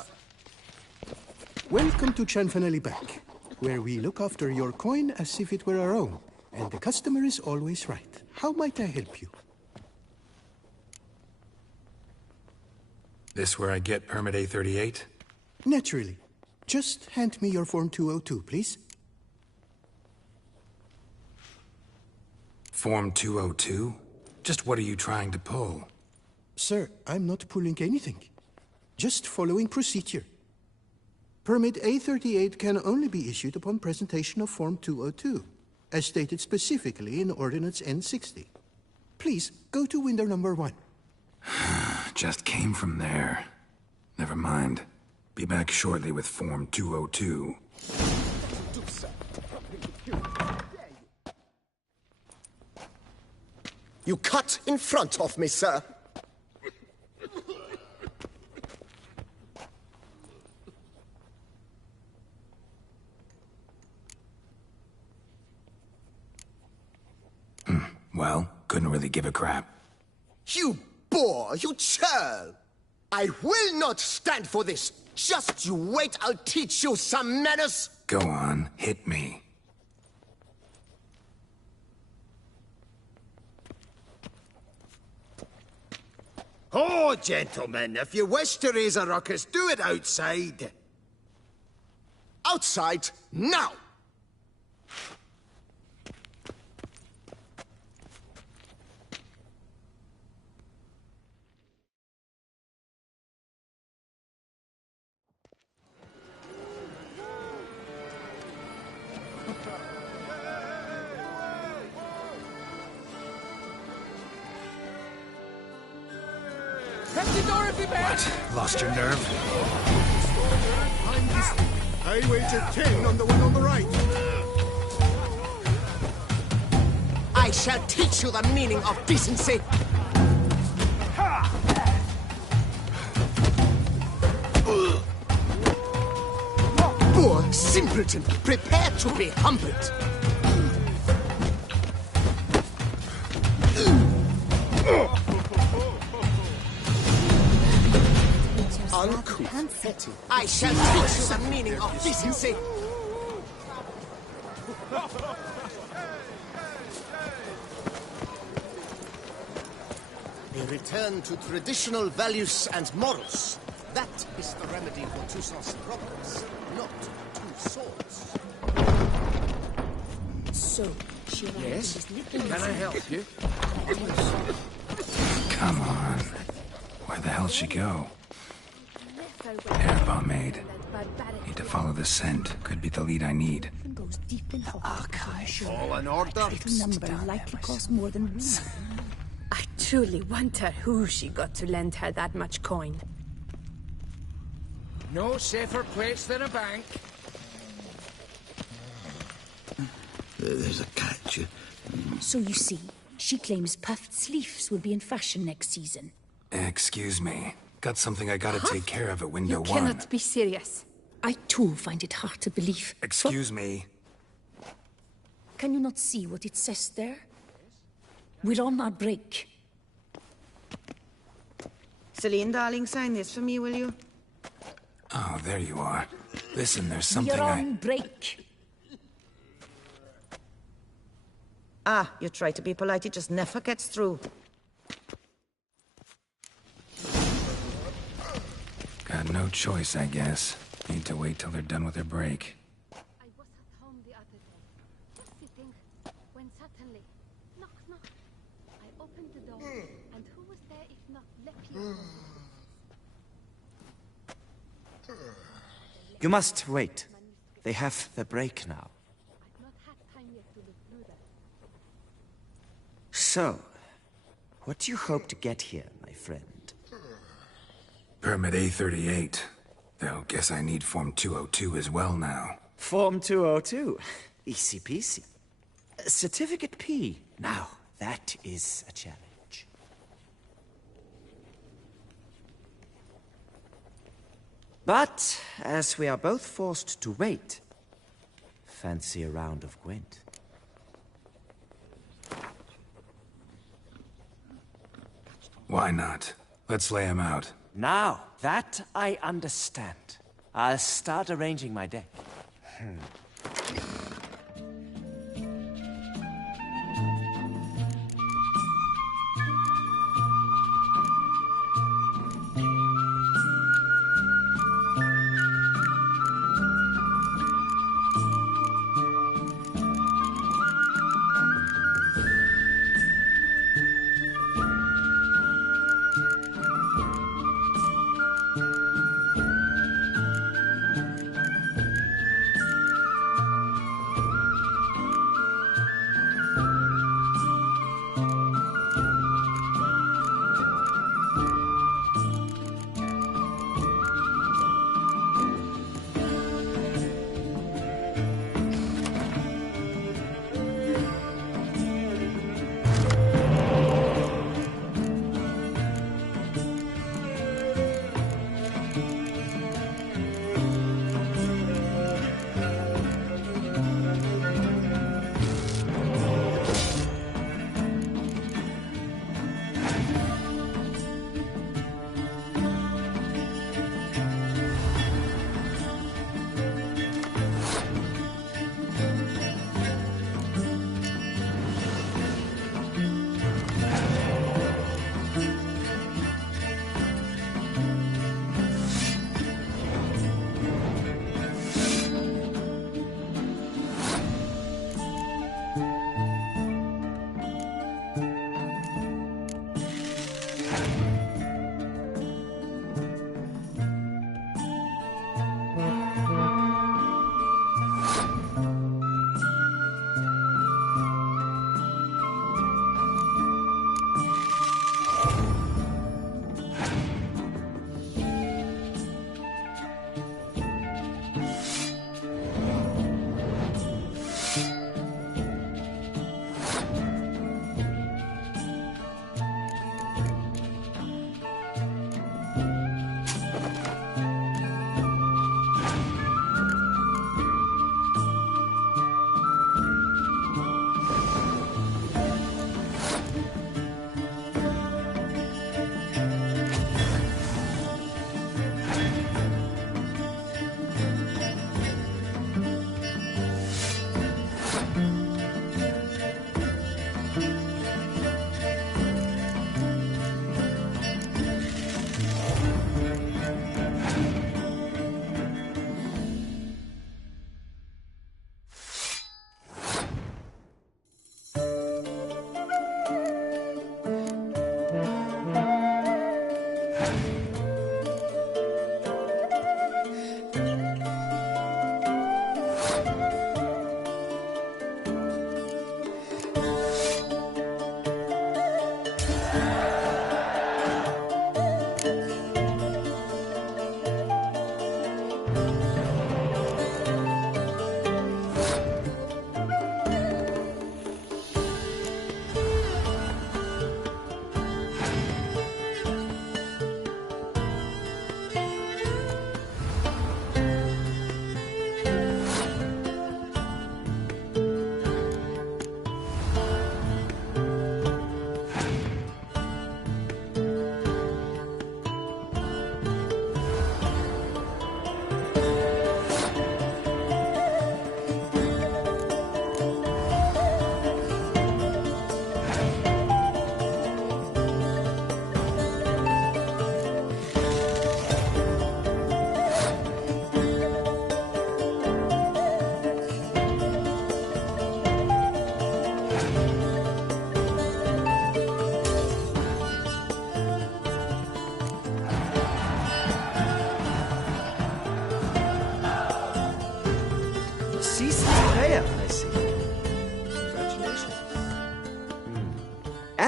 Welcome to Chanfanelli Bank, where we look after your coin as if it were our own, and the customer is always right. How might I help you? This where I get permit A38? Naturally. Just hand me your Form 202, please. Form 202? Just what are you trying to pull? Sir, I'm not pulling anything. Just following procedure. Permit A38 can only be issued upon presentation of Form 202, as stated specifically in Ordinance N60. Please, go to window number 1. Just came from there. Never mind. Be back shortly with Form 202. You cut in front of me, sir. Well, couldn't really give a crap. You boor, you churl! I will not stand for this! Just you wait, I'll teach you some manners! Go on, hit me. Oh, gentlemen, if you wish to raise a ruckus, do it outside. Outside, now! What? Lost your nerve? I wager 10 on the one on the right. I shall teach you the meaning of decency. Poor simpleton, prepare to be humbled. I shall teach you the meaning of decency. A return to traditional values and morals. That is the remedy for Toussaint's problems, not two swords. So, she arrived in Yes? this little Can I help you? Come on. Where the hell'd she go? Hair pomade. Need to follow the scent. Could be the lead I need. Goes deep in the archive. All in order? Little number likely cost more than we. I truly wonder who she got to lend her that much coin. No safer place than a bank. There's a catch. So you see, she claims puffed sleeves will be in fashion next season. Excuse me. Got something I gotta take care of at window You 1. cannot be serious. I too find it hard to believe. Excuse me. Can you not see what it says there? We're on our break. Celine, darling, sign this for me, will you? Oh, there you are. Listen, there's something We're on break. Ah, you try to be polite, it just never gets through. No choice, I guess. Need to wait till they're done with their break. I was at home the other day, sitting, when suddenly, knock, knock. I opened the door, and who was there if not Lepio? You must wait. They have the break now. I've not had time yet to look through that. So, what do you hope to get here, my friend? Permit A38. Though, guess I need Form 202 as well now. Form 202. Easy peasy. Certificate P. Now, that is a challenge. But, as we are both forced to wait, fancy a round of Gwent. Why not? Let's lay him out. Now, that I understand. I'll start arranging my deck.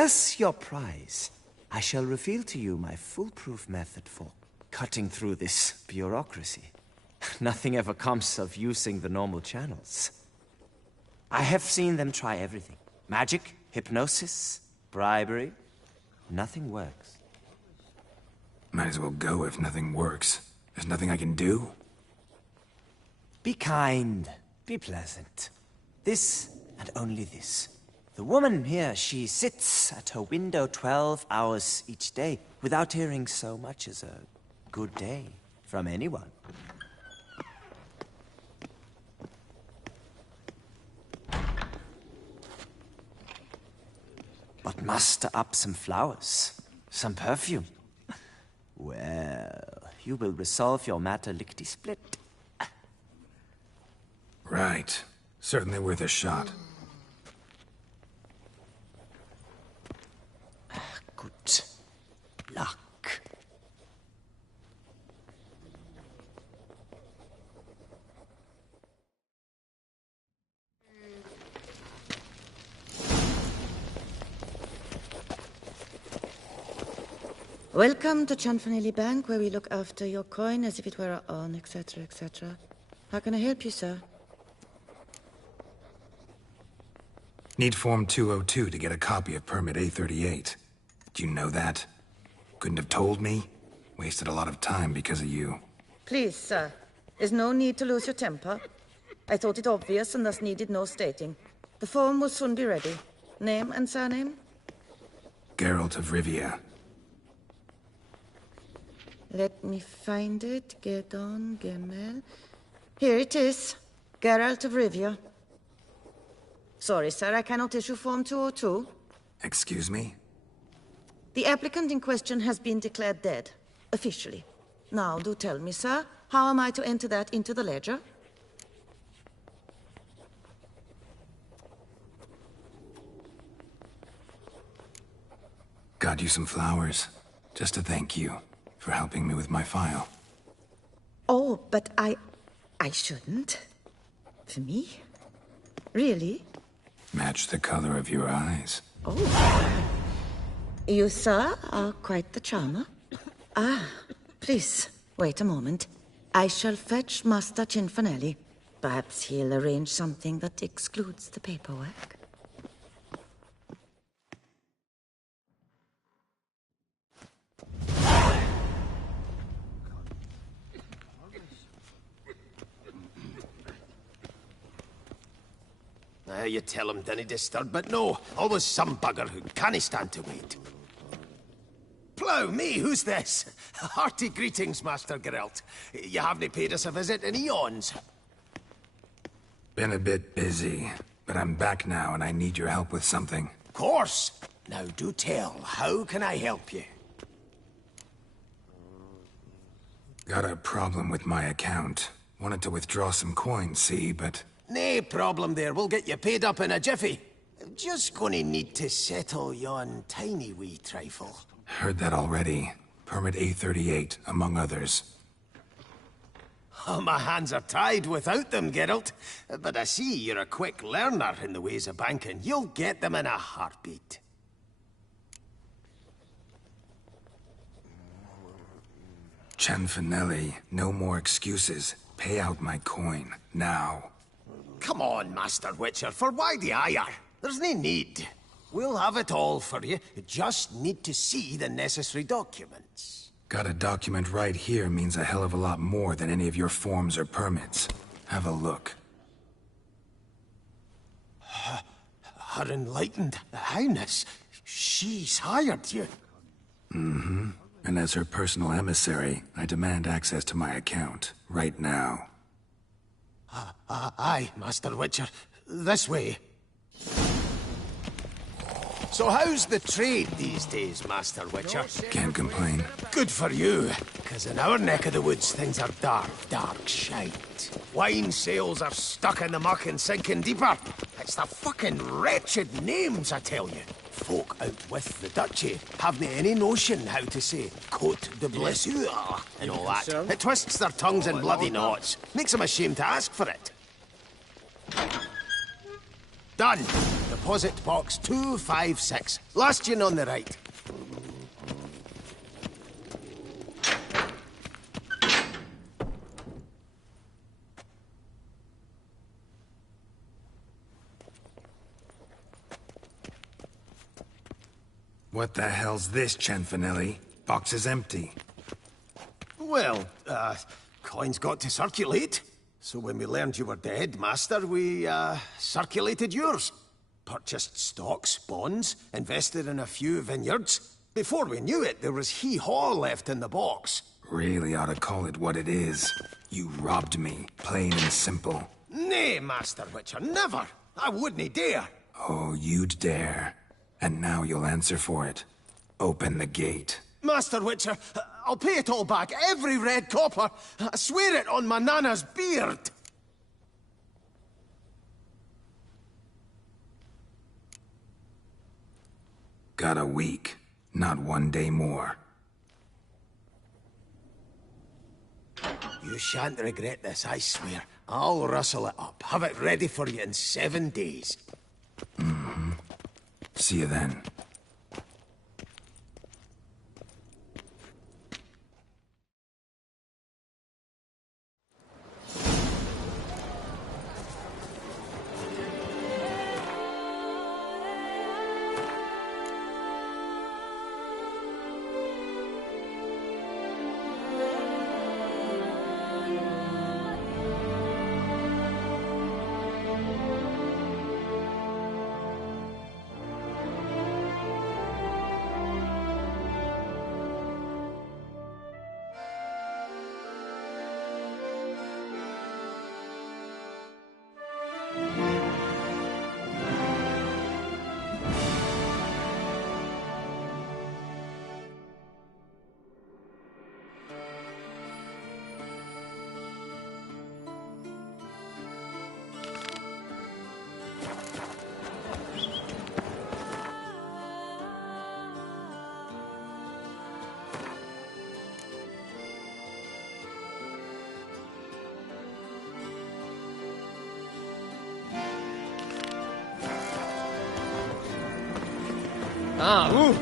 As your prize, I shall reveal to you my foolproof method for cutting through this bureaucracy. Nothing ever comes of using the normal channels. I have seen them try everything. Magic, hypnosis, bribery. Nothing works. Might as well go if nothing works. There's nothing I can do. Be kind. Be pleasant. This and only this. The woman here, she sits at her window 12 hours each day without hearing so much as a good day from anyone. But muster up some flowers, some perfume. Well, you will resolve your matter lickety-split. Right. Certainly worth a shot. Good luck. Welcome to Chanfanelli Bank, where we look after your coin as if it were our own, etc., etc. How can I help you, sir? Need Form 202 to get a copy of Permit A38. Do you know that? Couldn't have told me? Wasted a lot of time because of you. Please, sir. There's no need to lose your temper. I thought it obvious and thus needed no stating. The form will soon be ready. Name and surname? Geralt of Rivia. Let me find it. Gedon Gemel. Here it is. Geralt of Rivia. Sorry, sir, I cannot issue Form 202. Excuse me? The applicant in question has been declared dead, officially. Now, do tell me, sir, how am I to enter that into the ledger? Got you some flowers, just to thank you for helping me with my file. Oh, but I shouldn't. For me? Really? Match the color of your eyes. Oh. You, sir, are quite the charmer. Ah, please, wait a moment. I shall fetch Master Chanfanelli. Perhaps he'll arrange something that excludes the paperwork. You tell him, dinna disturb, but no, always some bugger who can't stand to wait. Plough me, who's this? Hearty greetings, Master Geralt. You haven't paid us a visit in eons. Been a bit busy, but I'm back now and I need your help with something. Of course. Now do tell, how can I help you? Got a problem with my account. Wanted to withdraw some coins, see, but... Nae problem there, we'll get you paid up in a jiffy. Just gonna need to settle yon tiny wee trifle. Heard that already. Permit A38, among others. Oh, my hands are tied without them, Geralt. But I see you're a quick learner in the ways of banking. You'll get them in a heartbeat. Chanfanelli, no more excuses. Pay out my coin, now. Come on, Master Witcher, for why the ire? There's no need. We'll have it all for you. You just need to see the necessary documents. Got a document right here means a hell of a lot more than any of your forms or permits. Have a look. Her Enlightened Highness, she's hired you. Mm-hmm. And as her personal emissary, I demand access to my account, right now. Aye, Master Witcher. This way. So how's the trade these days, Master Witcher? Can't complain. Good for you, because in our neck of the woods, things are dark, dark shite. Wine sales are stuck in the muck and sinking deeper. It's the fucking wretched names, I tell you. Folk out with the duchy haven't any notion how to say Cote de Blessure and all that. It twists their tongues in bloody knots. Makes them ashamed to ask for it. Done. Deposit box 256. Last one on the right. What the hell's this, Cianfanelli? Box is empty. Well, coins got to circulate. So when we learned you were dead, Master, we, circulated yours. Purchased stocks, bonds, invested in a few vineyards. Before we knew it, there was hee-haw left in the box. Really ought to call it what it is. You robbed me, plain and simple. Nay, Master Witcher, never. I wouldn't dare. Oh, you'd dare. And now you'll answer for it. Open the gate. Master Witcher, I'll pay it all back, every red copper. I swear it on my nana's beard. Got a week, not 1 day more. You shan't regret this, I swear. I'll rustle it up, have it ready for you in 7 days. Mm-hmm. See you then. Ooh.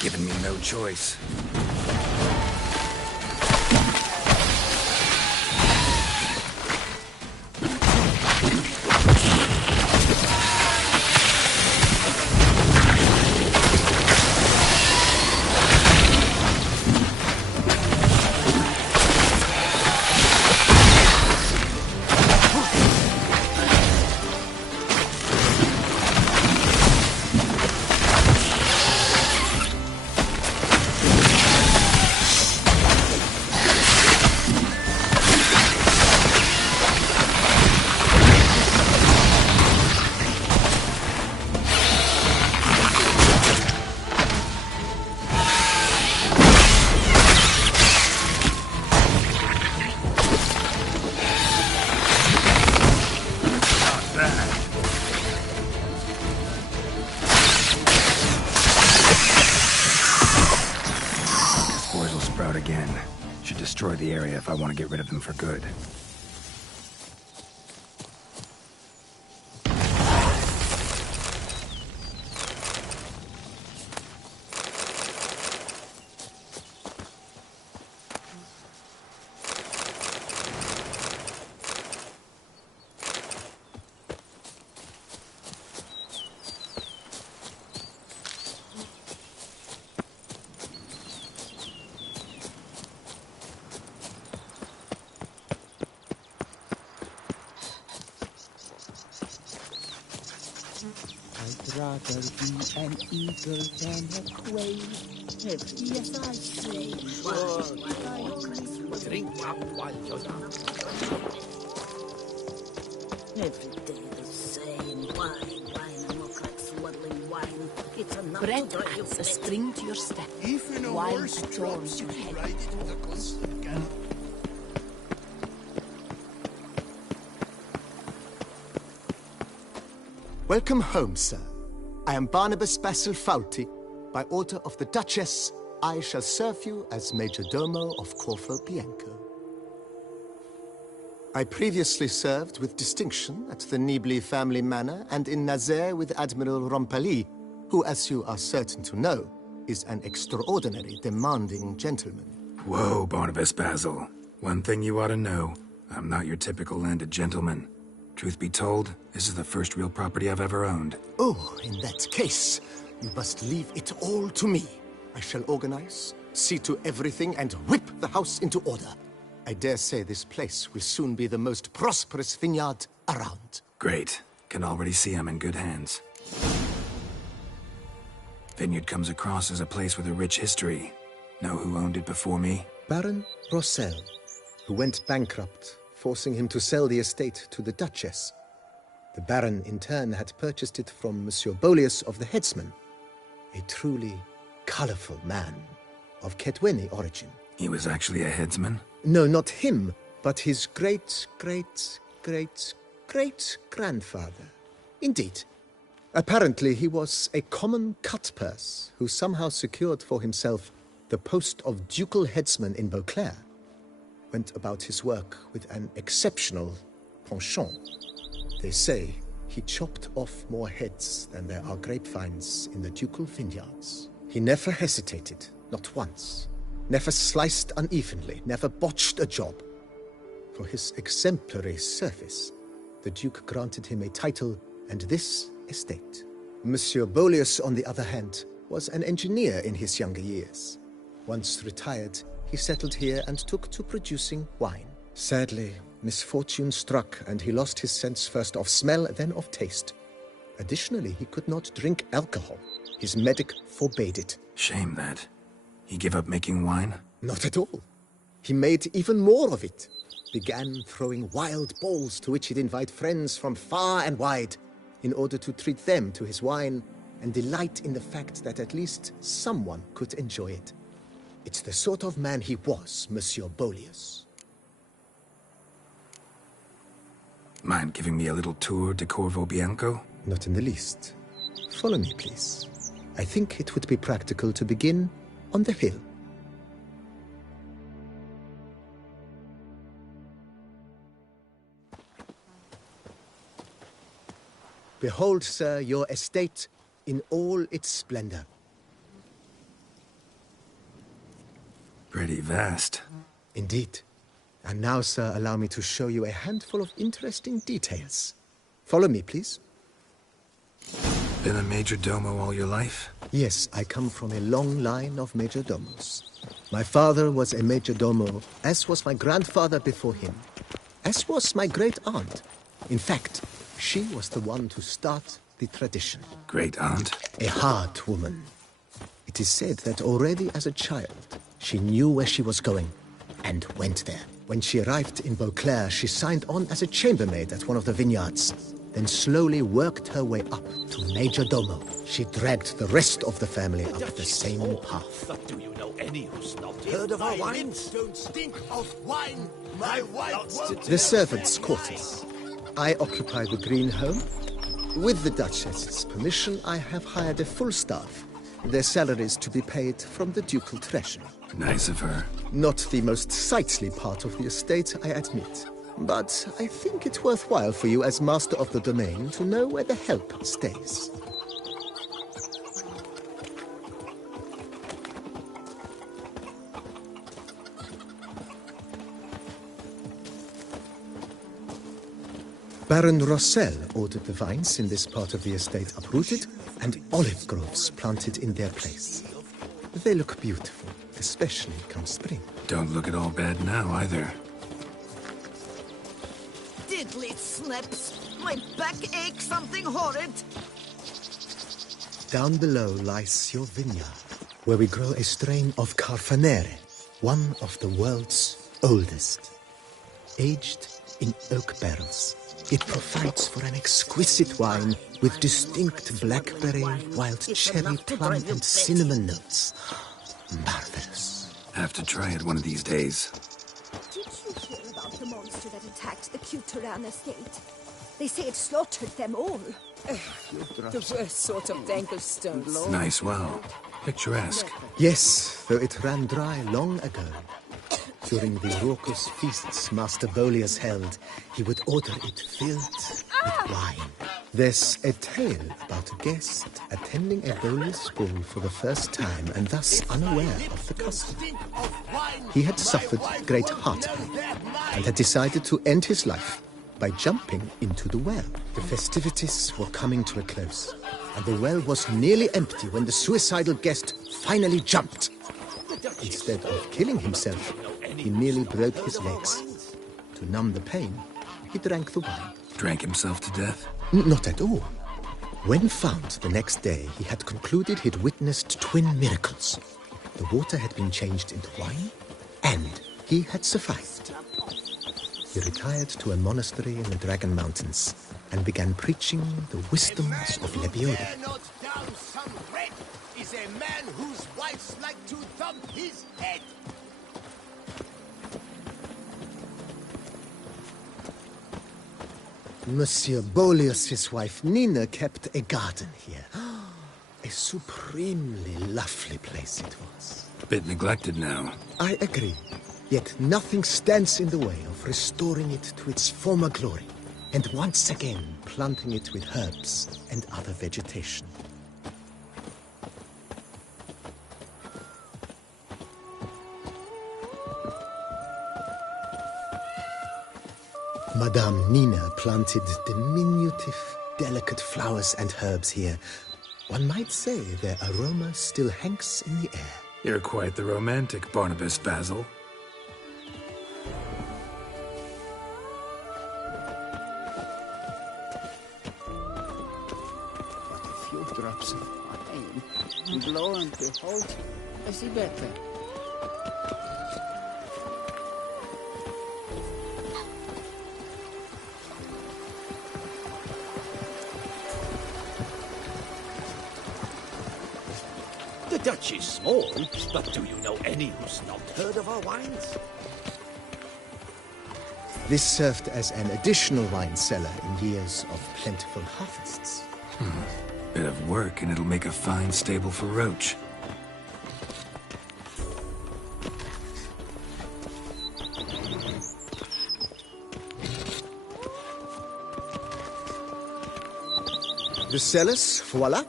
Given me no choice. the area if I want to get rid of them for good. I'd rather be an eagle than a quail. Yes, I say. Drink up while you're young. Every day the same. Wine, and look like swirling wine. It's enough Bread to drive you adds a string to your step. If in a Wine horse adorns drops, your you head. ride it with a constant gallop. Welcome home, sir. I am Barnabas Basil Fawlty. By order of the Duchess, I shall serve you as Major Domo of Corvo Bianco. I previously served with distinction at the Nibli family manor and in Nazaire with Admiral Rompali, who, as you are certain to know, is an extraordinary demanding gentleman. Whoa, Barnabas Basil. One thing you ought to know. I'm not your typical landed gentleman. Truth be told, this is the first real property I've ever owned. Oh, in that case, you must leave it all to me. I shall organize, see to everything, and whip the house into order. I dare say this place will soon be the most prosperous vineyard around. Great. Can already see I'm in good hands. Vineyard comes across as a place with a rich history. Know who owned it before me? Baron Rossel, who went bankrupt, forcing him to sell the estate to the Duchess. The Baron, in turn, had purchased it from Monsieur Bolius of the Headsman, a truly colorful man of Ketweni origin. He was actually a headsman? No, not him, but his great-grandfather. Indeed. Apparently, he was a common cutpurse who somehow secured for himself the post of ducal headsman in Beauclair. Went about his work with an exceptional penchant. They say he chopped off more heads than there are grapevines in the ducal vineyards. He never hesitated, not once. Never sliced unevenly, never botched a job. For his exemplary service, the Duke granted him a title and this estate. Monsieur Bolius, on the other hand, was an engineer in his younger years. Once retired, he settled here and took to producing wine. Sadly, misfortune struck and he lost his sense first of smell, then of taste. Additionally, he could not drink alcohol. His medic forbade it. Shame that. He gave up making wine? Not at all. He made even more of it. Began throwing wild balls to which he'd invite friends from far and wide in order to treat them to his wine and delight in the fact that at least someone could enjoy it. It's the sort of man he was, Monsieur Bolius. Mind giving me a little tour de Corvo Bianco? Not in the least. Follow me, please. I think it would be practical to begin on the hill. Behold, sir, your estate in all its splendor. Pretty vast. Indeed. And now, sir, allow me to show you a handful of interesting details. Follow me, please. Been a major domo all your life? Yes, I come from a long line of major domos. My father was a major domo, as was my grandfather before him, as was my great-aunt. In fact, she was the one to start the tradition. Great-aunt? A hard woman. It is said that already as a child, she knew where she was going and went there. When she arrived in Beauclair, she signed on as a chambermaid at one of the vineyards, then slowly worked her way up to major domo. She dragged the rest of the family up the same path. But do you know any who's not heard of our wines? Don't stink of wine. My wife won't. The servants' quarters. I occupy the green home. With the Duchess's permission, I have hired a full staff. Their salaries to be paid from the ducal treasury. Nice of her. Not the most sightly part of the estate, I admit. But I think it's worthwhile for you as master of the domain to know where the help stays. Baron Rossel ordered the vines in this part of the estate uprooted and olive groves planted in their place. They look beautiful, especially come spring. Don't look at all bad now, either. Diddly snips! My back aches something horrid! Down below lies your vineyard, where we grow a strain of Carfanere, one of the world's oldest. Aged in oak barrels, it provides for an exquisite wine with distinct blackberry, wild cherry, plum, and cinnamon notes. Marvelous. Have to try it one of these days. Did you hear about the monster that attacked the Cuteran estate? They say it slaughtered them all. The worst sort of Dankelstones. Nice well. Picturesque. Yes, though it ran dry long ago. During the raucous feasts Master Bolius held, he would order it filled with wine. There's a tale about a guest attending a Bolius ball for the first time and thus unaware of the custom. He had suffered great heartbreak and had decided to end his life by jumping into the well. The festivities were coming to a close, and the well was nearly empty when the suicidal guest finally jumped. Instead of killing himself, he merely broke his legs. To numb the pain, he drank the wine. Drank himself to death? Not at all. When found the next day, he had concluded he'd witnessed twin miracles. The water had been changed into wine, and he had survived. He retired to a monastery in the Dragon Mountains and began preaching the wisdoms of Lebioda. Is a man whose wives like to thump his head. Monsieur Bolius' wife Nina kept a garden here. A supremely lovely place it was. A bit neglected now. I agree. Yet nothing stands in the way of restoring it to its former glory, and once again planting it with herbs and other vegetation. Madame Nina planted diminutive, delicate flowers and herbs here. One might say their aroma still hangs in the air. You're quite the romantic, Barnabas Basil. But a few drops of wine, and lo and behold, I see better. The Dutch is small, but do you know any who's not heard of our wines? This served as an additional wine cellar in years of plentiful harvests. Bit of work and it'll make a fine stable for Roach. The cellars, voila.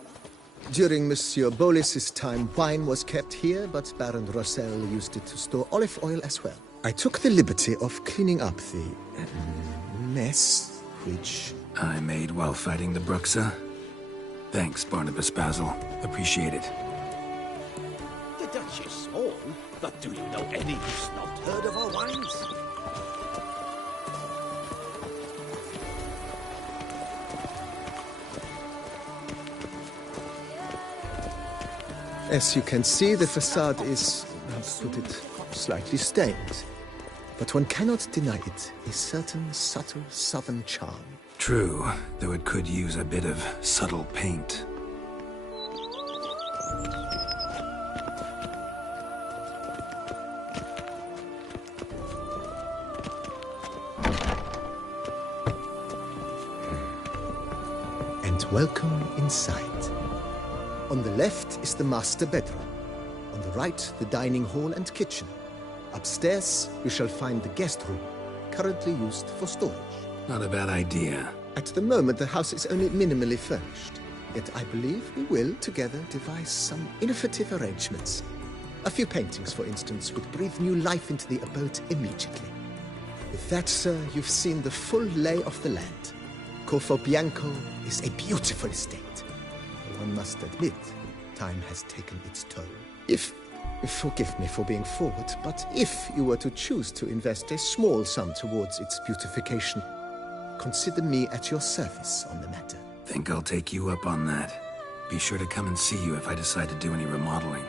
During Monsieur Bolis's time, wine was kept here, but Baron Rossel used it to store olive oil as well. I took the liberty of cleaning up the mess, which I made while fighting the Bruxa. Thanks, Barnabas Basil. Appreciate it. The Dutch is small, but do you know any who's not heard of our wines? As you can see, the facade is, to put it, slightly stained. But one cannot deny it a certain subtle southern charm. True, though it could use a bit of subtle paint. And welcome inside. On the left is the master bedroom. On the right the dining hall and kitchen. Upstairs, you shall find the guest room, currently used for storage. Not a bad idea. At the moment, the house is only minimally furnished. Yet I believe we will, together, devise some innovative arrangements. A few paintings, for instance, would breathe new life into the abode immediately. With that, sir, you've seen the full lay of the land. Corvo Bianco is a beautiful estate. One must admit, time has taken its toll. Forgive me for being forward, but if you were to choose to invest a small sum towards its beautification, consider me at your service on the matter. Think I'll take you up on that. Be sure to come and see you if I decide to do any remodeling.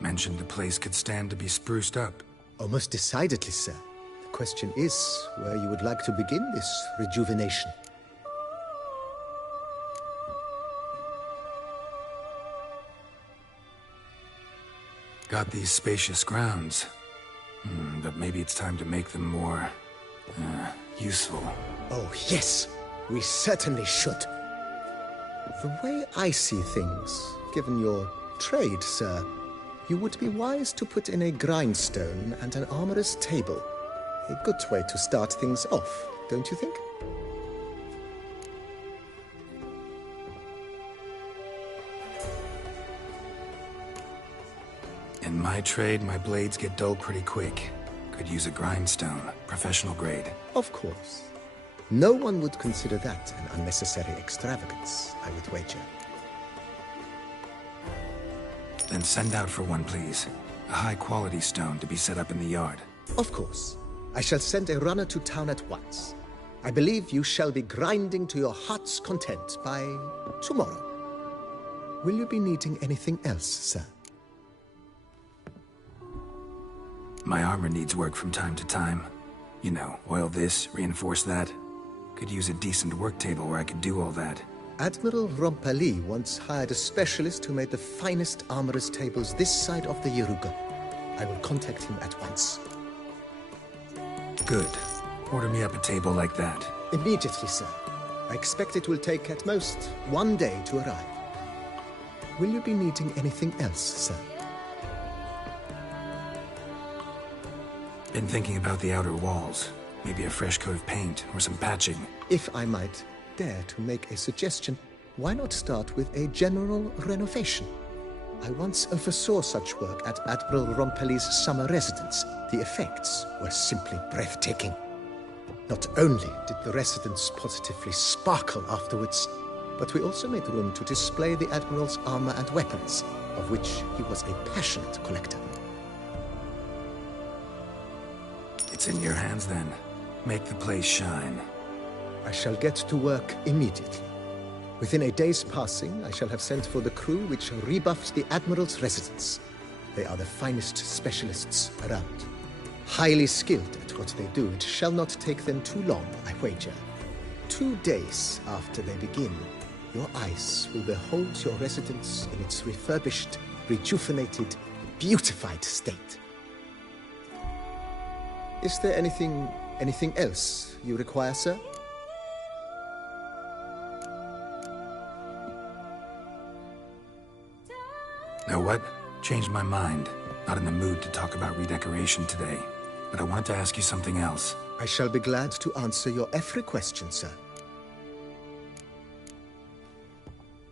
Mentioned the place could stand to be spruced up. Oh, most decidedly, sir. The question is where you would like to begin this rejuvenation. Got these spacious grounds. But maybe it's time to make them more... useful. Oh, yes. We certainly should. The way I see things, given your trade, sir, you would be wise to put in a grindstone and an armorer's table. A good way to start things off, don't you think? In my trade, my blades get dull pretty quick. Could use a grindstone, professional grade. Of course. No one would consider that an unnecessary extravagance, I would wager. Then send out for one, please. A high-quality stone to be set up in the yard. Of course. I shall send a runner to town at once. I believe you shall be grinding to your heart's content by tomorrow. Will you be needing anything else, sir? My armor needs work from time to time. You know, oil this, reinforce that. Could use a decent work table where I could do all that. Admiral Rompali once hired a specialist who made the finest armorer's tables this side of the Yaruga. I will contact him at once. Good. Order me up a table like that. Immediately, sir. I expect it will take at most 1 day to arrive. Will you be needing anything else, sir? Been thinking about the outer walls. Maybe a fresh coat of paint or some patching. If I might dare to make a suggestion, why not start with a general renovation? I once oversaw such work at Admiral Rompeli's summer residence. The effects were simply breathtaking. Not only did the residence positively sparkle afterwards, but we also made room to display the Admiral's armor and weapons, of which he was a passionate collector. It's in your hands then. Make the place shine. I shall get to work immediately. Within a day's passing, I shall have sent for the crew which rebuffed the Admiral's residence. They are the finest specialists around. Highly skilled at what they do, it shall not take them too long, I wager. 2 days after they begin, your eyes will behold your residence in its refurbished, rejuvenated, beautified state. Is there anything else you require, sir? Know what? Changed my mind. Not in the mood to talk about redecoration today. But I wanted to ask you something else. I shall be glad to answer your every question, sir.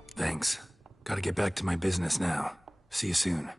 Thanks. Gotta get back to my business now. See you soon.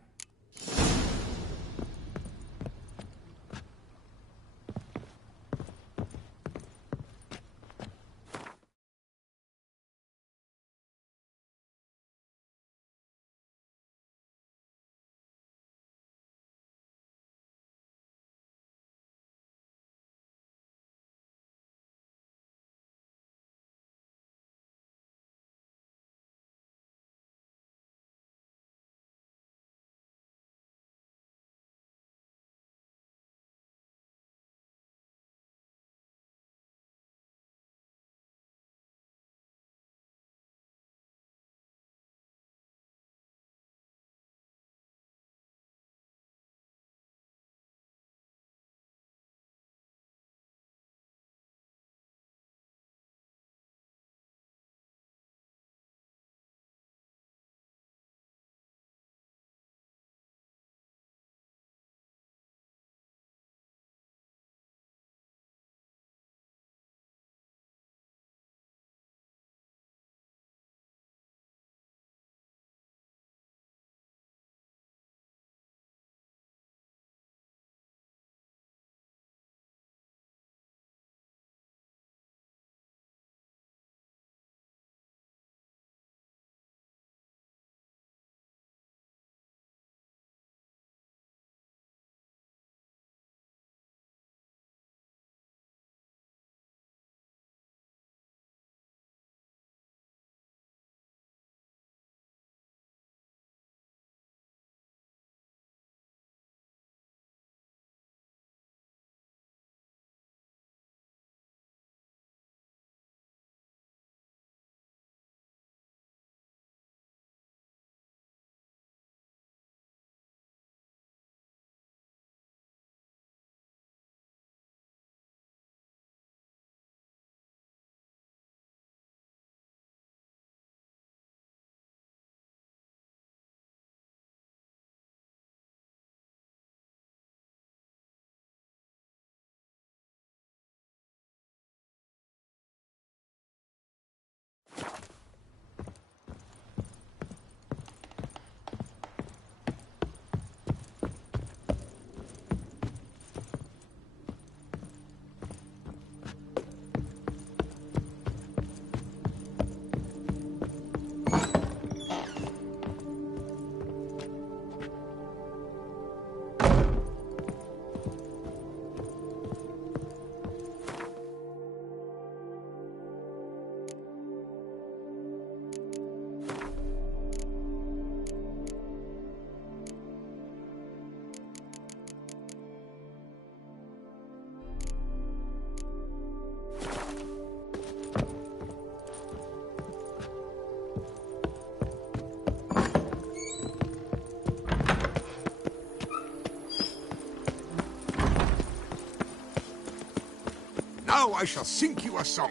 Now I shall sing you a song.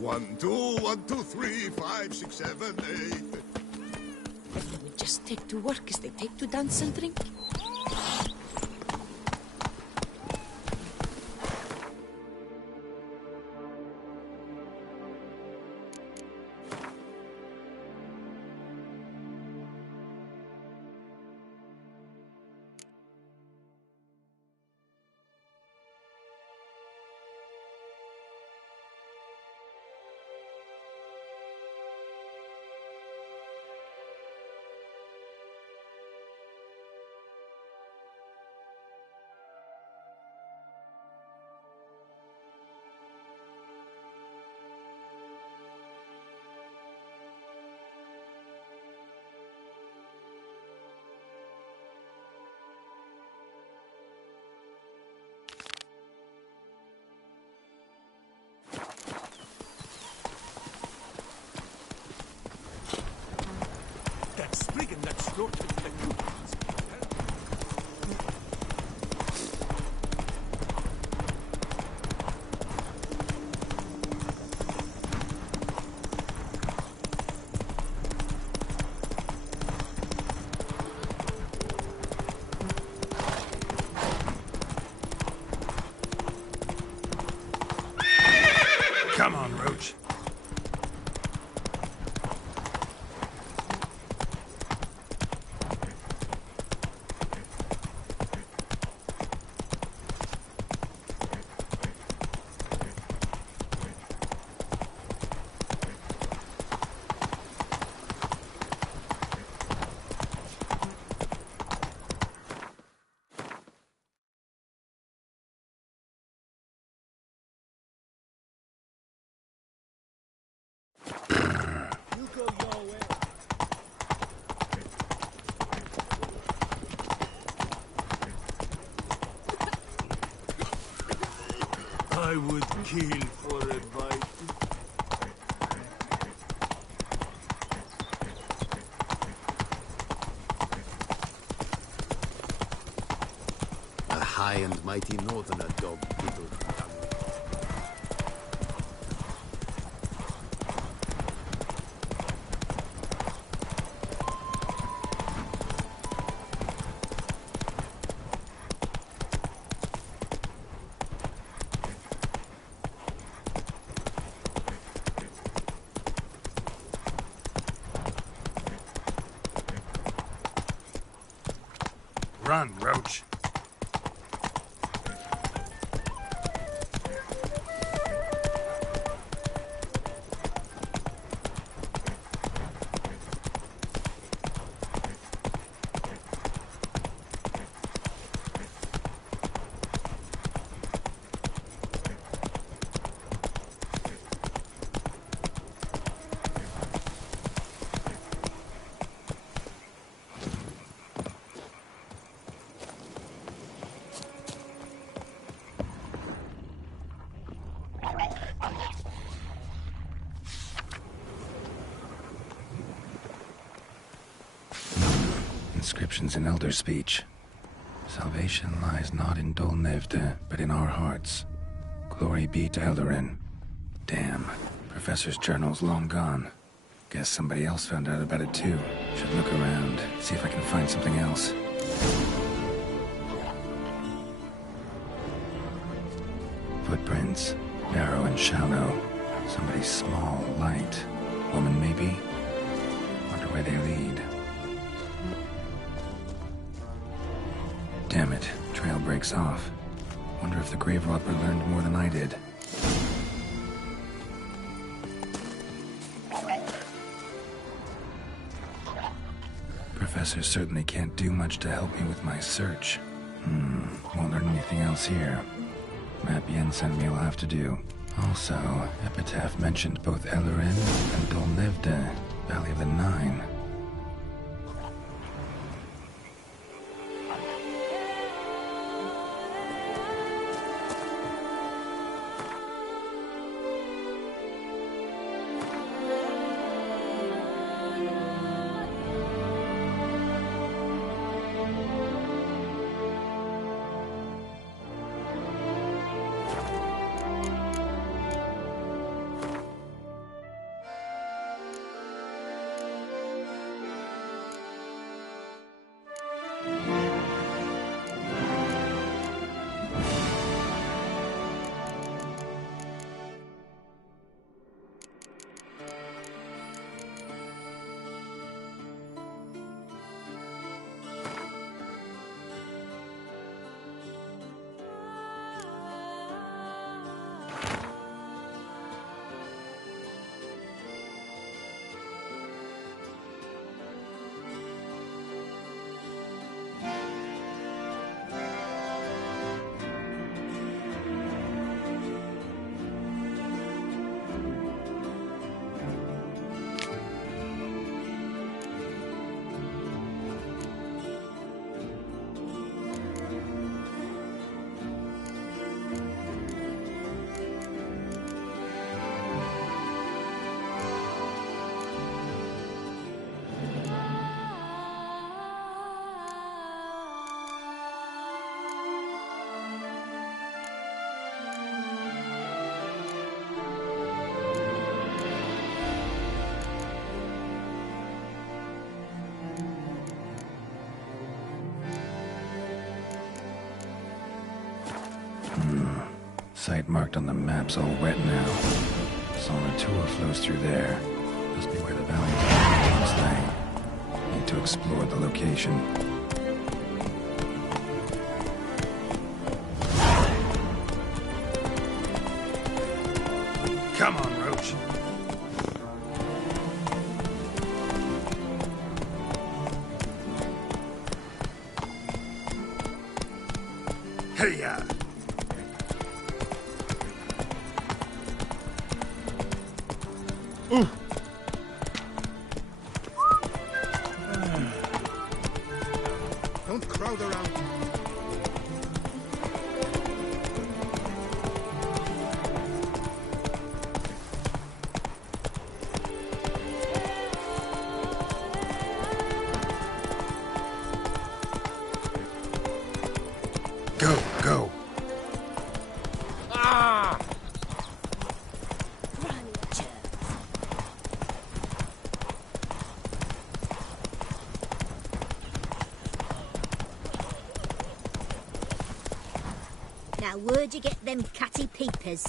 1, 2, 1, 2, 3, 5, 6, 7, 8. They would just take to work as they take to dance and drink. Spriggan that slaughtered the Cooper's. Come on, Roach. I would kill for a bite. A high and mighty northerner dog beetle. Run, Roach. Inscriptions in Elder speech. Salvation lies not in Dol Nevde, but in our hearts. Glory be to Eldarin. Damn. Professor's journal's long gone. Guess somebody else found out about it too. Should look around, see if I can find something else. Footprints. Narrow and shallow. Somebody small, light. Woman, maybe? Wonder where they lead. Damn it. Trail breaks off. Wonder if the grave robber learned more than I did. Professor certainly can't do much to help me with my search. Won't learn anything else here. Map Yen sent me will have to do. Also, Epitaph mentioned both Eldarin and Dol Nevde, Valley of the Nine. site marked on the map's all wet now. Solnatua flows through there. Must be where the valley's lay. Need to explore the location. Come on, Roach. Hey-ya! Don't crowd around. Go, go. Ah! Now, where'd you get them catty peepers?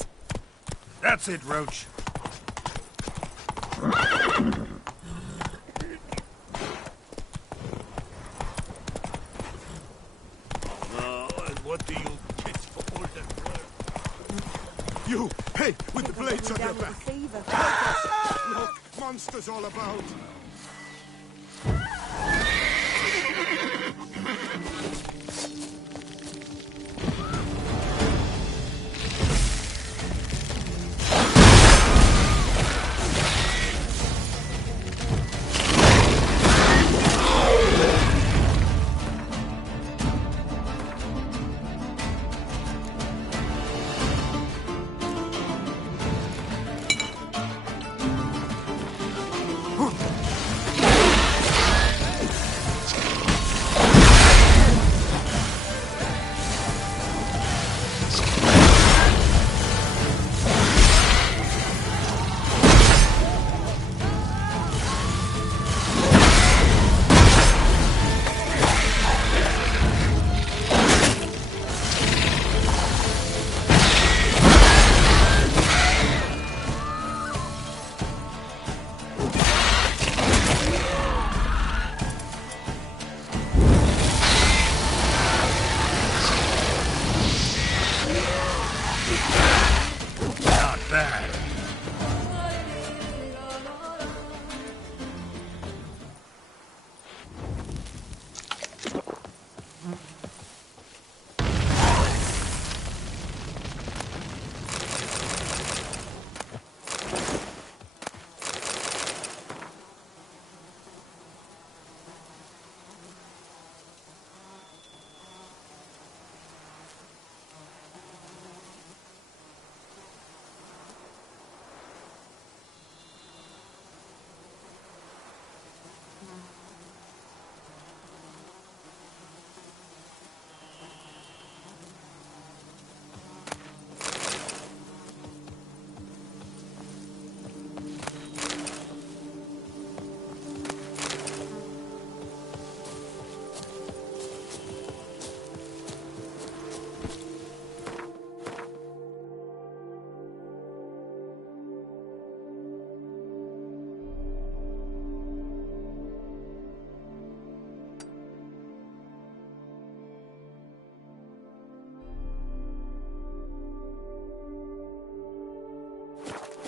That's it, Roach. And what do you get for all that work? You, hey, with the blades on your back. Look, monsters all about.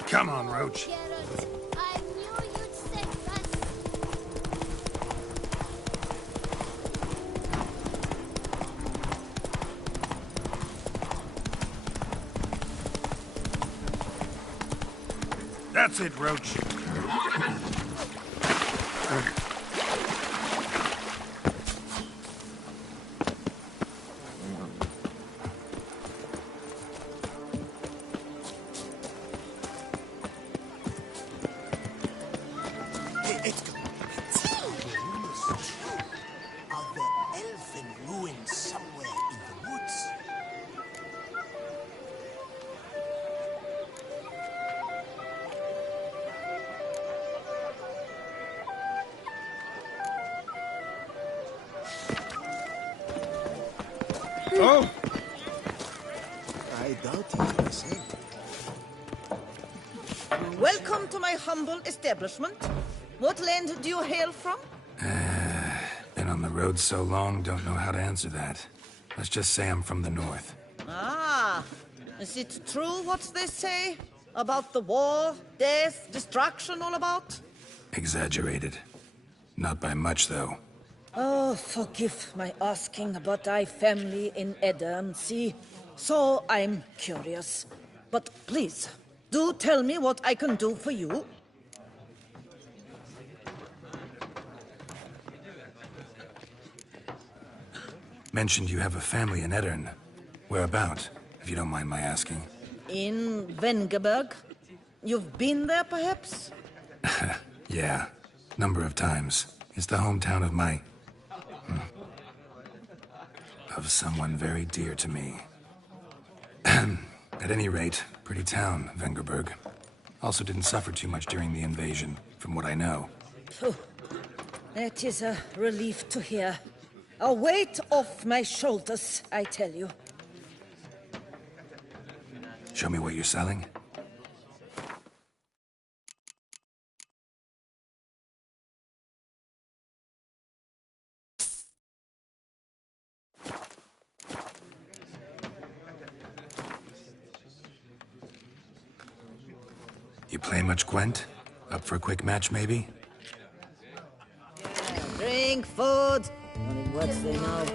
Come on, Roach. I knew you'd save us. That's it, Roach. Are there elfin ruins somewhere in the woods? Oh! I doubt it myself. Welcome to my humble establishment. What land do you hail from? Been on the road so long, don't know how to answer that. Let's just say I'm from the north. Ah, is it true what they say? About the war, death, destruction all about? Exaggerated. Not by much, though. Oh, forgive my asking, but I family in Edern, see? So I'm curious. But please, do tell me what I can do for you. Mentioned you have a family in Edern. Whereabout, if you don't mind my asking? In Vengerberg. You've been there, perhaps? Yeah, number of times. It's the hometown of my... of someone very dear to me. At any rate, pretty town, Vengerberg. Also didn't suffer too much during the invasion, from what I know. Phew. That is a relief to hear. A weight off my shoulders, I tell you. Show me what you're selling. You play much Gwent? Up for a quick match, maybe? Drink, food. Only words they know.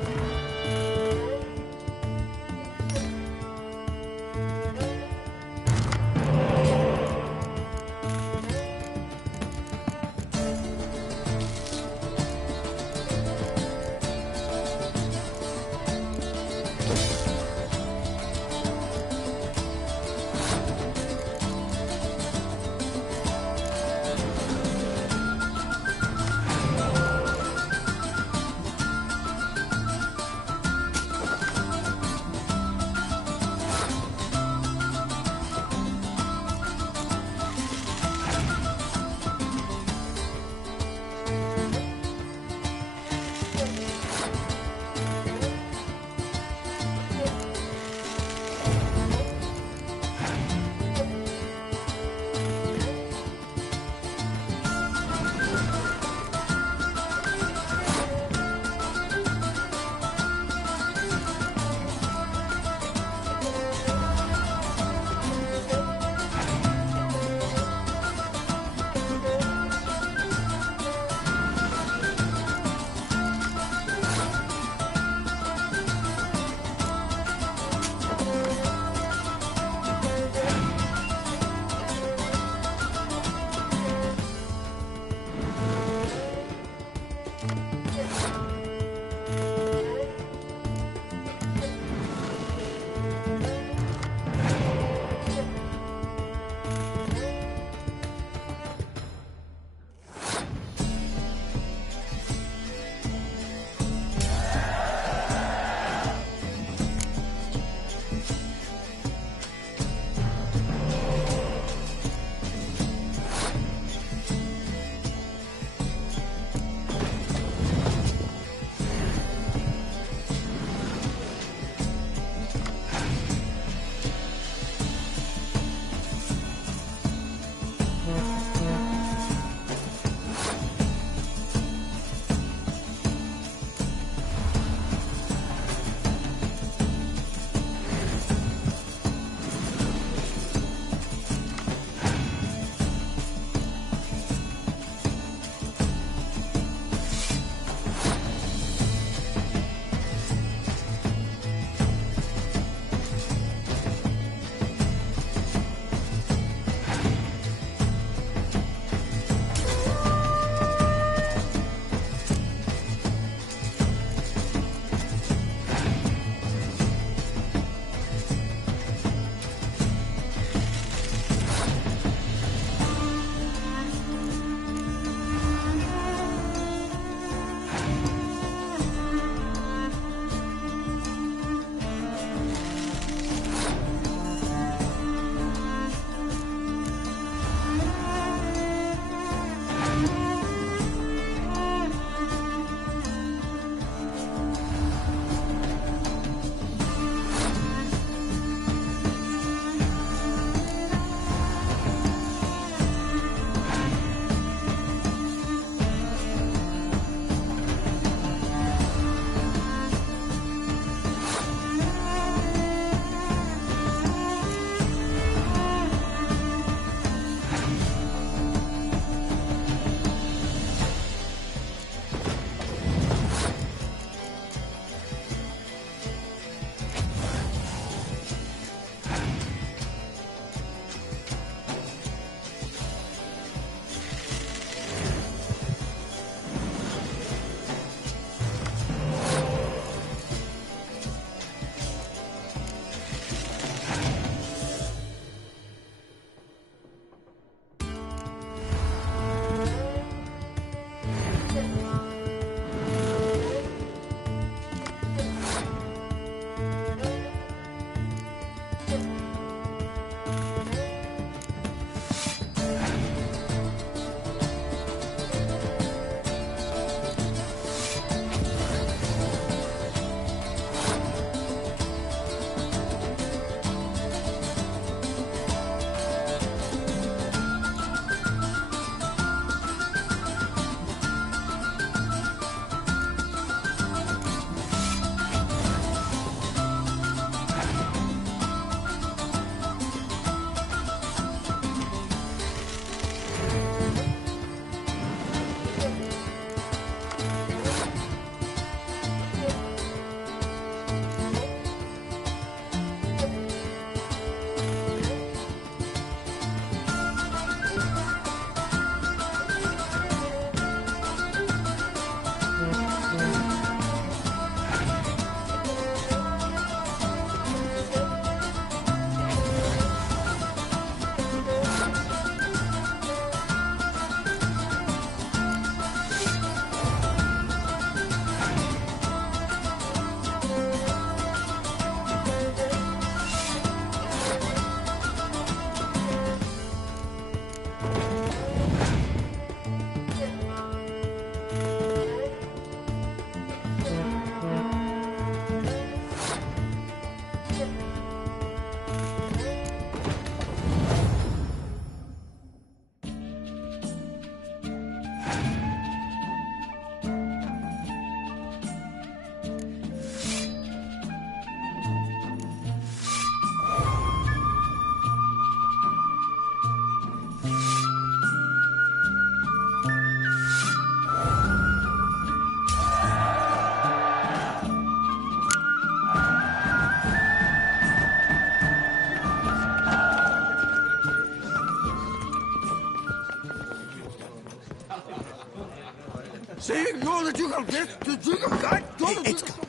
See, you're the Duke of this, the Duke of that, you're the Duke of...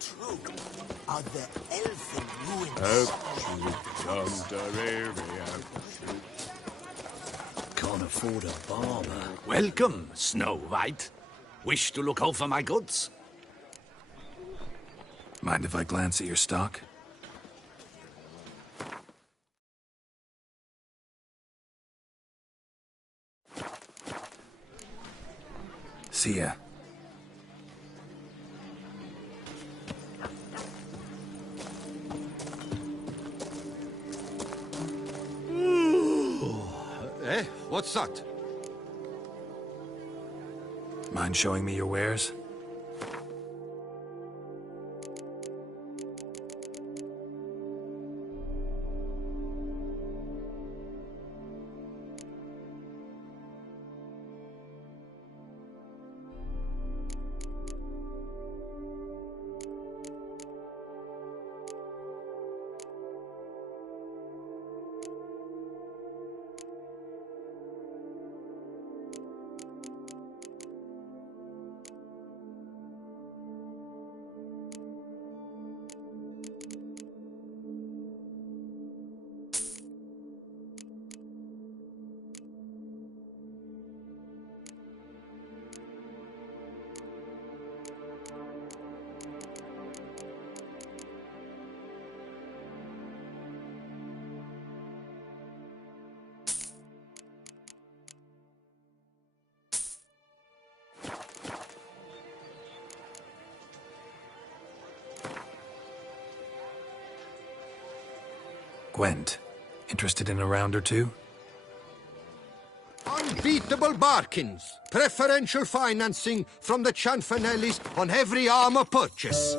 True. Are the elfin ruins? Can't afford a barber. Welcome, Snow White. Wish to look over my goods? Mind if I glance at your stock? See ya. Eh? What's that? Mind showing me your wares? Gwent, interested in a round or two? Unbeatable bargains. Preferential financing from the Cianfanellis on every armor purchase.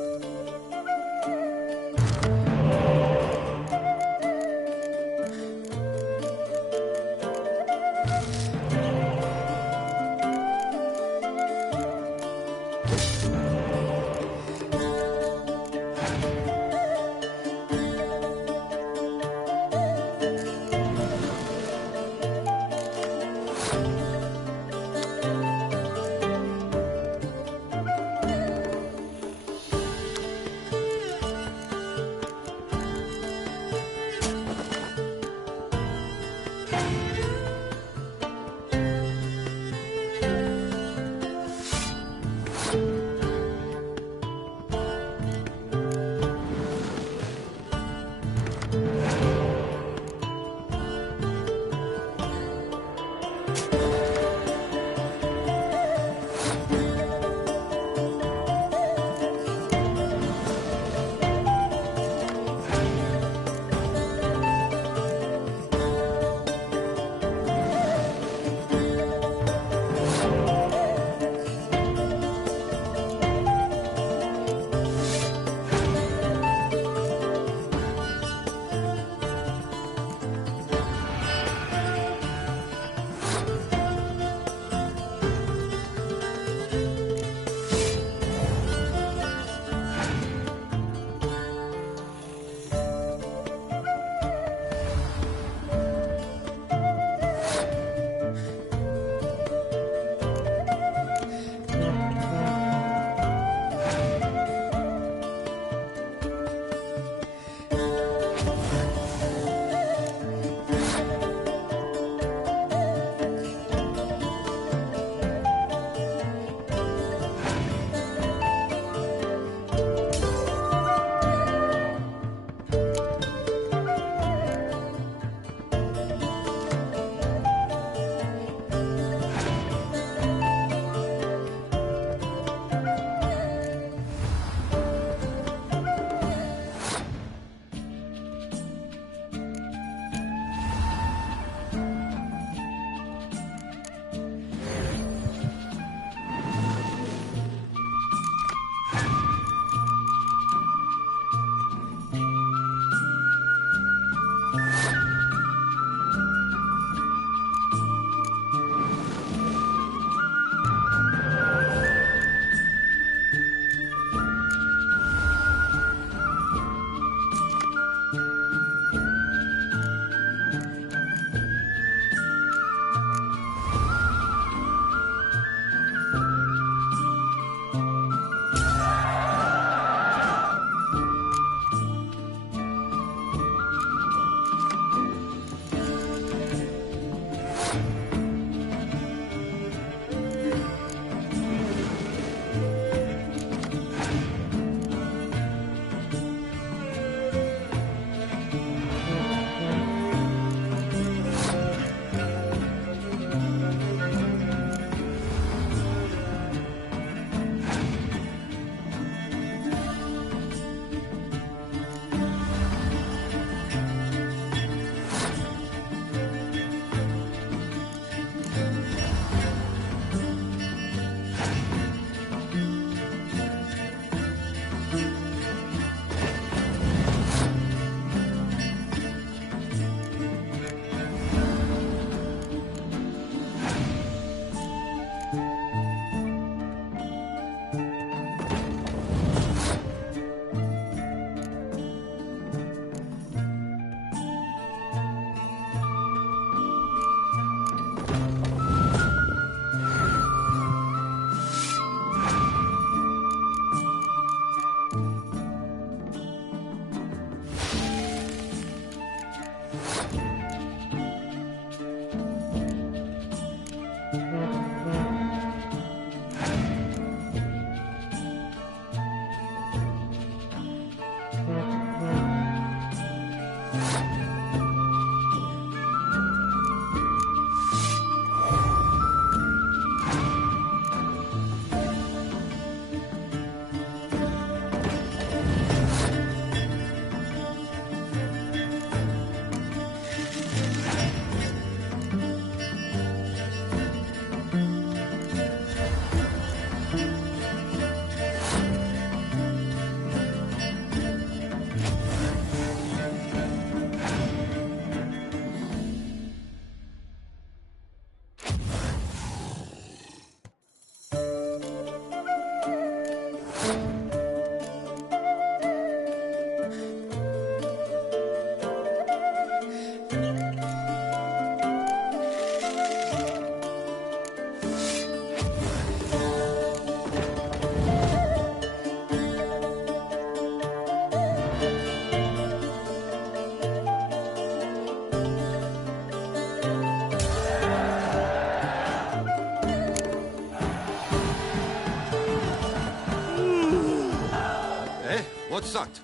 What's that?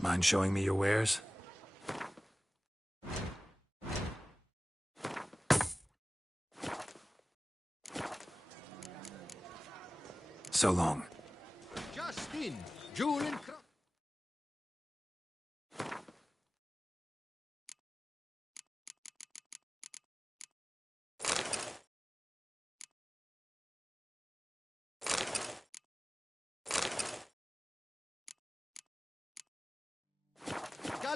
Mind showing me your wares? So long. Justin, Julian.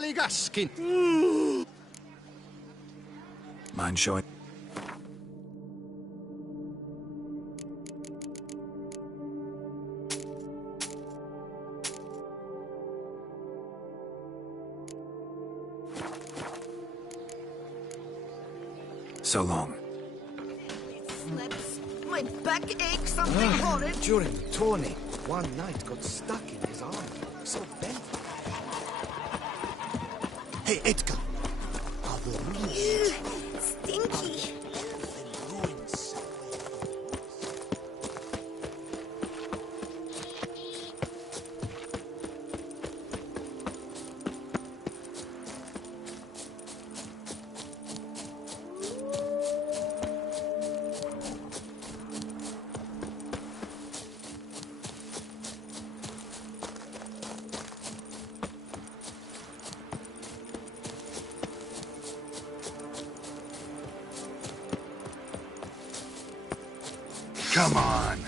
Galligaskin. Mind showing? So long. Slips. My back aches, something horrid. During the tourney, one knight got stuck in his armor. So bent. Hey, Edgar. Are the ruins Stinky. ruins? Come on.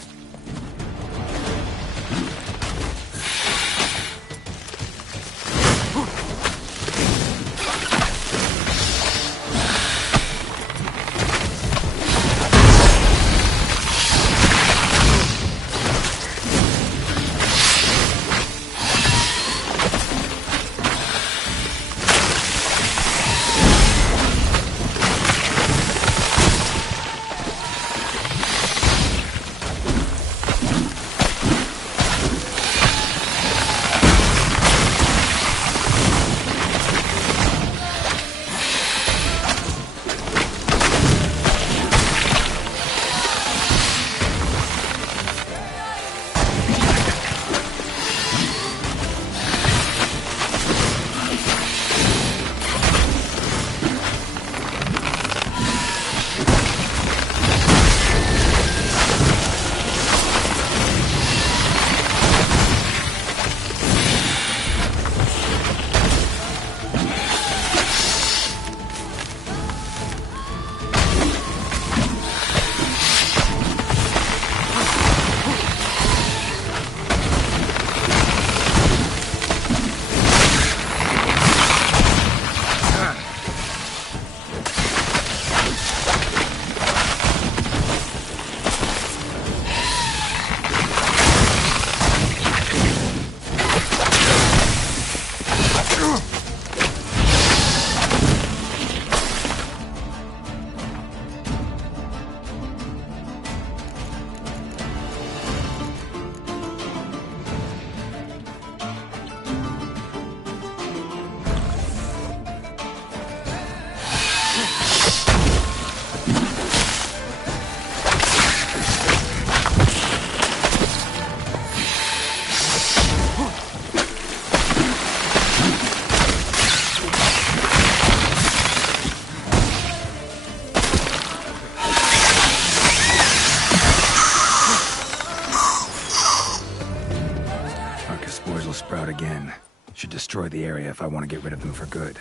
Sprout again. Should destroy the area if I want to get rid of them for good.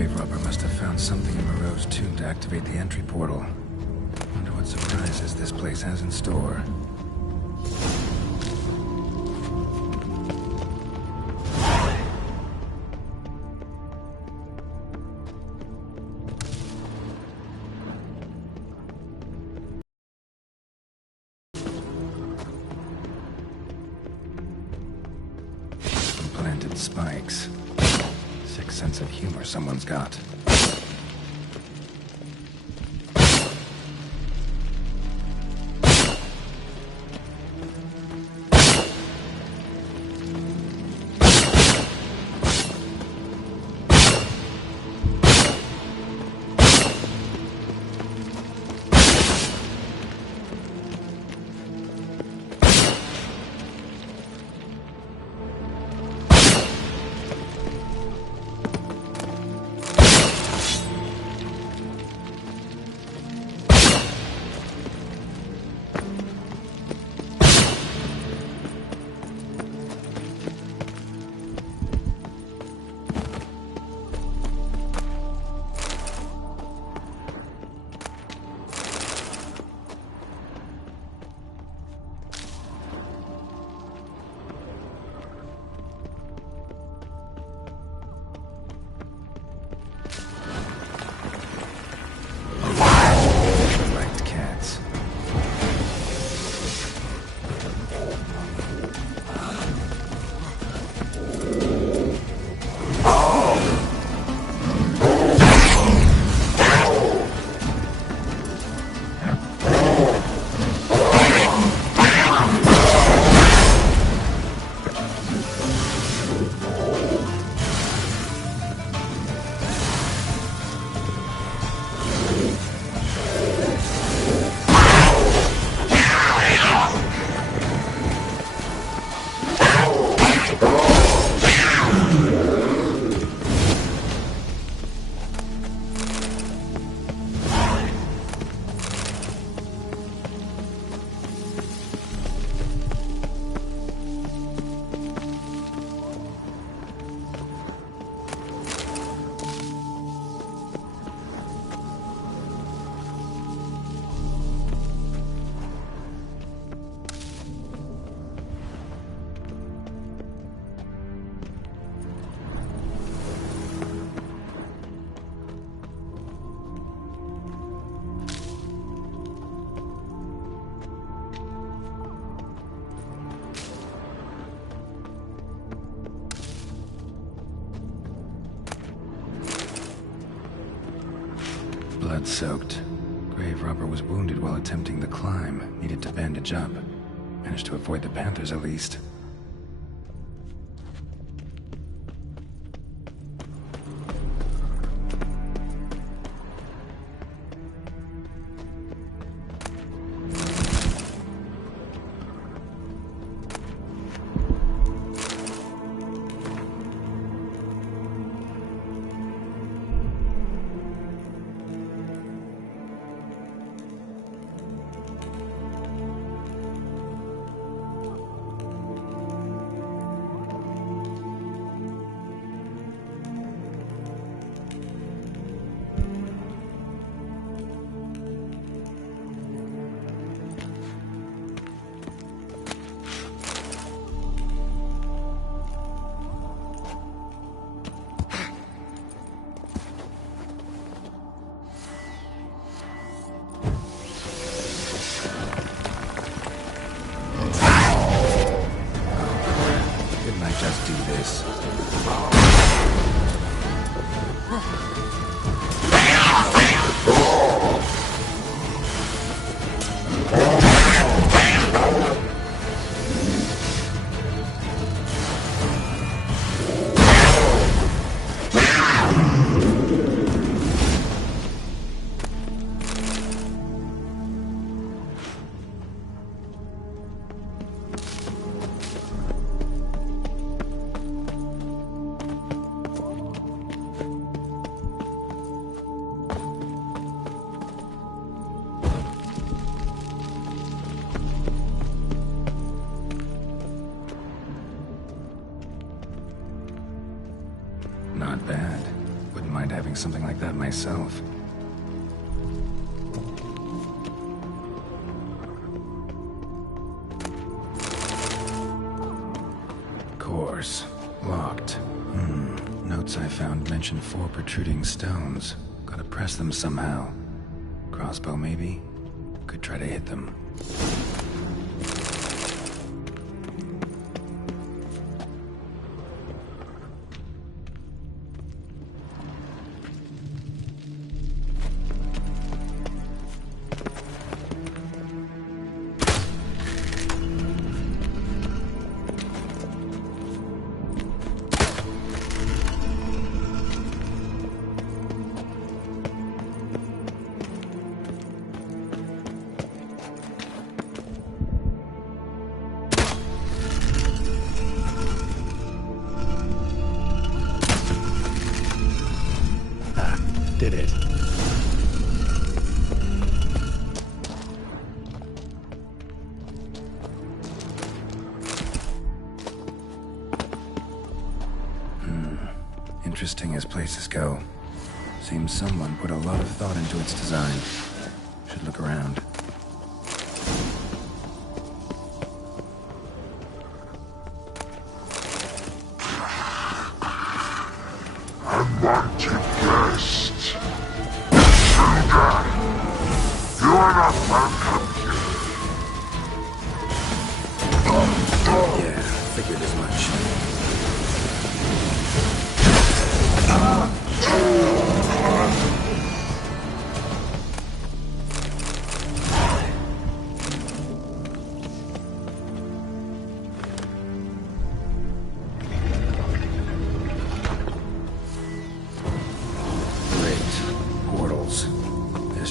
Grave Robber must have found something in Moreau's tomb to activate the entry portal. Wonder what surprises this place has in store. Implanted spikes. Sick sense of humor someone's got. Blood-soaked. Grave Robber was wounded while attempting the climb. Needed to bandage up. Managed to avoid the Panthers at least. having something like that myself. Course. Locked. Notes I found mention 4 protruding stones. Gotta press them somehow. Crossbow, maybe? Could try to hit them. Did it. Interesting as places go. Seems someone put a lot of thought into its design. Should look around.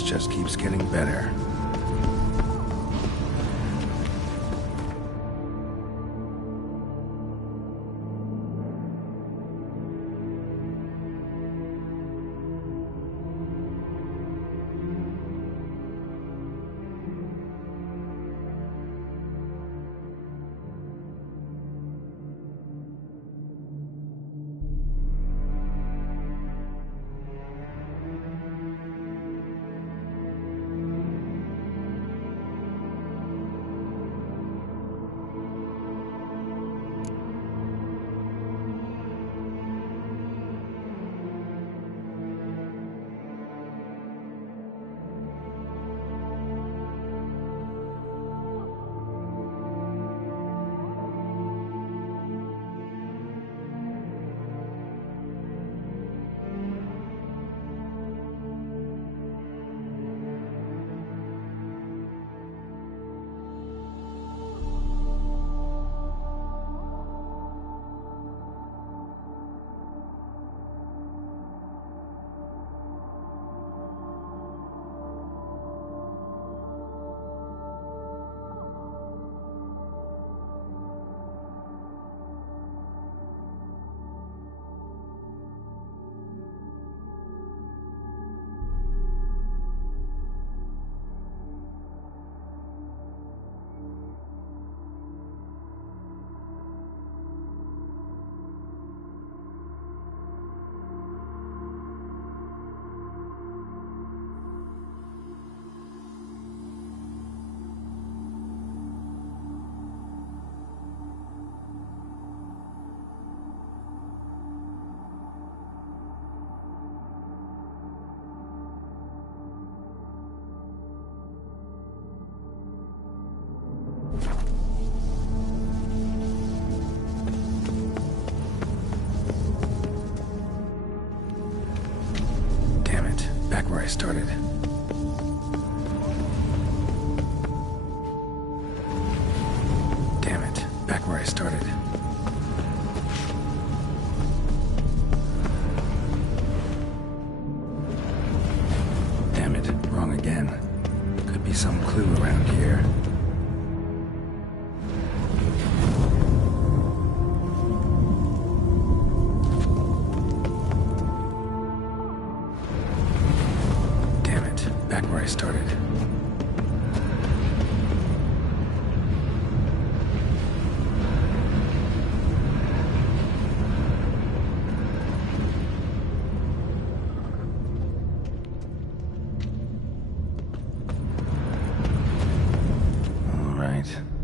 Just keeps getting better. Where I started. Damn it, back where I started. Damn it, wrong again. Could be some clue around here. Back where I started.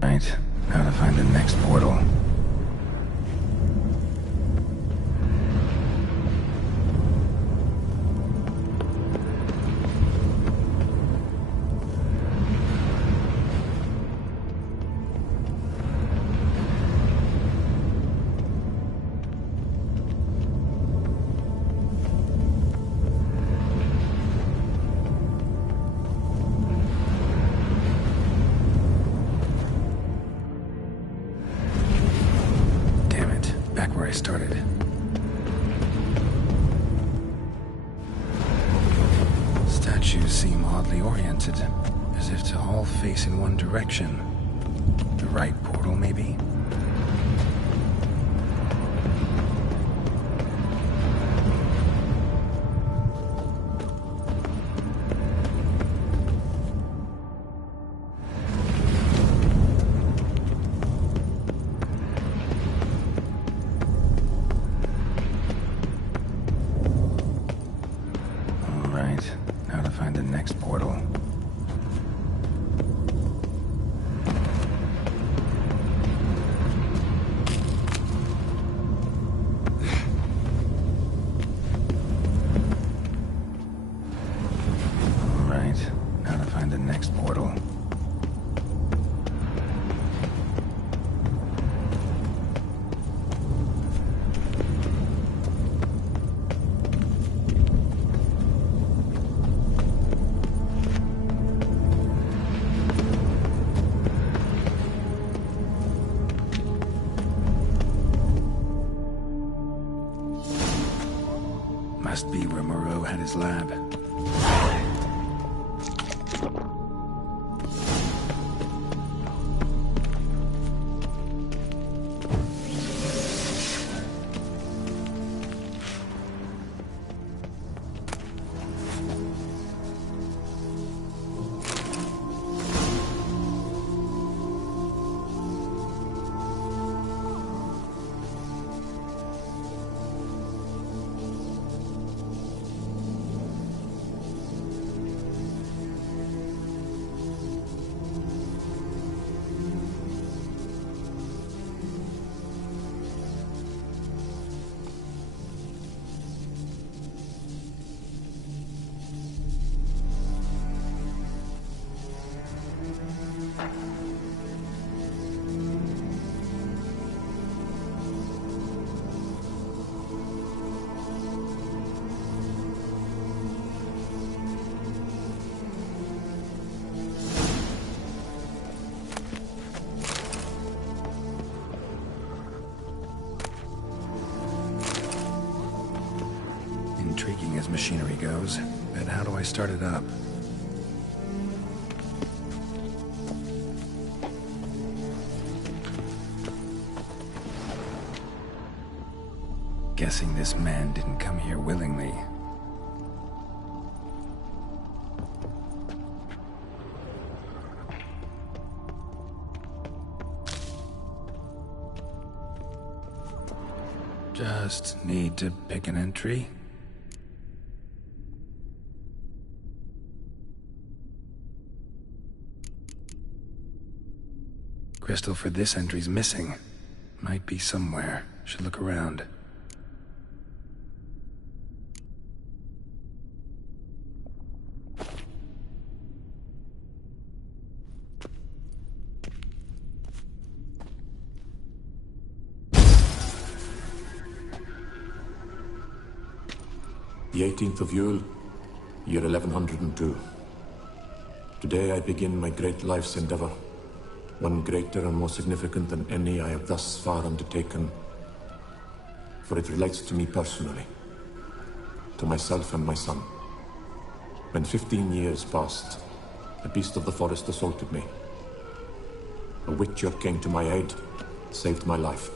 Right, now to find the next portal. Where I started. Statues seem oddly oriented, as if to all face in one direction. The right portal, maybe? Now to find the next portal. Alright, now to find the next portal. Must be where Moreau had his lab. Intriguing as machinery goes, but how do I start it up? Guessing this man didn't come here willingly. Just need to pick an entry. Crystal for this entry's missing. Might be somewhere. Should look around. The 18th of Yule, year 1102. Today I begin my great life's endeavor, one greater and more significant than any I have thus far undertaken, for it relates to me personally, to myself and my son. When 15 years passed, a beast of the forest assaulted me. A witcher came to my aid, saved my life.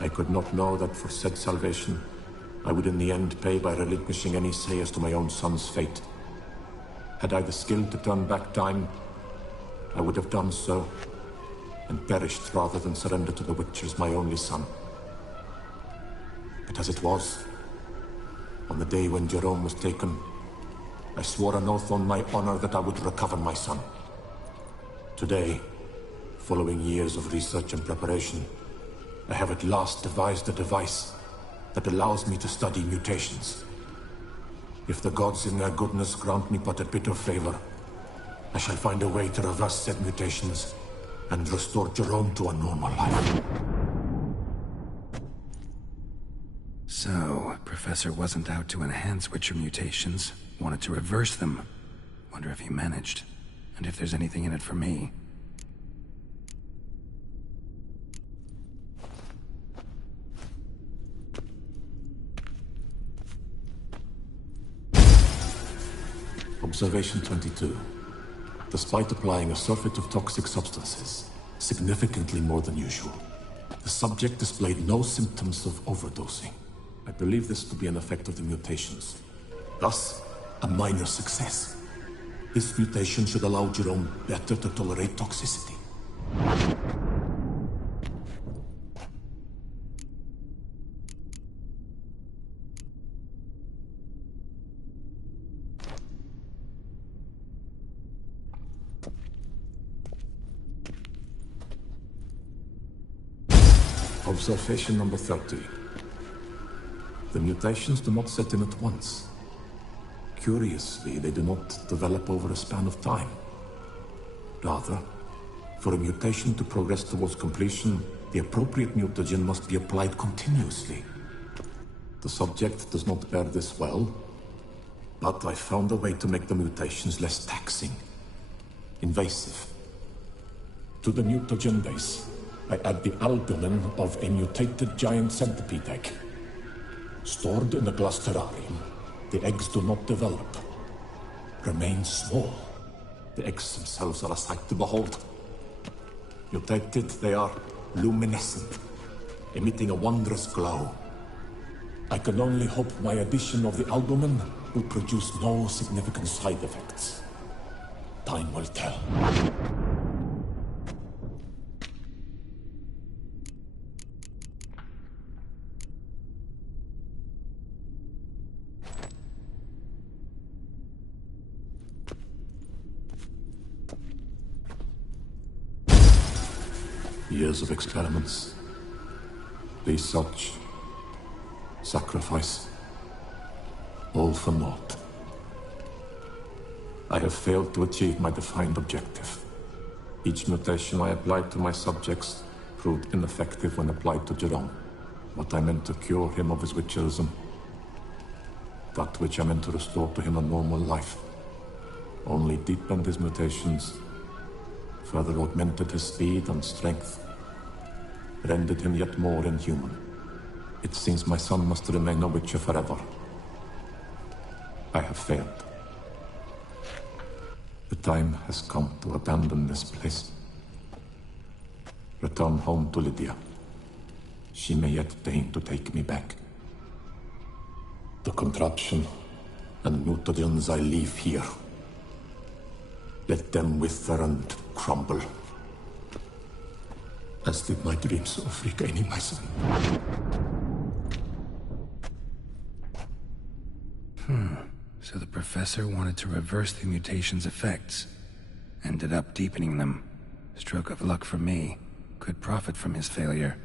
I could not know that for said salvation, I would in the end pay by relinquishing any say as to my own son's fate. Had I the skill to turn back time, I would have done so, and perished rather than surrender to the Witchers my only son. But as it was, on the day when Jerome was taken, I swore an oath on my honor that I would recover my son. Today, following years of research and preparation, I have at last devised a device that allows me to study mutations. If the gods in their goodness grant me but a bit of favor, I shall find a way to reverse said mutations and restore Jerome to a normal life. So, Professor wasn't out to enhance Witcher mutations, wanted to reverse them. Wonder if he managed, and if there's anything in it for me. Observation 22. Despite applying a surfeit of toxic substances, significantly more than usual, the subject displayed no symptoms of overdosing. I believe this to be an effect of the mutations. Thus, a minor success. This mutation should allow Jerome better to tolerate toxicity. Observation number 30. The mutations do not set in at once. Curiously, they do not develop over a span of time. Rather, for a mutation to progress towards completion, the appropriate mutagen must be applied continuously. The subject does not bear this well, but I found a way to make the mutations less taxing, invasive. To the mutagen base, I add the albumin of a mutated giant centipede egg. Stored in a glass terrarium, the eggs do not develop, remain small. The eggs themselves are a sight to behold. Mutated, they are luminescent, emitting a wondrous glow. I can only hope my addition of the albumin will produce no significant side effects. Time will tell. Years of experiments, research, sacrifice, all for naught. I have failed to achieve my defined objective. Each mutation I applied to my subjects proved ineffective when applied to Jerome. What I meant to cure him of his witcherism, that which I meant to restore to him a normal life, only deepened his mutations, further augmented his speed and strength, rendered him yet more inhuman. It seems my son must remain a witcher forever. I have failed. The time has come to abandon this place. Return home to Lydia. She may yet deign to take me back. The contraption and mutagens I leave here, let them wither and crumble, as did my dreams of regaining my son. So the professor wanted to reverse the mutation's effects. Ended up deepening them. Stroke of luck for me. Could profit from his failure.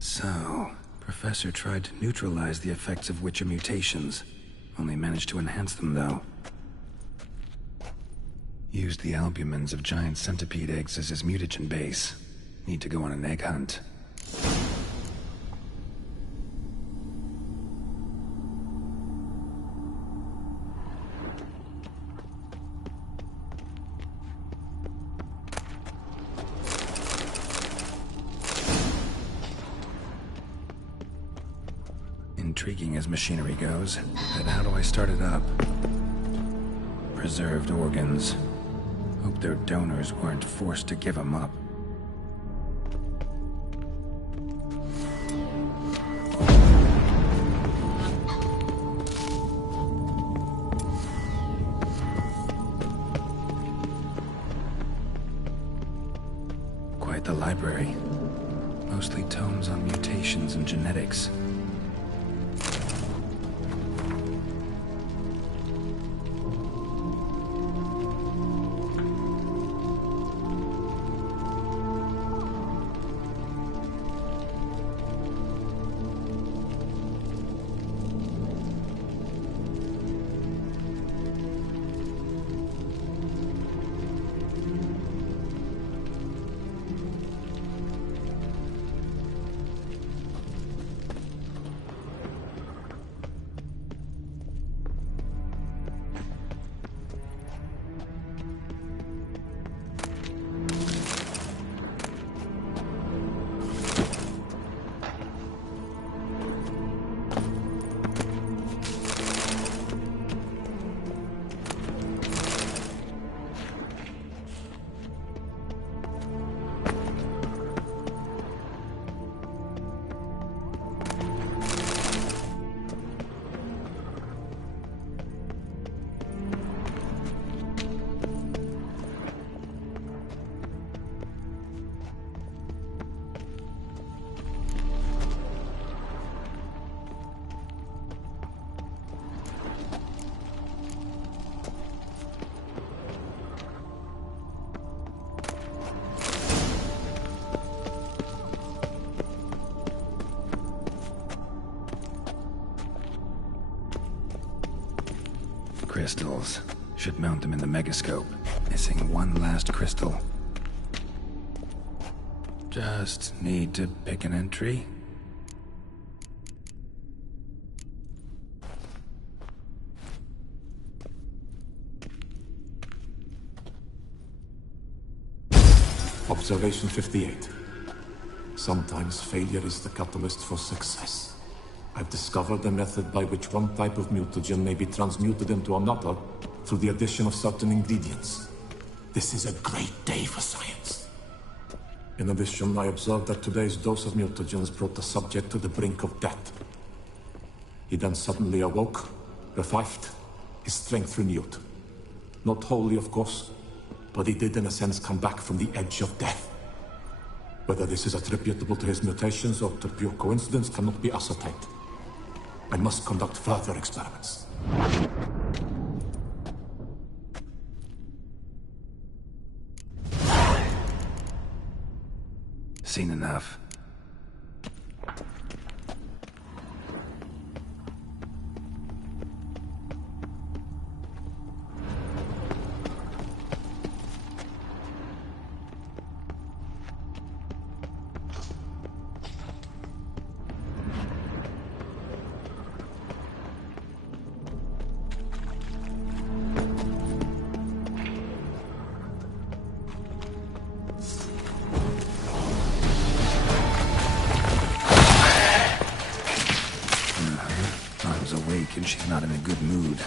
So, Professor tried to neutralize the effects of Witcher mutations. Only managed to enhance them, though. Used the albumins of giant centipede eggs as his mutagen base. Need to go on an egg hunt. Intriguing as machinery goes, but how do I start it up? Preserved organs. Hope their donors weren't forced to give them up. Quite the library. Mostly tomes on mutations and genetics. crystals. Should mount them in the megascope. Missing one last crystal. Just need to pick an entry. Observation 58. Sometimes failure is the catalyst for success. I've discovered a method by which one type of mutagen may be transmuted into another through the addition of certain ingredients. This is a great day for science. In addition, I observed that today's dose of mutagens brought the subject to the brink of death. He then suddenly awoke, revived, his strength renewed. Not wholly, of course, but he did in a sense come back from the edge of death. Whether this is attributable to his mutations or to pure coincidence cannot be ascertained. I must conduct further experiments. Seen enough. And she's not in a good mood.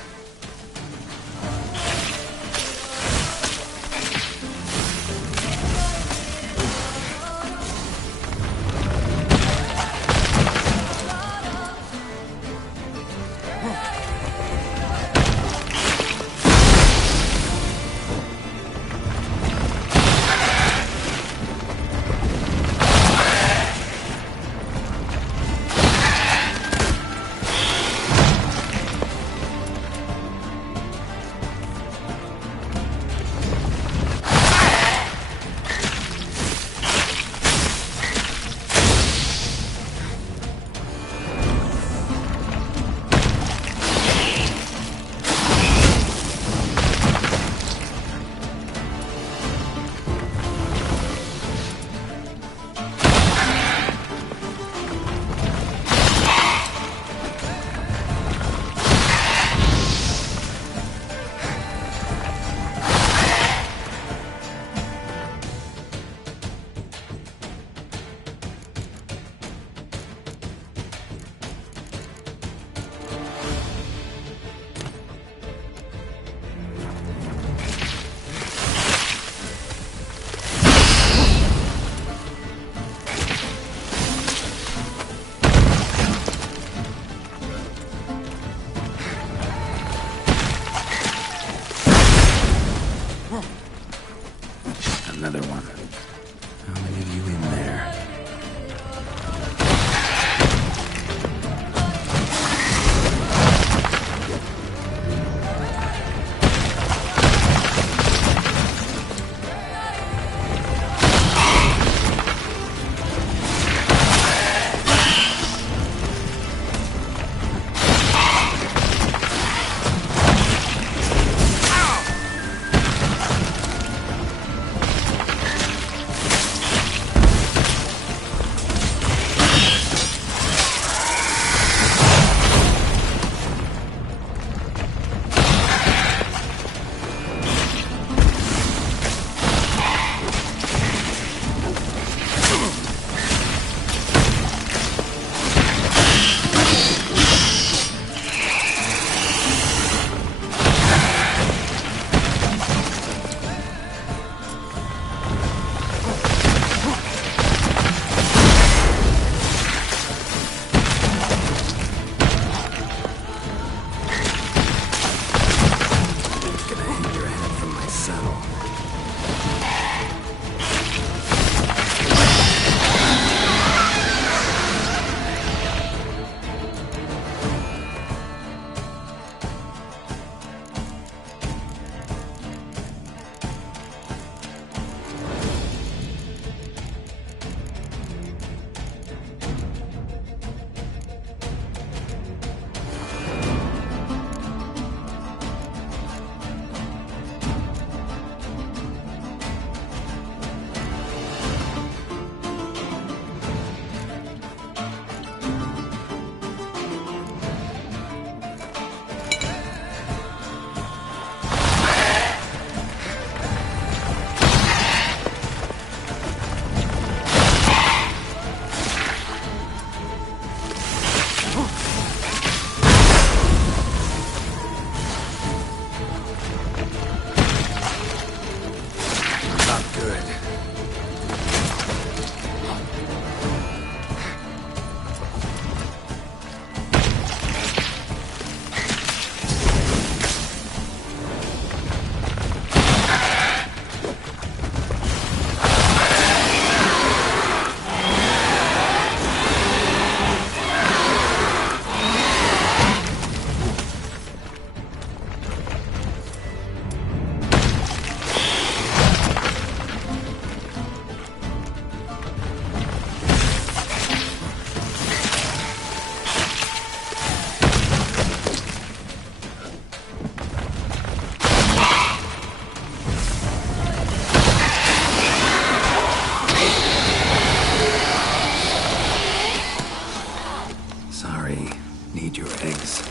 Need your eggs.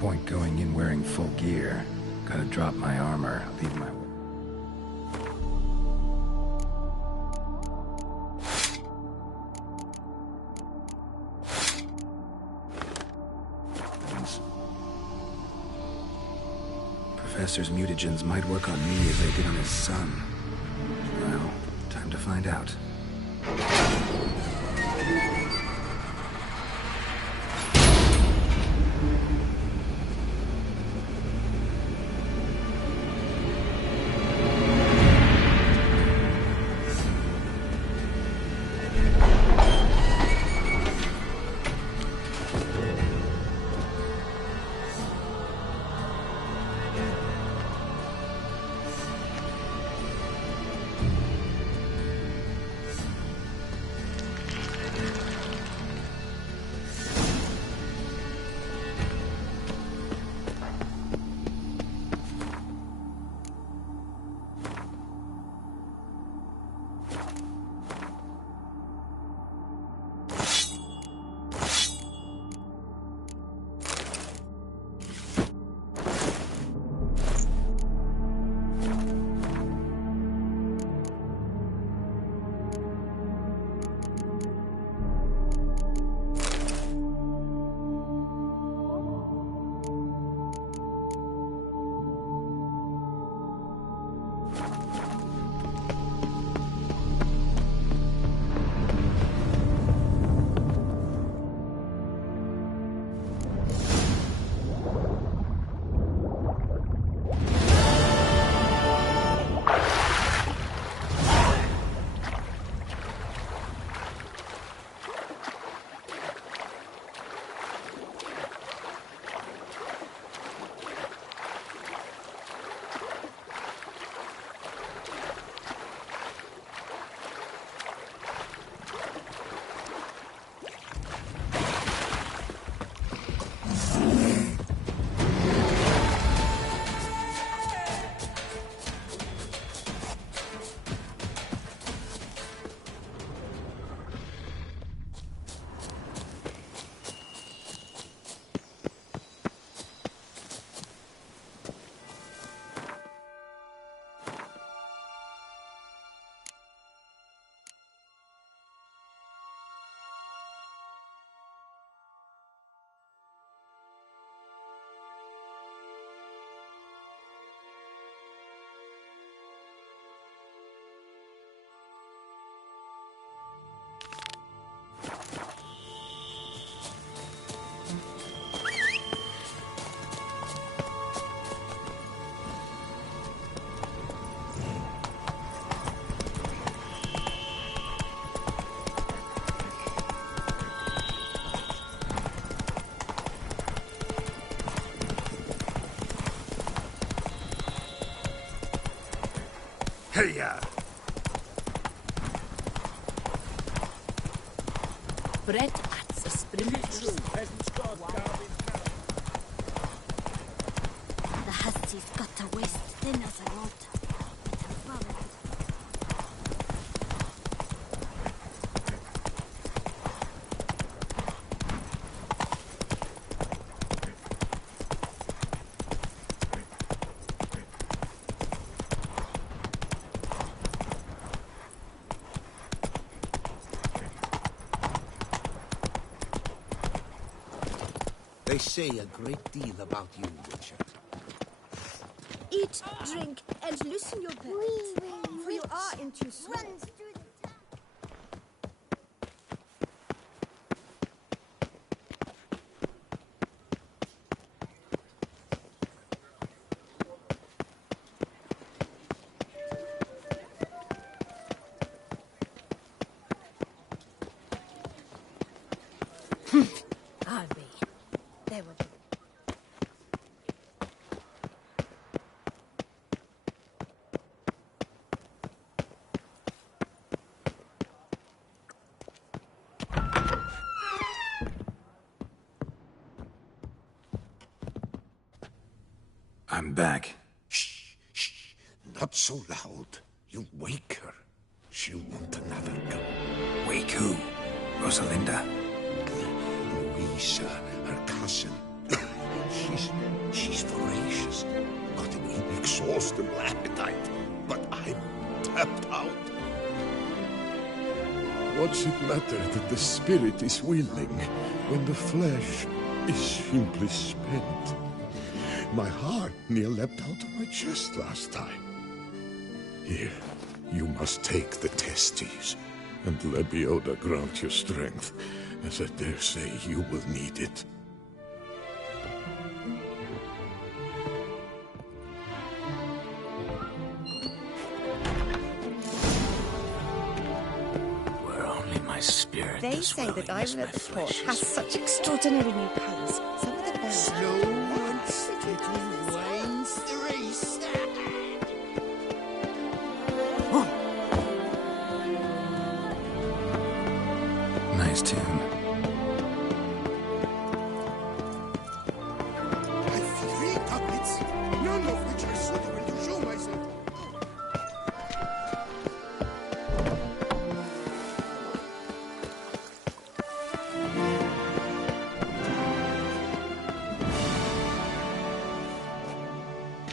Point going in wearing full gear. Gotta drop my armor, leave my... Professor's mutagens might work on me as they did on his son. Well, time to find out. Hiya! Bread at the spring. The hussies got to waist thin as a rod. They say a great deal about you, Richard. Eat, drink, and loosen your belt, for you are in too small. Are we? They will be. I'm back. Not so loud. You wake her. She'll want another go. Wake who? Rosalinda? Louisa, her cousin. She's voracious. Got an inexhaustible appetite. But I'm tapped out. What's it matter that the spirit is willing when the flesh is simply spent? My heart near leapt out of my chest last time. Here, you must take the testes, and Lebioda grant your strength, as I dare say you will need it. Were only my spirit They as say that willing as my Ireland Port flesh has is such extraordinary new colours. Some of the bells. Slow and steady winds the race. Nice tune. I feel 3 couplets, none of which are suitable to show myself.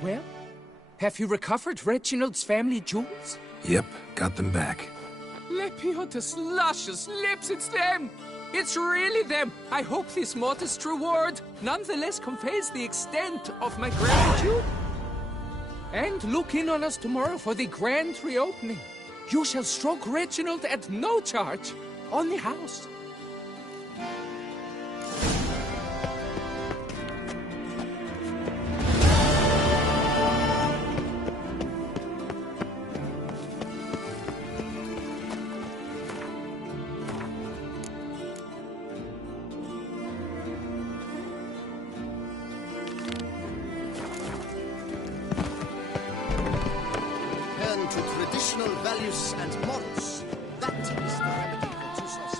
Well, have you recovered Reginald's family jewels? Yep, got them back. Lepioda's luscious lips, it's them! It's really them! I hope this modest reward nonetheless conveys the extent of my gratitude. And look in on us tomorrow for the grand reopening. You shall stroke Reginald at no charge on the house. Turn to traditional values and morals. That is the remedy for Tussos.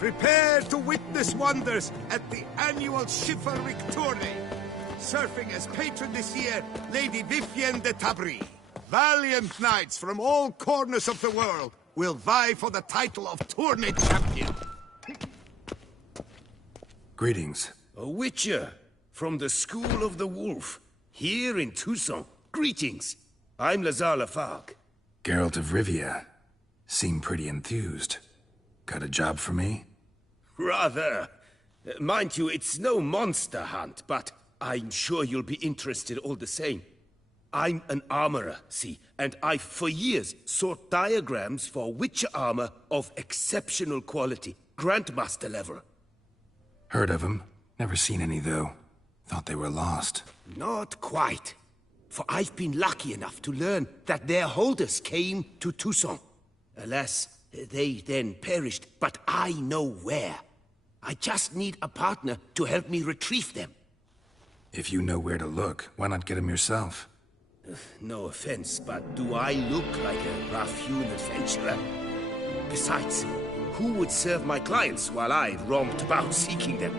Prepare to witness wonders at the annual Chivalric Tourney. Surfing as patron this year, Lady Vivienne de Tabry. Valiant knights from all corners of the world will vie for the title of tourney champion. Greetings. A witcher from the School of the Wolf, here in Toussaint. Greetings. I'm Lazar Lafargue. Geralt of Rivia. Seem pretty enthused. Got a job for me? Rather. Mind you, it's no monster hunt, but I'm sure you'll be interested all the same. I'm an armorer, see, and I've for years sought diagrams for witcher armor of exceptional quality, Grandmaster level. Heard of them. Never seen any, though. Thought they were lost. Not quite. For I've been lucky enough to learn that their holders came to Toussaint. Alas, they then perished, but I know where. I just need a partner to help me retrieve them. If you know where to look, why not get them yourself? No offense, but do I look like a rough-hewn adventurer? Besides, who would serve my clients while I romped about seeking them?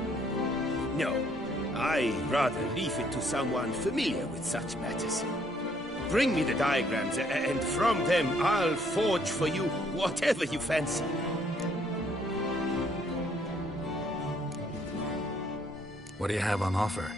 No, I'd rather leave it to someone familiar with such matters. Bring me the diagrams, and from them I'll forge for you whatever you fancy. What do you have on offer?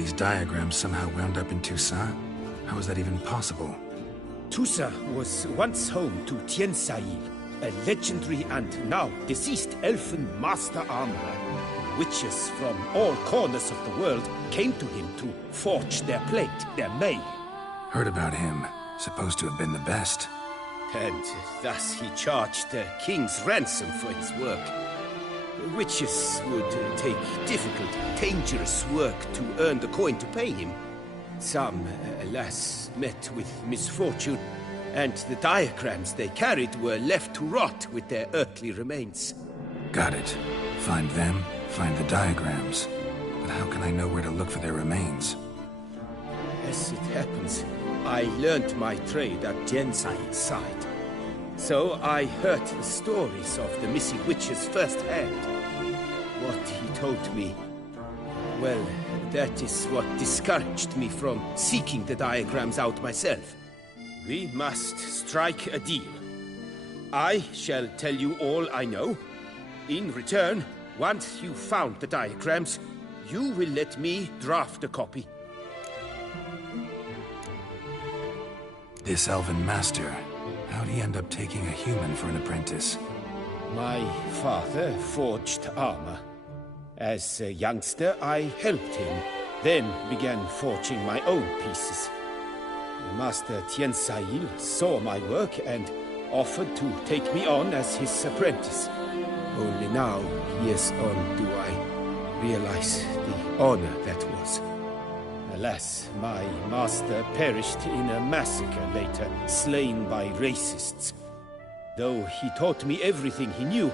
these diagrams somehow wound up in Toussaint? How is that even possible? Toussaint was once home to Tien Sail, a legendary and now deceased elfin master armorer. Witches from all corners of the world came to him to forge their plate, their mail. Heard about him. Supposed to have been the best. And thus he charged the king's ransom for his work. Witches would take difficult, dangerous work to earn the coin to pay him. Some, alas, met with misfortune, and the diagrams they carried were left to rot with their earthly remains. Got it. Find them, find the diagrams. But how can I know where to look for their remains? As it happens, I learned my trade at Tien Sail's side. So I heard the stories of the missing witches firsthand. What he told me, well, that is what discouraged me from seeking the diagrams out myself. We must strike a deal. I shall tell you all I know. In return, once you've found the diagrams, you will let me draft a copy. This elven master, how'd he end up taking a human for an apprentice? My father forged armor. As a youngster, I helped him, then began forging my own pieces. Master Tien Sail saw my work and offered to take me on as his apprentice. Only now, years on, do I realize the honor that was. Alas, my master perished in a massacre later, slain by racists. Though he taught me everything he knew,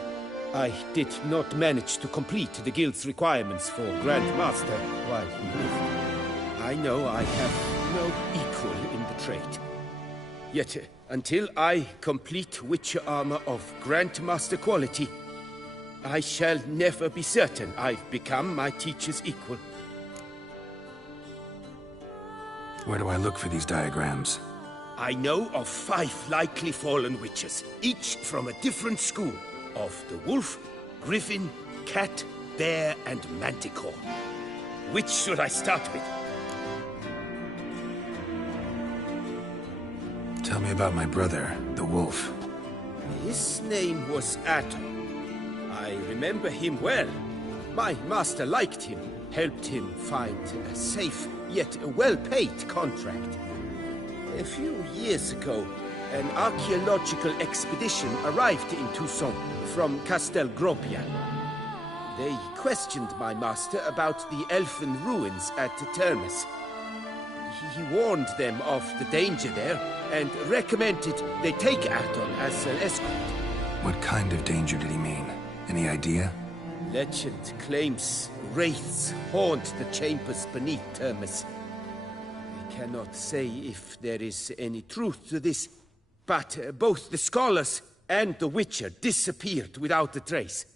I did not manage to complete the guild's requirements for Grand Master while he lived. I know I have no equal in the trade. Yet, until I complete Witcher armor of Grandmaster quality, I shall never be certain I've become my teacher's equal. Where do I look for these diagrams? I know of 5 likely fallen witches, each from a different school of the wolf, griffin, cat, bear, and manticore. Which should I start with? Tell me about my brother, the wolf. His name was Atto. I remember him well. My master liked him, helped him find a safe, yet a well-paid contract. A few years ago, an archaeological expedition arrived in Toussaint from Castel Gropian. They questioned my master about the elfin ruins at Termes. He warned them of the danger there and recommended they take Aton as an escort. What kind of danger did he mean? Any idea? Legend claims wraiths haunt the chambers beneath Termes. I cannot say if there is any truth to this, but both the scholars and the Witcher disappeared without a trace.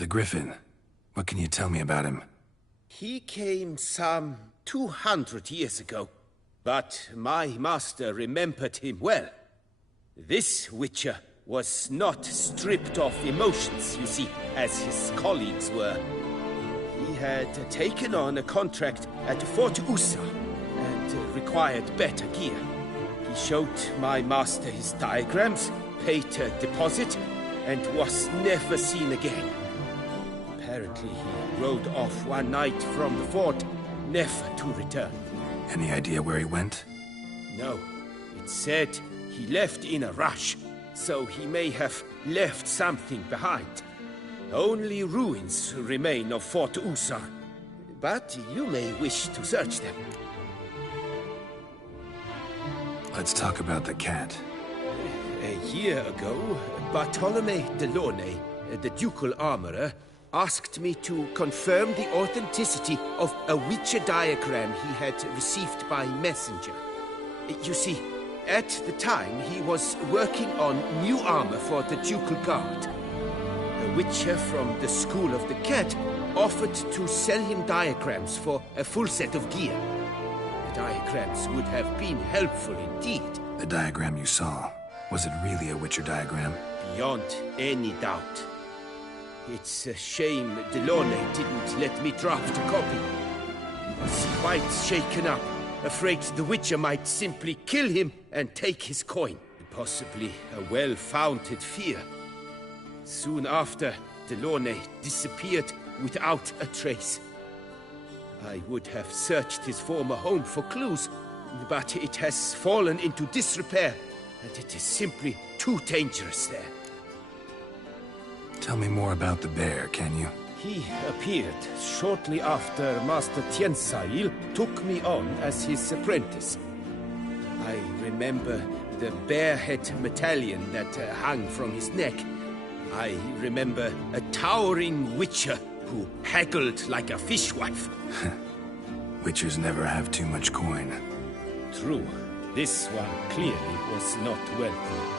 The Griffin. What can you tell me about him? He came some 200 years ago, but my master remembered him well. This Witcher was not stripped of emotions, you see, as his colleagues were. He had taken on a contract at Fort Usa and required better gear. He showed my master his diagrams, paid a deposit, and was never seen again. Apparently, he rode off one night from the fort, never to return. Any idea where he went? No. It said he left in a rush, so he may have left something behind. Only ruins remain of Fort Usa, but you may wish to search them. Let's talk about the cat. A year ago, Bartolome Delaunay, the ducal armorer, asked me to confirm the authenticity of a Witcher diagram he had received by messenger. You see, at the time he was working on new armor for the ducal guard. A Witcher from the School of the Cat offered to sell him diagrams for a full set of gear. The diagrams would have been helpful indeed. The diagram you saw, was it really a Witcher diagram? Beyond any doubt. It's a shame Delaunay didn't let me draft a copy. He was quite shaken up, afraid the Witcher might simply kill him and take his coin. Possibly a well-founded fear. Soon after, Delaunay disappeared without a trace. I would have searched his former home for clues, but it has fallen into disrepair, and it is simply too dangerous there. Tell me more about the bear, can you? He appeared shortly after Master Tiensail took me on as his apprentice. I remember the bear-head medallion that hung from his neck. I remember a towering Witcher who haggled like a fishwife. Witchers never have too much coin. True. This one clearly was not wealthy.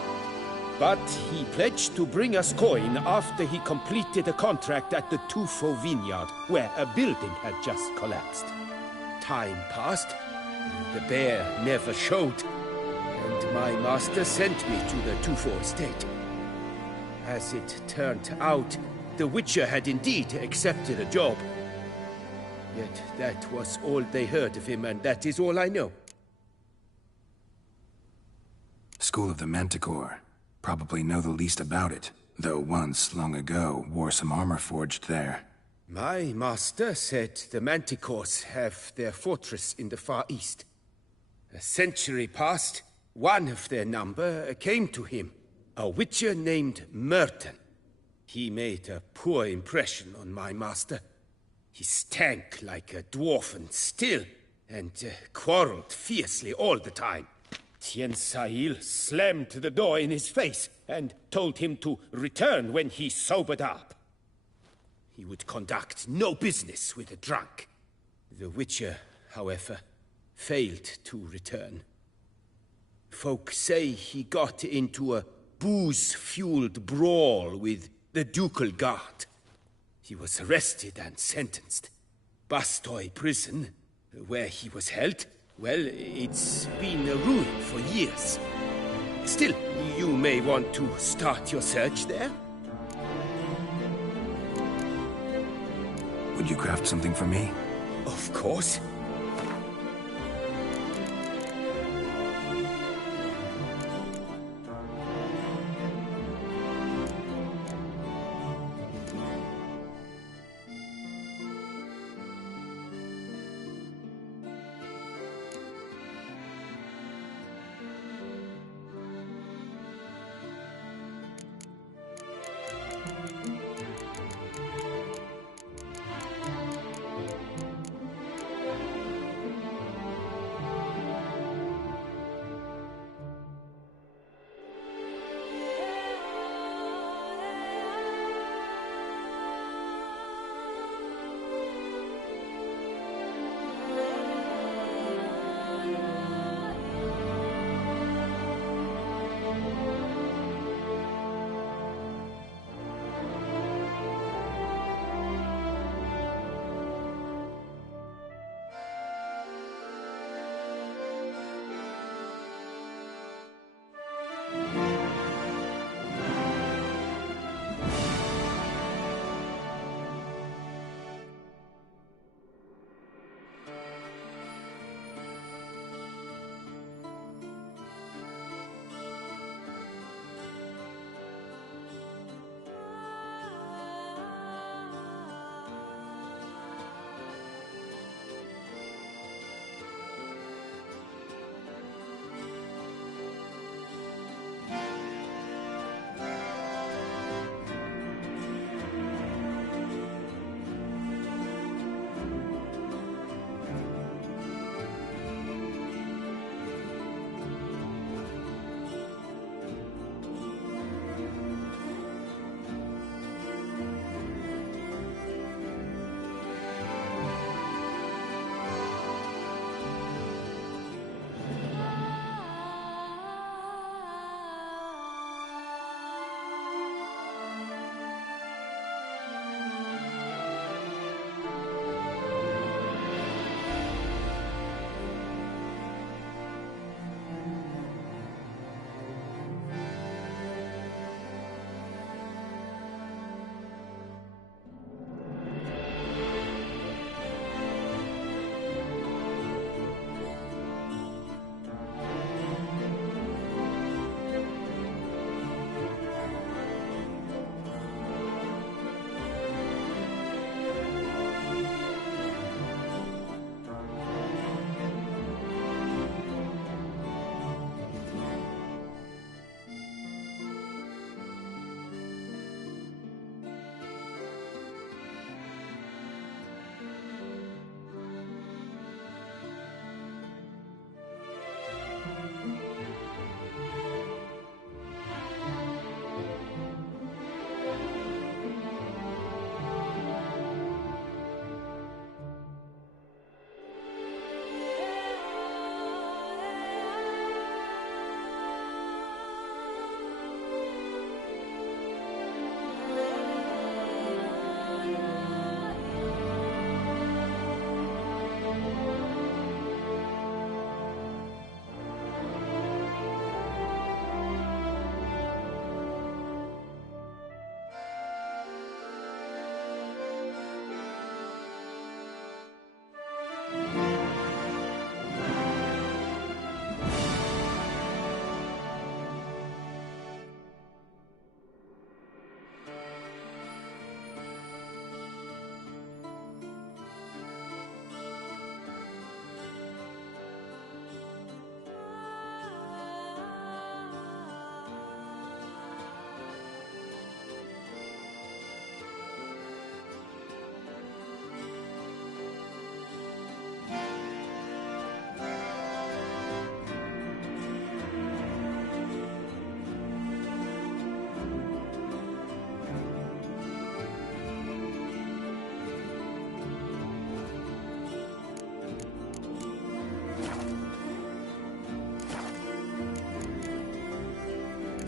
But he pledged to bring us coin after he completed a contract at the Tufo vineyard, where a building had just collapsed. Time passed, the bear never showed, and my master sent me to the Tufo estate. As it turned out, the Witcher had indeed accepted a job. Yet that was all they heard of him, and that is all I know. School of the Manticore. Probably know the least about it, though once, long ago, wore some armor forged there. My master said the Manticores have their fortress in the Far East. A century past, one of their number came to him, a Witcher named Merton. He made a poor impression on my master. He stank like a dwarfen still, and quarreled fiercely all the time. Tiensail slammed the door in his face and told him to return when he sobered up. He would conduct no business with a drunk. The Witcher, however, failed to return. Folk say he got into a booze-fueled brawl with the ducal guard. He was arrested and sentenced. Bastoy prison, where he was held, well, it's been a ruin for years. Still, you may want to start your search there. Would you craft something for me? Of course.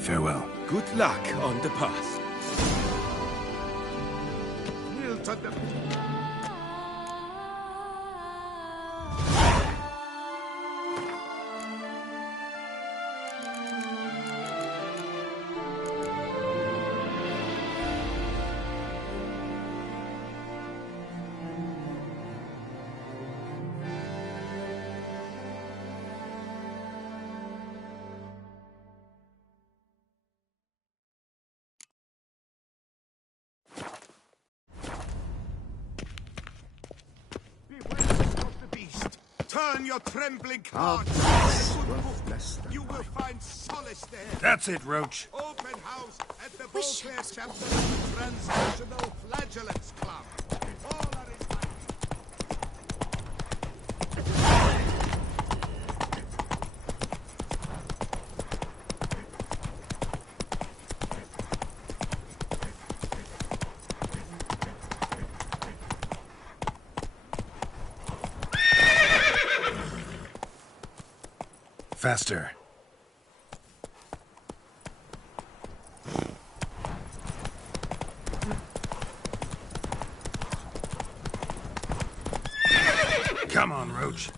Farewell. Good luck on the path. Kneel to the... Turn your trembling heart. You will find solace there. That's it, Roach. Open house at the Beauclair chapter of the Transnational Flagellants Club. All are invited. Faster. Come on, Roach.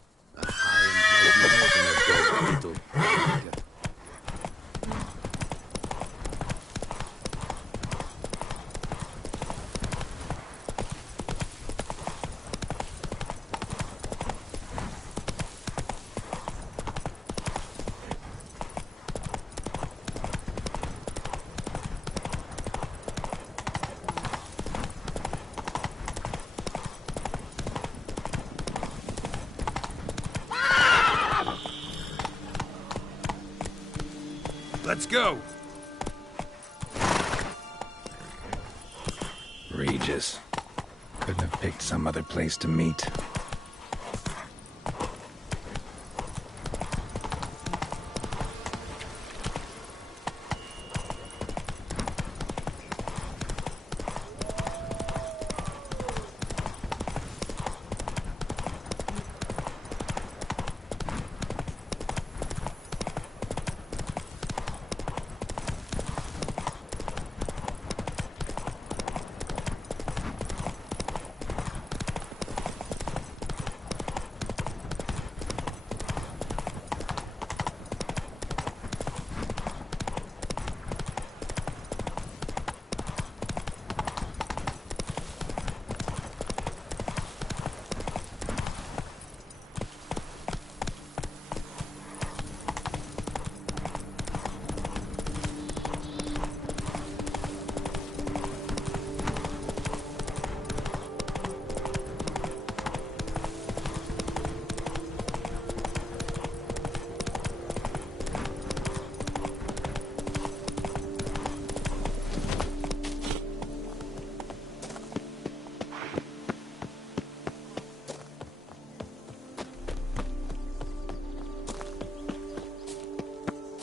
Let's go! Regis. Couldn't have picked some other place to meet.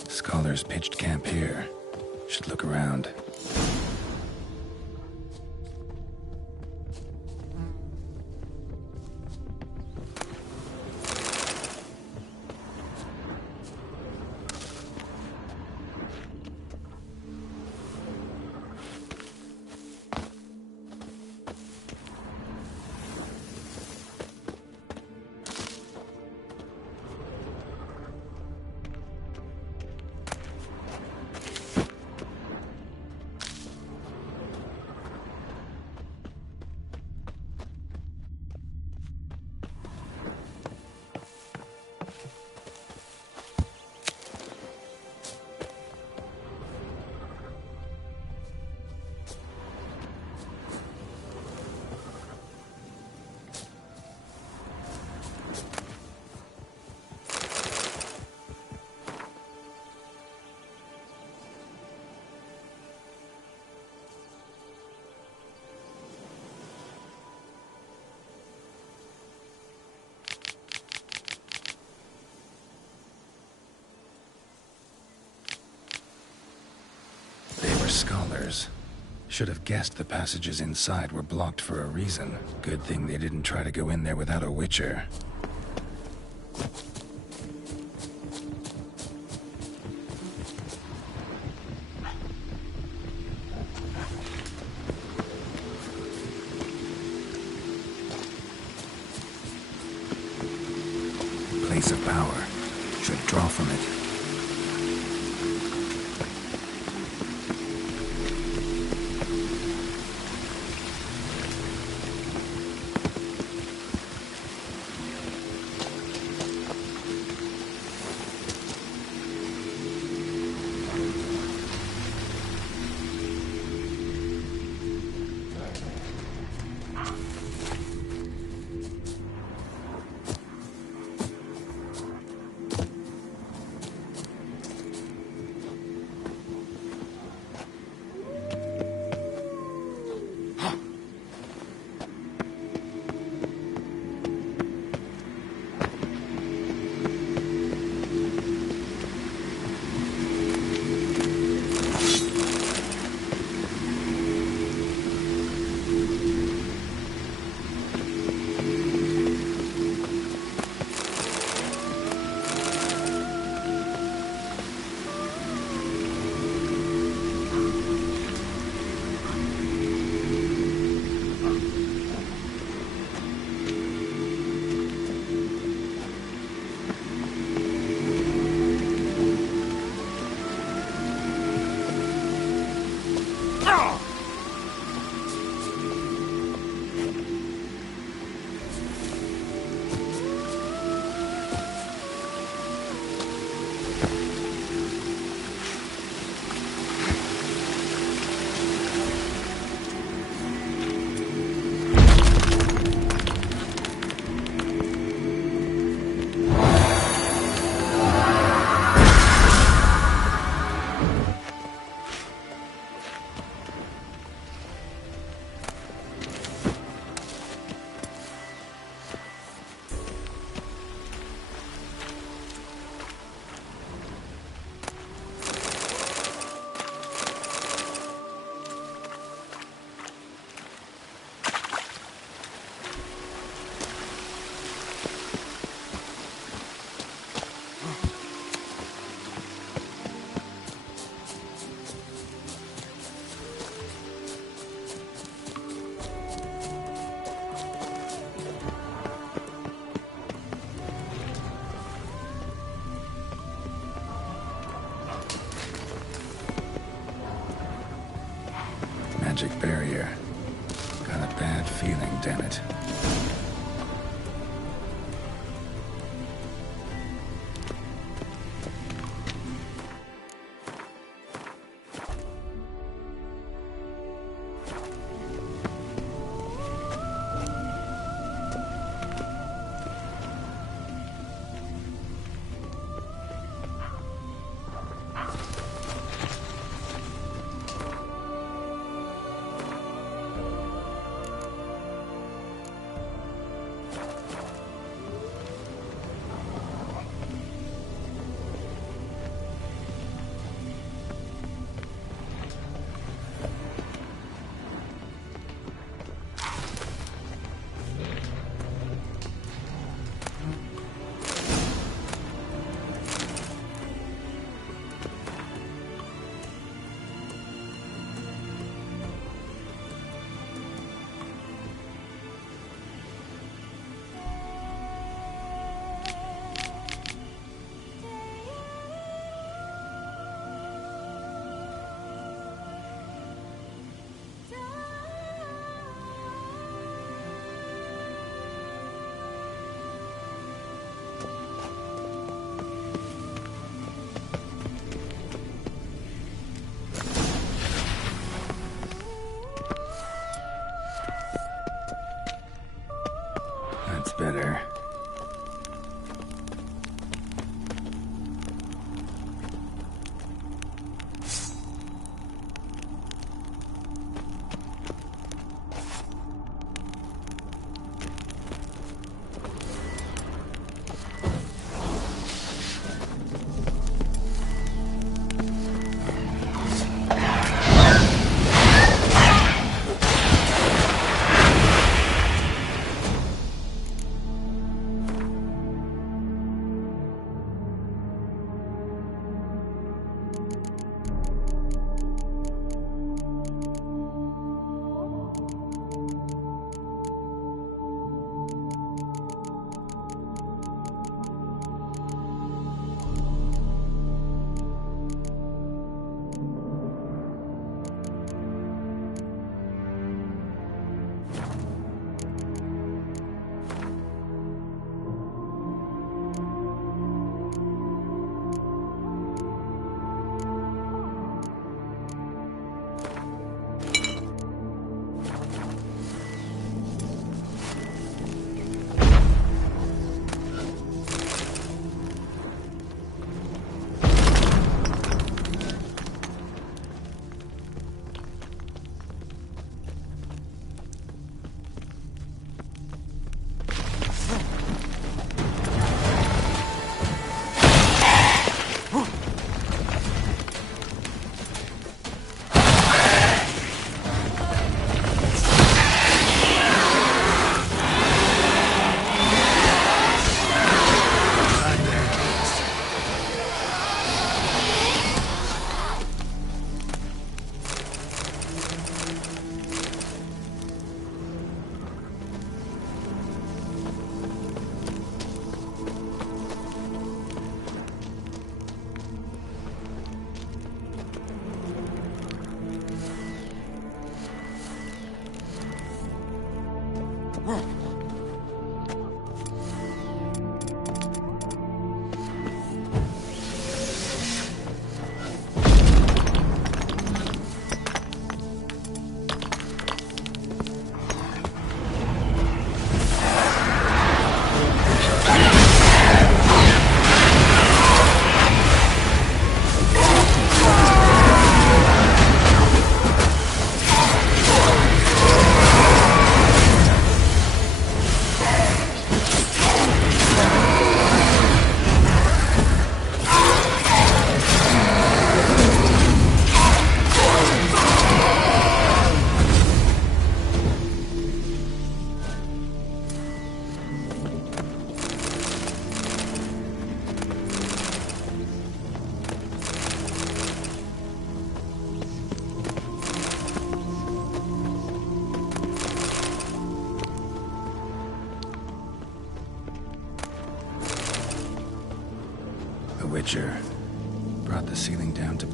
Scholars pitched camp here. Should look around. Scholars. Should have guessed the passages inside were blocked for a reason. Good thing they didn't try to go in there without a Witcher. piece of power should draw from it. Magic barrier. Got a bad feeling, damn it. That's better.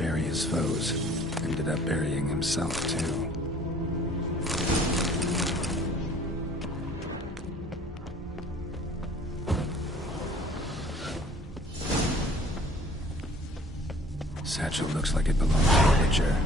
bury his foes. Ended up burying himself, too. Satchel looks like it belongs to a Witcher.